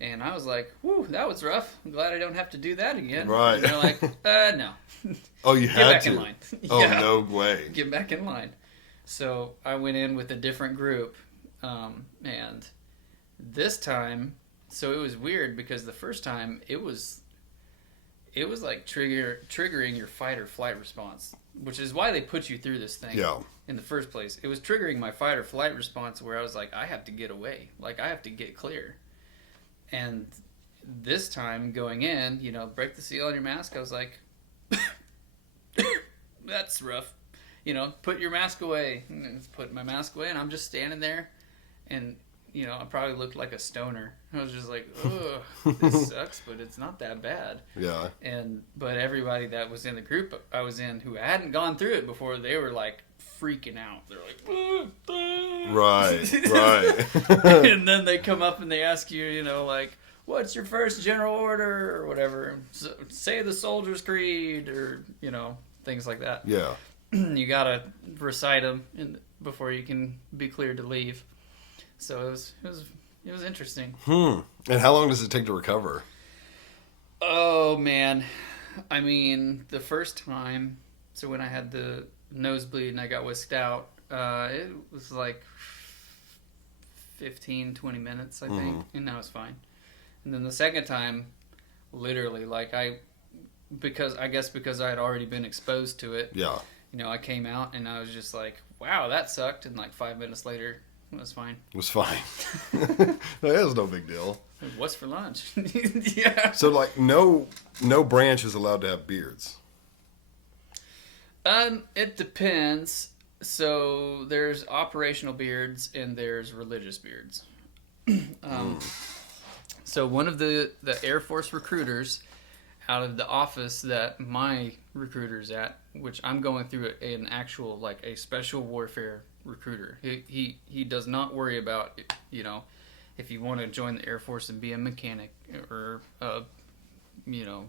And I was like, whew, that was rough. I'm glad I don't have to do that again. Right. And they're like, no. Oh, you Get had back to? in line. Oh, Yeah. no way. Get back in line. So I went in with a different group. And this time, so it was weird because the first time it was like triggering your fight or flight response, which is why they put you through this thing in the first place. It was triggering my fight or flight response where I was like, I have to get away. Like, I have to get clear. And this time going in, break the seal on your mask, I was like, that's rough. Put your mask away. And put my mask away, and I'm just standing there, and I probably looked like a stoner. I was just like, ugh, this sucks, but it's not that bad. Yeah. But everybody that was in the group I was in who hadn't gone through it before, they were like freaking out. They're like, Right. And then they come up and they ask you, like, what's your first general order or whatever? So, say the soldier's creed or, things like that. Yeah. You gotta recite them before you can be cleared to leave. So it was interesting. And how long does it take to recover? Oh man, I mean, the first time, so when I had the nosebleed and I got whisked out, it was like 15, 20 minutes, I think, and that was fine. And then the second time, literally, like, I because I had already been exposed to it. Yeah. You know, I came out and I was just like, wow, that sucked. And like 5 minutes later, it was fine. It was fine. That was no big deal. What's for lunch? Yeah. So like no branch is allowed to have beards. It depends. So there's operational beards and there's religious beards. So one of the Air Force recruiters out of the office that my recruiter's at, which I'm going through an actual, like a special warfare recruiter. He does not worry about, you know, if you want to join the Air Force and be a mechanic or a, you know,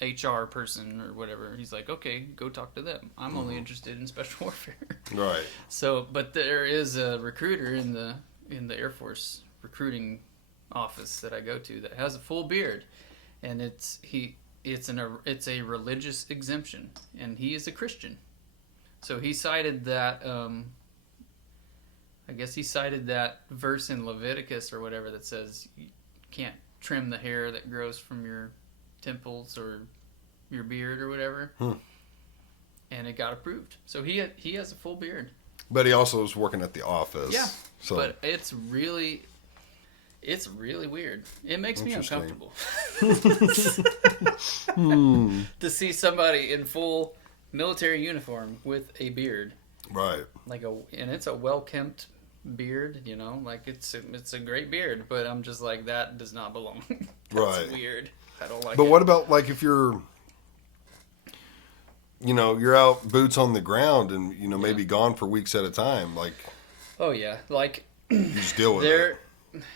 HR person or whatever. He's like, okay, go talk to them. I'm only interested in special warfare. Right. So, but there is a recruiter in the Air Force recruiting office that I go to that has a full beard, and it's a religious exemption, and he is a Christian. So he cited that I guess he cited that verse in Leviticus or whatever that says you can't trim the hair that grows from your temples or your beard or whatever. And it got approved. So he has a full beard. But he also was working at the office. Yeah. So But it's really weird. It makes me Interesting. uncomfortable. To see somebody in full military uniform with a beard. right. And it's a well-kempt beard, you know, like it's a great beard, but I'm just like, that does not belong. That's Right. weird. I don't like But it. what about like if you're you're out boots on the ground and maybe gone for weeks at a time, like Oh yeah, like you just deal with it.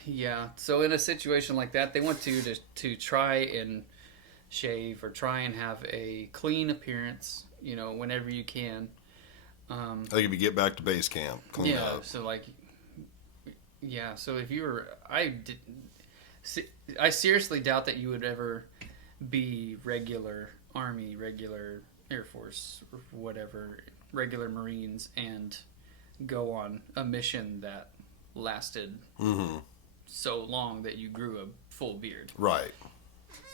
yeah. So in a situation like that, they want to try and shave or try and have a clean appearance, you know, whenever you can. Like if you get back to base camp, clean Yeah. up. So like, yeah. So if you were, I seriously doubt that you would ever be regular Army, regular Air Force, or whatever, regular Marines, and go on a mission that lasted so long that you grew a full beard. Right.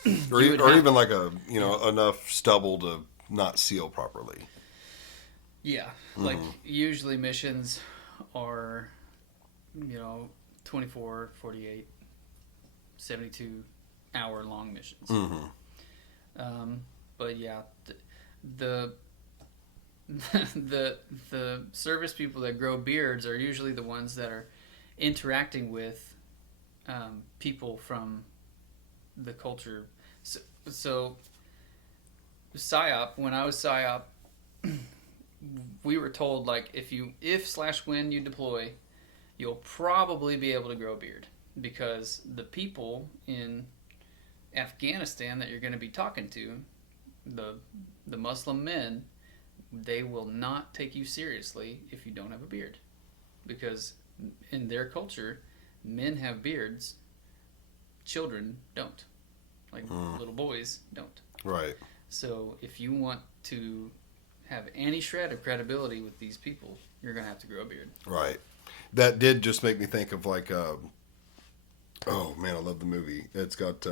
would Even like enough stubble to not seal properly. Yeah, like usually missions are, 24, 48, 72 hour long missions. But yeah, the the service people that grow beards are usually the ones that are interacting with people from the culture. So PSYOP, when I was PSYOP, we were told, like, if/when you deploy, you'll probably be able to grow a beard, because the people in Afghanistan that you're going to be talking to, the Muslim men, they will not take you seriously if you don't have a beard, because in their culture, men have beards, children don't, like little boys don't. Right. So if you want to have any shred of credibility with these people, you're going to have to grow a beard. Right. That did just make me think of like, oh man, I love the movie. It's got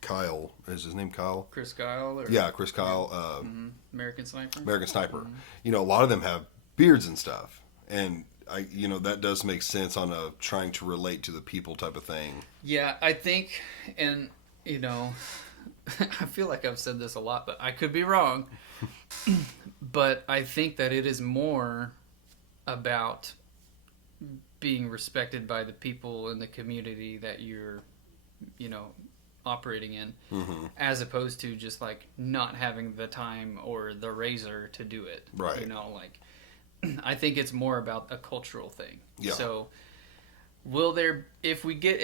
Kyle. Is his name Kyle? Chris Kyle? Yeah, Chris Kyle. American Sniper? American Sniper. A lot of them have beards and stuff. And that does make sense on a trying to relate to the people type of thing. Yeah, I think, and I feel like I've said this a lot, but I could be wrong. But I think that it is more about being respected by the people in the community that you're, operating in, as opposed to just like not having the time or the razor to do it. Right. I think it's more about a cultural thing. Yeah. So if we get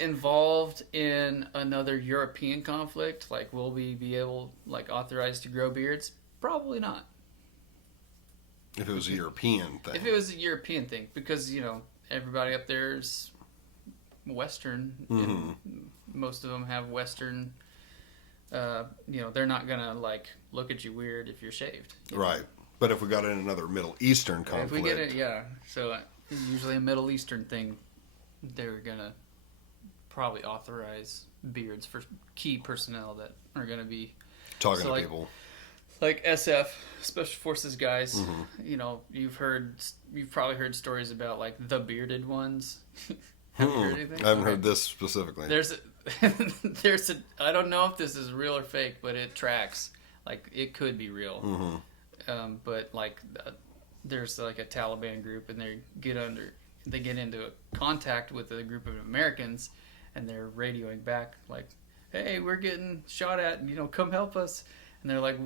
involved in another European conflict, like, will we be able, like, authorized to grow beards? Probably not. If it was a European thing. If it was a European thing, because everybody up there is Western, and most of them have Western. They're not gonna like look at you weird if you're shaved. Right. But if we got in another Middle Eastern conflict. If we get it, yeah. So usually a Middle Eastern thing, they're gonna probably authorize beards for key personnel that are going to be Talking So, to like, people. like SF, Special Forces guys. Mhm. You know, you've probably heard stories about like the bearded ones. Have you heard anything? I haven't Okay. heard this specifically. There's a, there's a, I don't know if this is real or fake, but it tracks. Like, it could be real. Hmm. But like, there's like a Taliban group, and they get into contact with a group of Americans, and they're radioing back like, "Hey, we're getting shot at. You know, come help us." And they're like,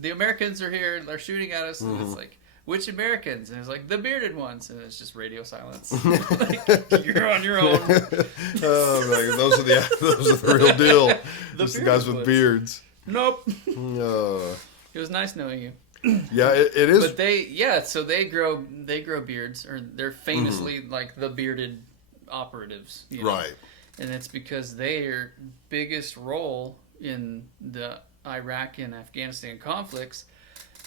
"The Americans are here. They're shooting at us." And it's like, "Which Americans?" And it's like, "The bearded ones." And it's just radio silence. Like, you're on your own. Oh, like, those are the real deal. The Just the guys bearded with ones. beards. Nope. Uh, It was nice knowing you. yeah, it is. But so they grow beards, or they're famously like the bearded operatives, you know? Right. And it's because their biggest role in the Iraq and Afghanistan conflicts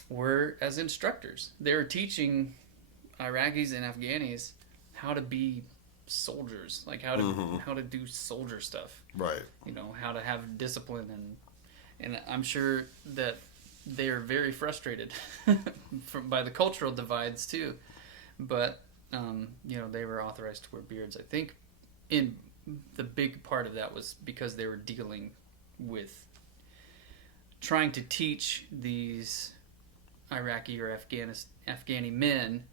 were as instructors. They were teaching Iraqis and Afghanis how to be soldiers, like how to do soldier stuff. Right. You know, how to have discipline, and I'm sure that they are very frustrated by the cultural divides too. But you know, they were authorized to wear beards. I think in the big part of that was because they were dealing with trying to teach these Iraqi or Afghani men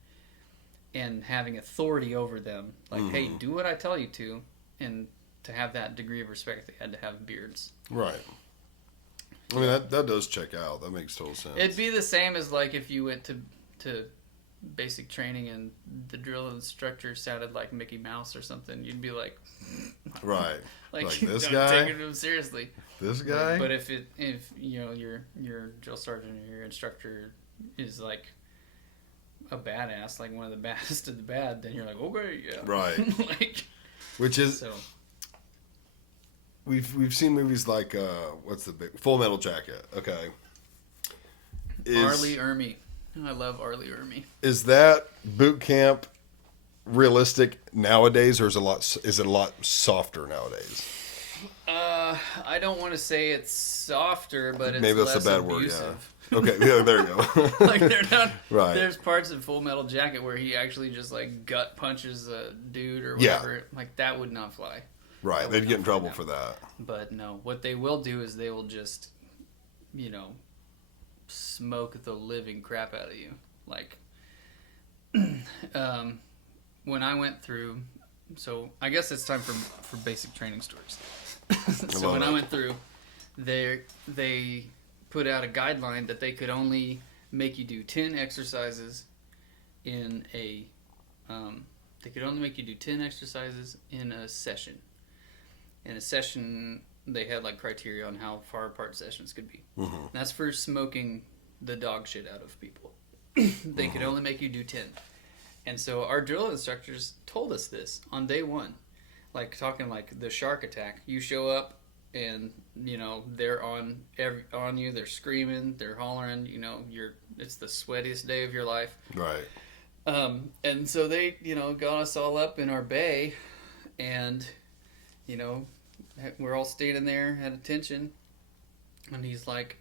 and having authority over them. Like, hey, do what I tell you to. And to have that degree of respect, they had to have beards. Right. I mean, that does check out. That makes total sense. It'd be the same as like if you went to basic training and the drill instructor sounded like Mickey Mouse or something. You'd be like, Right. like this not guy? taking him seriously. This guy? But if you know your drill sergeant or your instructor is like a badass, like one of the baddest of the bad, then you're like, okay, yeah, Right. like, Which is so we've seen movies like what's the big Full Metal Jacket. Okay. Arlie Ermy. I love Arlie Ermy. Is that boot camp realistic nowadays, or is it a lot softer nowadays? I don't want to say it's softer, but it's Maybe that's less a bad abusive. word. Yeah. Okay. Yeah. There you go. Like, they're not. Right. There's parts of Full Metal Jacket where he actually just like gut punches a dude or Yeah. whatever. Like, that would not fly. Right. They'd get in trouble for that. But no, what they will do is they will just, you know, smoke the living crap out of you. Like, when I went through, so I guess it's time for basic training stories. So when I went through, they put out a guideline that they could only make you do 10 exercises in a, they could only make you do 10 exercises in a session. In a session, they had like criteria on how far apart sessions could be. Mm-hmm. That's for smoking the dog shit out of people. They could only make you do 10. And so our drill instructors told us this on day one. Like, talking like the shark attack. You show up and, you know, they're on you, they're screaming, they're hollering, you know, it's the sweatiest day of your life. Right. And so they, you know, got us all up in our bay, and, you know, we're all standing there at attention, and he's like,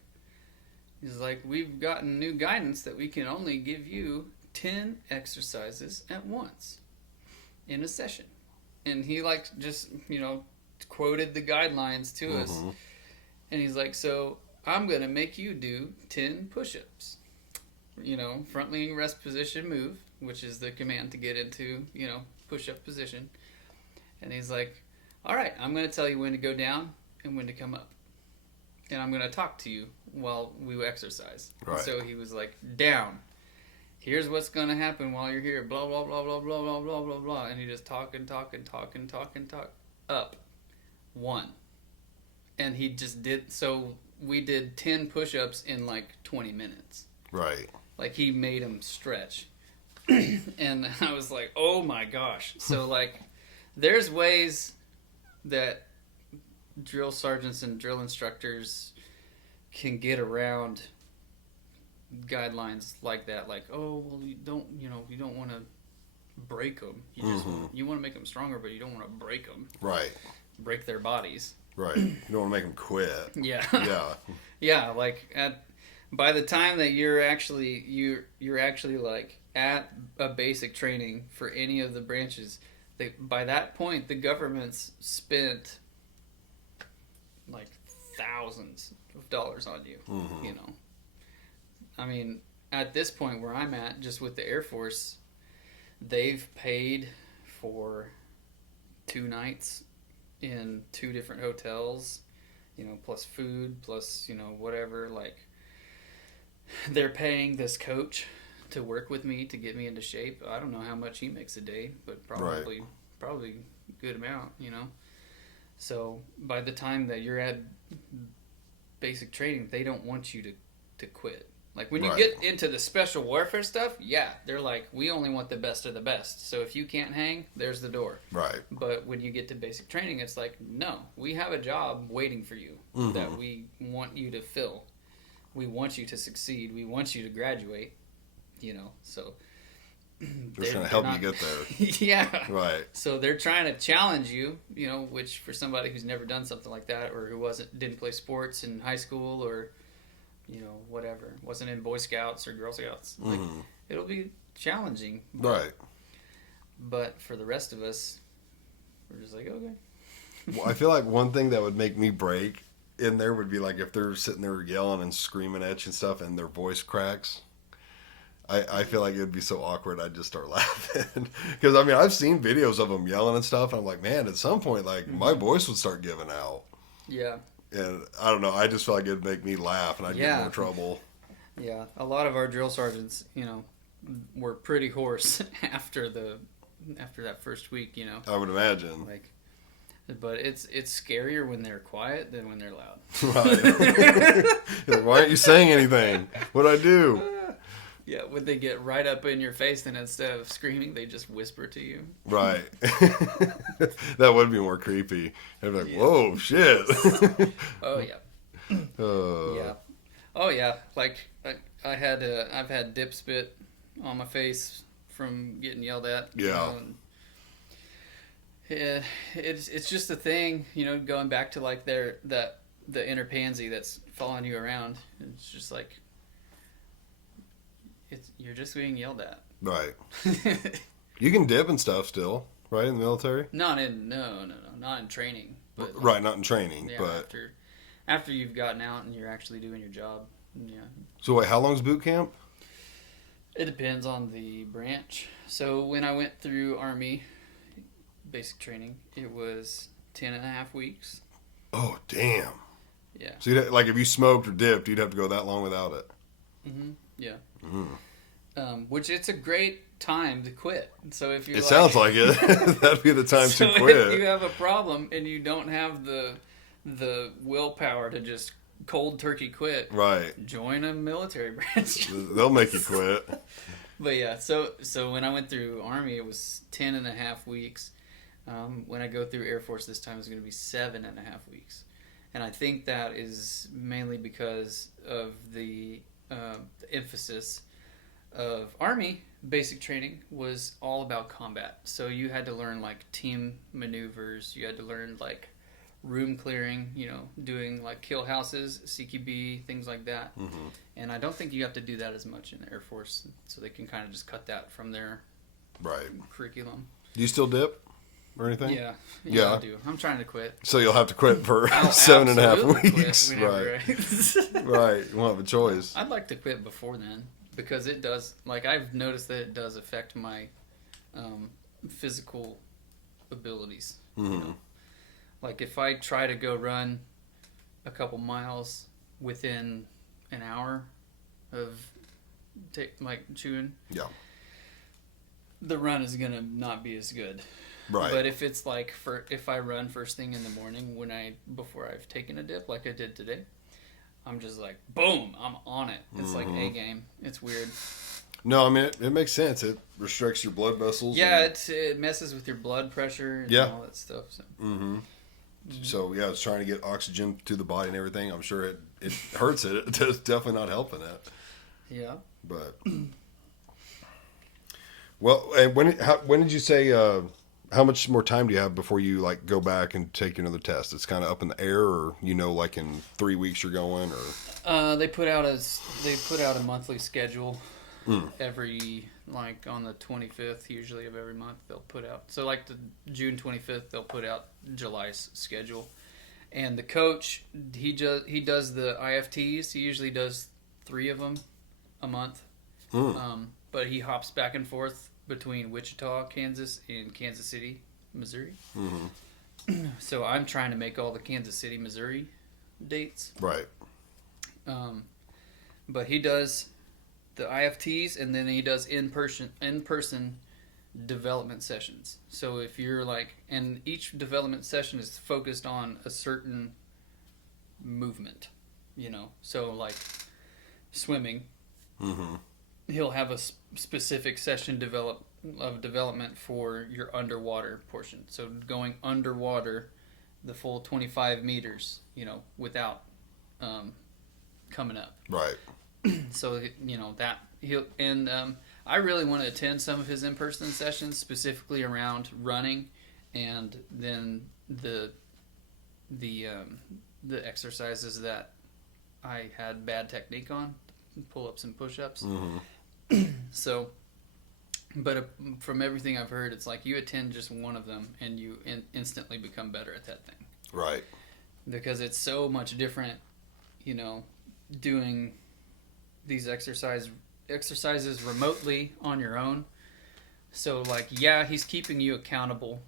we've gotten new guidance that we can only give you 10 exercises at once in a session. And he like just, you know, quoted the guidelines to us. And he's like, so I'm going to make you do 10 push-ups. You know, front leaning rest position move, which is the command to get into, you know, push-up position. And he's like, all right, I'm going to tell you when to go down and when to come up. And I'm going to talk to you while we exercise. Right. So he was like, down. Here's what's going to happen while you're here. Blah, blah, blah, blah, blah, blah, blah, blah, blah. And he just talk. Up. 1. And he just did. So we did 10 push-ups in like 20 minutes. Right. Like, he made them stretch. And I was like, oh my gosh. So, like, there's ways that drill sergeants and drill instructors can get around guidelines like that. Like, oh, well, you don't want to break them. You just you want to make them stronger, but you don't want to break them. Right. Break their bodies. Right. You don't want to make them quit. Yeah. Yeah. Yeah, like by the time that you're actually like at a basic training for any of the branches, by that point the government's spent like thousands of dollars on you. Mm-hmm. You know, I mean, at this point where I'm at, just with the Air Force, they've paid for 2 nights in 2 different hotels, you know, plus food, plus, you know, whatever. Like, they're paying this coach to work with me to get me into shape. I don't know how much he makes a day, but probably a good amount, you know. So by the time that you're at basic training, they don't want you to quit. Like, when you Right. get into the special warfare stuff, yeah, they're like, we only want the best of the best. So if you can't hang, there's the door. Right. But when you get to basic training, it's like, no, we have a job waiting for you that we want you to fill. We want you to succeed. We want you to graduate, you know. So They're trying to help you get there. Yeah. Right. So they're trying to challenge you, you know, which for somebody who's never done something like that, or who didn't play sports in high school, or, you know, whatever, wasn't in Boy Scouts or Girl Scouts, like, it'll be challenging. Right. But for the rest of us, we're just like, okay. Well, I feel like one thing that would make me break in there would be like if they're sitting there yelling and screaming at you and stuff and their voice cracks. I feel like it would be so awkward I'd just start laughing. Because, I mean, I've seen videos of them yelling and stuff, and I'm like, man, at some point, like, my voice would start giving out. Yeah. And I don't know, I just feel like it'd make me laugh and I'd get more trouble. Yeah. A lot of our drill sergeants, you know, were pretty hoarse after that first week, you know. I would imagine. Like, but it's scarier when they're quiet than when they're loud. Right. Like, why aren't you saying anything? What'd I do? Yeah, when they get right up in your face, then instead of screaming, they just whisper to you. Right. That would be more creepy. I'd be like, whoa, shit. Oh yeah. Yeah. Oh yeah. Like I've had dip spit on my face from getting yelled at. Yeah. You know, yeah. It's just a thing, you know, going back to like the inner pansy that's following you around. It's just like, you're just being yelled at. Right. You can dip and stuff still, right, in the military? Not in not in training. But Right, not in training, yeah, but... after you've gotten out and you're actually doing your job. Yeah. So wait, how long's boot camp? It depends on the branch. So when I went through Army basic training, it was 10.5 weeks. Oh, damn. Yeah. So like if you smoked or dipped, you'd have to go that long without it. Mm-hmm. Yeah. Which it's a great time to quit. So if you sounds like it. That'd be the time so to quit. If you have a problem and you don't have the willpower to just cold turkey quit, Right. join a military branch. They'll make you quit. But yeah, so when I went through Army, it was 10.5 weeks. When I go through Air Force this time, it's going to be 7.5 weeks. And I think that is mainly because of the emphasis of Army basic training was all about combat. So you had to learn like team maneuvers. You had to learn like room clearing, you know, doing like kill houses, CQB, things like that. Mm-hmm. And I don't think you have to do that as much in the Air Force. So they can kind of just cut that from their Right. curriculum. Do you still dip or anything? Yeah, I do. I'm trying to quit. So you'll have to quit for I'll 7.5 absolutely quit weeks. whenever Right. Right. You won't have a choice. I'd like to quit before then because it does. Like I've noticed that it does affect my physical abilities. Mm-hmm. You know? Like if I try to go run a couple miles within an hour of chewing, Yeah. the run is gonna not be as good. Right. But if it's like if I run first thing in the morning before I've taken a dip like I did today, I'm just like boom, I'm on it. It's like a game. It's weird. No, I mean it makes sense. It restricts your blood vessels. Yeah, and, it messes with your blood pressure and Yeah. all that stuff. So. Mm-hmm. So yeah, it's trying to get oxygen to the body and everything. I'm sure it hurts it. It's definitely not helping it. Yeah. But well, and when did you say? how much more time do you have before you like go back and take another test? It's kind of up in the air, or like in 3 weeks you're going, or They put out a monthly schedule every like on the 25th usually of every month they'll put out. So like the June 25th they'll put out July's schedule. And the coach he does the IFTs. He usually does 3 of them a month. But he hops back and forth between Wichita, Kansas, and Kansas City, Missouri. So I'm trying to make all the Kansas City, Missouri dates. right? But he does the IFTs, and then he does in person development sessions. So if you're like, and each development session is focused on a certain movement, So like swimming, he'll have a specific session development for your underwater portion. So going underwater, the full 25 meters, without coming up. Right. So that he'll and I really want to attend some of his in-person sessions, specifically around running, and then the exercises that I had bad technique on, pull-ups and push-ups. So, but from everything I've heard, it's like you attend just one of them and you instantly become better at that thing. Right. Because it's so much different, doing these exercises remotely on your own. So like, yeah, he's keeping you accountable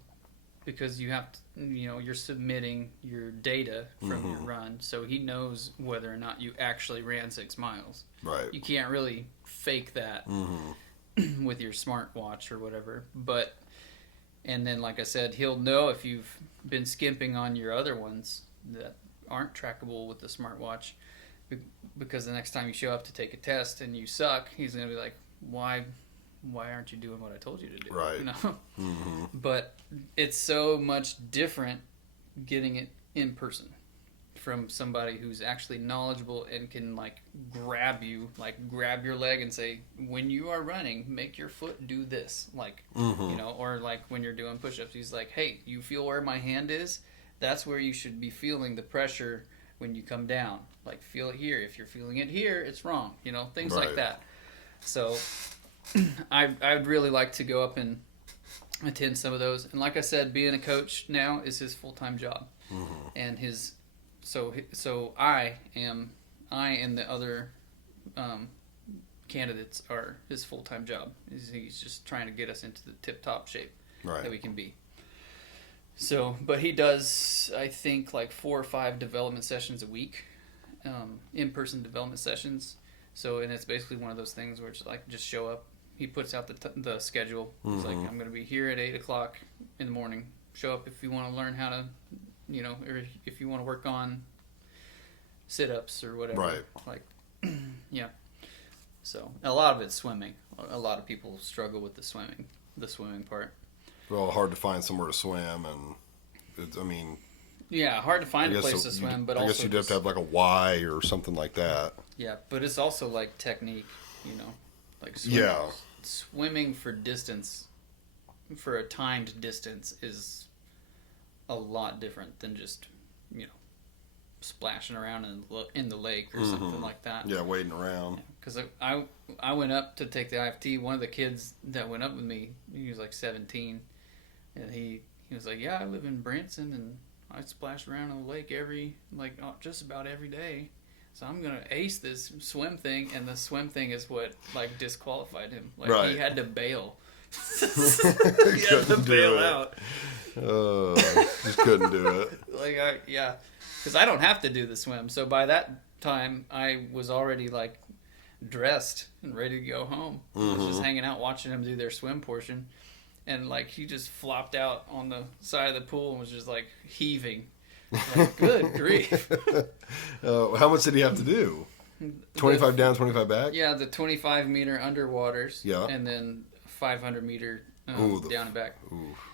because you have to, you're submitting your data from your run, so he knows whether or not you actually ran 6 miles. Right. You can't really fake that with your smartwatch or whatever. But, and then like I said, he'll know if you've been skimping on your other ones that aren't trackable with the smartwatch, because the next time you show up to take a test and you suck, he's going to be like, why aren't you doing what I told you to do? Right. But it's so much different getting it in person from somebody who's actually knowledgeable and can like grab your leg and say, when you are running, make your foot do this, like or like when you're doing push-ups, he's like, hey, you feel where my hand is? That's where you should be feeling the pressure when you come down. Like, feel it here. If you're feeling it here, it's wrong. Things like that. So I would really like to go up and attend some of those. And like I said, being a coach now is his full-time job. And so I and the other candidates are his full-time job. He's just trying to get us into the tip-top shape that we can be. So, but he does, I think, like 4 or 5 development sessions a week, in-person development sessions. So, and it's basically one of those things where it's like, just show up. He puts out the schedule. He's like, I'm going to be here at 8 o'clock in the morning. Show up if you want to learn how to, or if you want to work on sit-ups or whatever. Right. Like, yeah. So, a lot of it's swimming. A lot of people struggle with the swimming part. Well, hard to find somewhere to swim, and yeah, hard to find a place to swim, but I also guess you'd have to have like a Y or something like that. Yeah, but it's also like technique, like swimming for distance, for a timed distance, is a lot different than just splashing around in the lake or something like that. Yeah, wading around. Because I went up to take the IFT. One of the kids that went up with me, he was like 17. And he was like, yeah, I live in Branson, and I splash around in the lake just about every day. So I'm going to ace this swim thing, and the swim thing is what, like, disqualified him. Like, right. He had to bail. He had to bail out. Just couldn't do it. Yeah. Because I don't have to do the swim. So by that time, I was already, like, dressed and ready to go home. I was just hanging out watching them do their swim portion. And, like, he just flopped out on the side of the pool and was just, like, heaving. Like, good grief. How much did he have to do? 25 down, 25 back? Yeah, the 25-meter underwaters. Yeah. And then 500-meter down and back.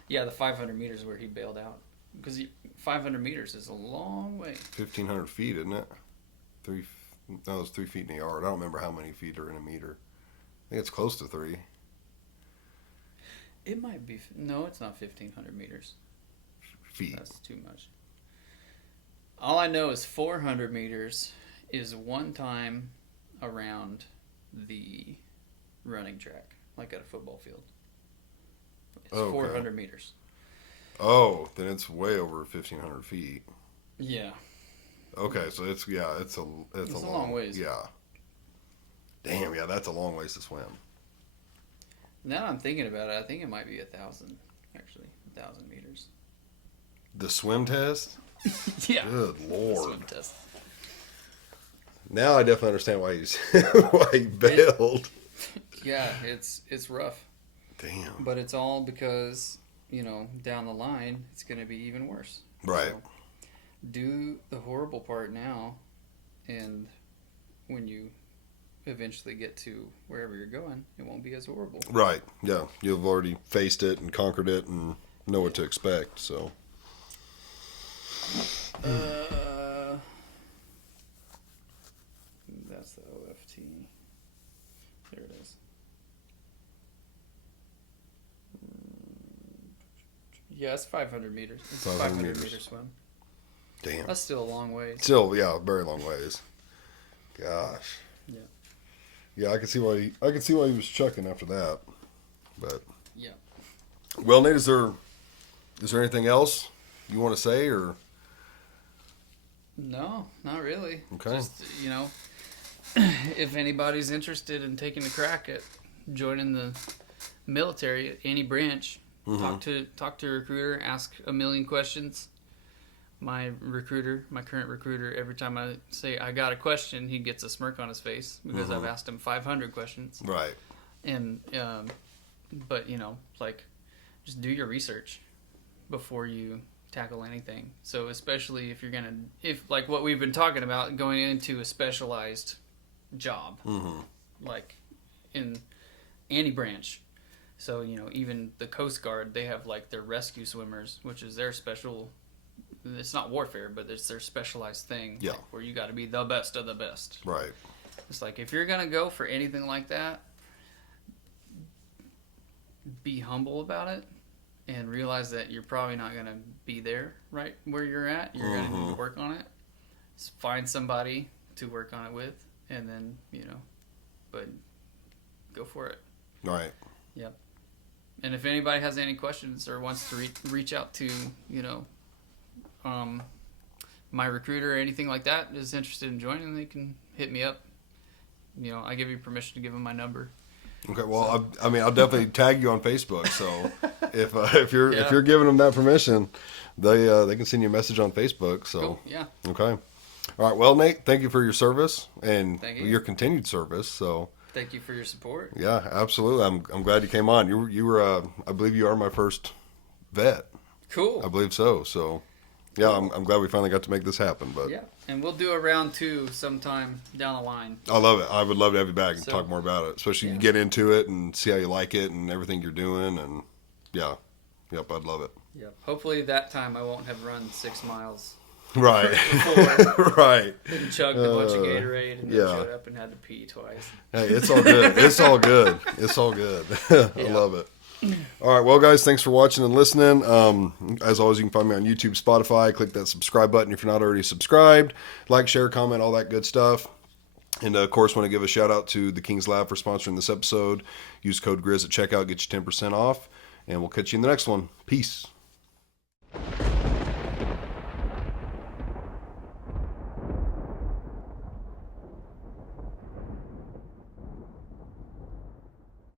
Yeah, the 500 meters where he bailed out. Because 500 meters is a long way. 1,500 feet, isn't it? It's 3 feet in a yard. I don't remember how many feet are in a meter. I think it's close to 3. It might be. No, it's not 1,500 meters. feet? That's too much. All I know is 400 meters is one time around the running track, like at a football field. It's Okay. 400 meters. Oh, then it's way over 1,500 feet. Yeah. Okay, so it's a long ways. Yeah. Damn, yeah, that's a long ways to swim. Now I'm thinking about it, I think it might be 1,000, actually. 1,000 meters. The swim test? Yeah. Good The lord. swim test. Now I definitely understand why he's why he bailed. Yeah, it's rough. Damn. But it's all because, down the line, it's going to be even worse. Right. So, do the horrible part now, and when you eventually get to wherever you're going, it won't be as horrible. Right. Yeah. You've already faced it and conquered it and know what to expect. So. That's the OFT. There it is. Yeah, it's 500 meters. It's a 500 500 meters. meter swim. Damn. That's still a long way. Still, yeah, very long ways. Gosh. Yeah. Yeah, I can see why he was chucking after that. But Yeah. well, Nate, is there anything else you want to say or No, not really. Okay. Just, if anybody's interested in taking a crack at joining the military at any branch, talk to a recruiter, ask a million questions. My current recruiter, every time I say I got a question, he gets a smirk on his face because I've asked him 500 questions. right? And but just do your research before you tackle anything. So especially if if like what we've been talking about, going into a specialized job, like in any branch. So even the Coast Guard, they have like their rescue swimmers, which is their special. It's not warfare, but it's their specialized thing. Yeah. Like, where you got to be the best of the best. Right. It's like if you're gonna go for anything like that, be humble about it and realize that you're probably not gonna be there right where you're at. You're gonna need to work on it. Find somebody to work on it with, and then but go for it. Right. Yep. And if anybody has any questions or wants to reach out to my recruiter or anything like that is interested in joining, they can hit me up. I give you permission to give them my number. Okay. Well, I mean, I'll definitely tag you on Facebook. So if you're giving them that permission, they can send you a message on Facebook. So Cool. Yeah. okay. All right. Well, Nate, thank you for your service and Thank you. your continued service. So Thank you for your support. yeah, absolutely. I'm glad you came on. You were I believe you are my first vet. Cool. I believe so. So yeah, I'm glad we finally got to make this happen. But Yeah. And we'll do a round 2 sometime down the line. I love it. I would love to have you back and So, talk more about it, especially yeah. you get into it and see how you like it and everything you're doing. And yeah, yep, I'd love it. Yep. Hopefully that time I won't have run 6 miles Right, Before. right. and chugged a bunch of Gatorade and then yeah. showed up and had to pee twice. Hey, it's all good. It's all good. It's all good. I Yeah. love it. All right, well, guys, thanks for watching and listening. As always, you can find me on YouTube, Spotify. Click that subscribe button if you're not already subscribed. Like, share, comment, all that good stuff. And, of course, want to give a shout-out to the King's Lab for sponsoring this episode. Use code GRIZ at checkout, get you 10% off. And we'll catch you in the next one. Peace.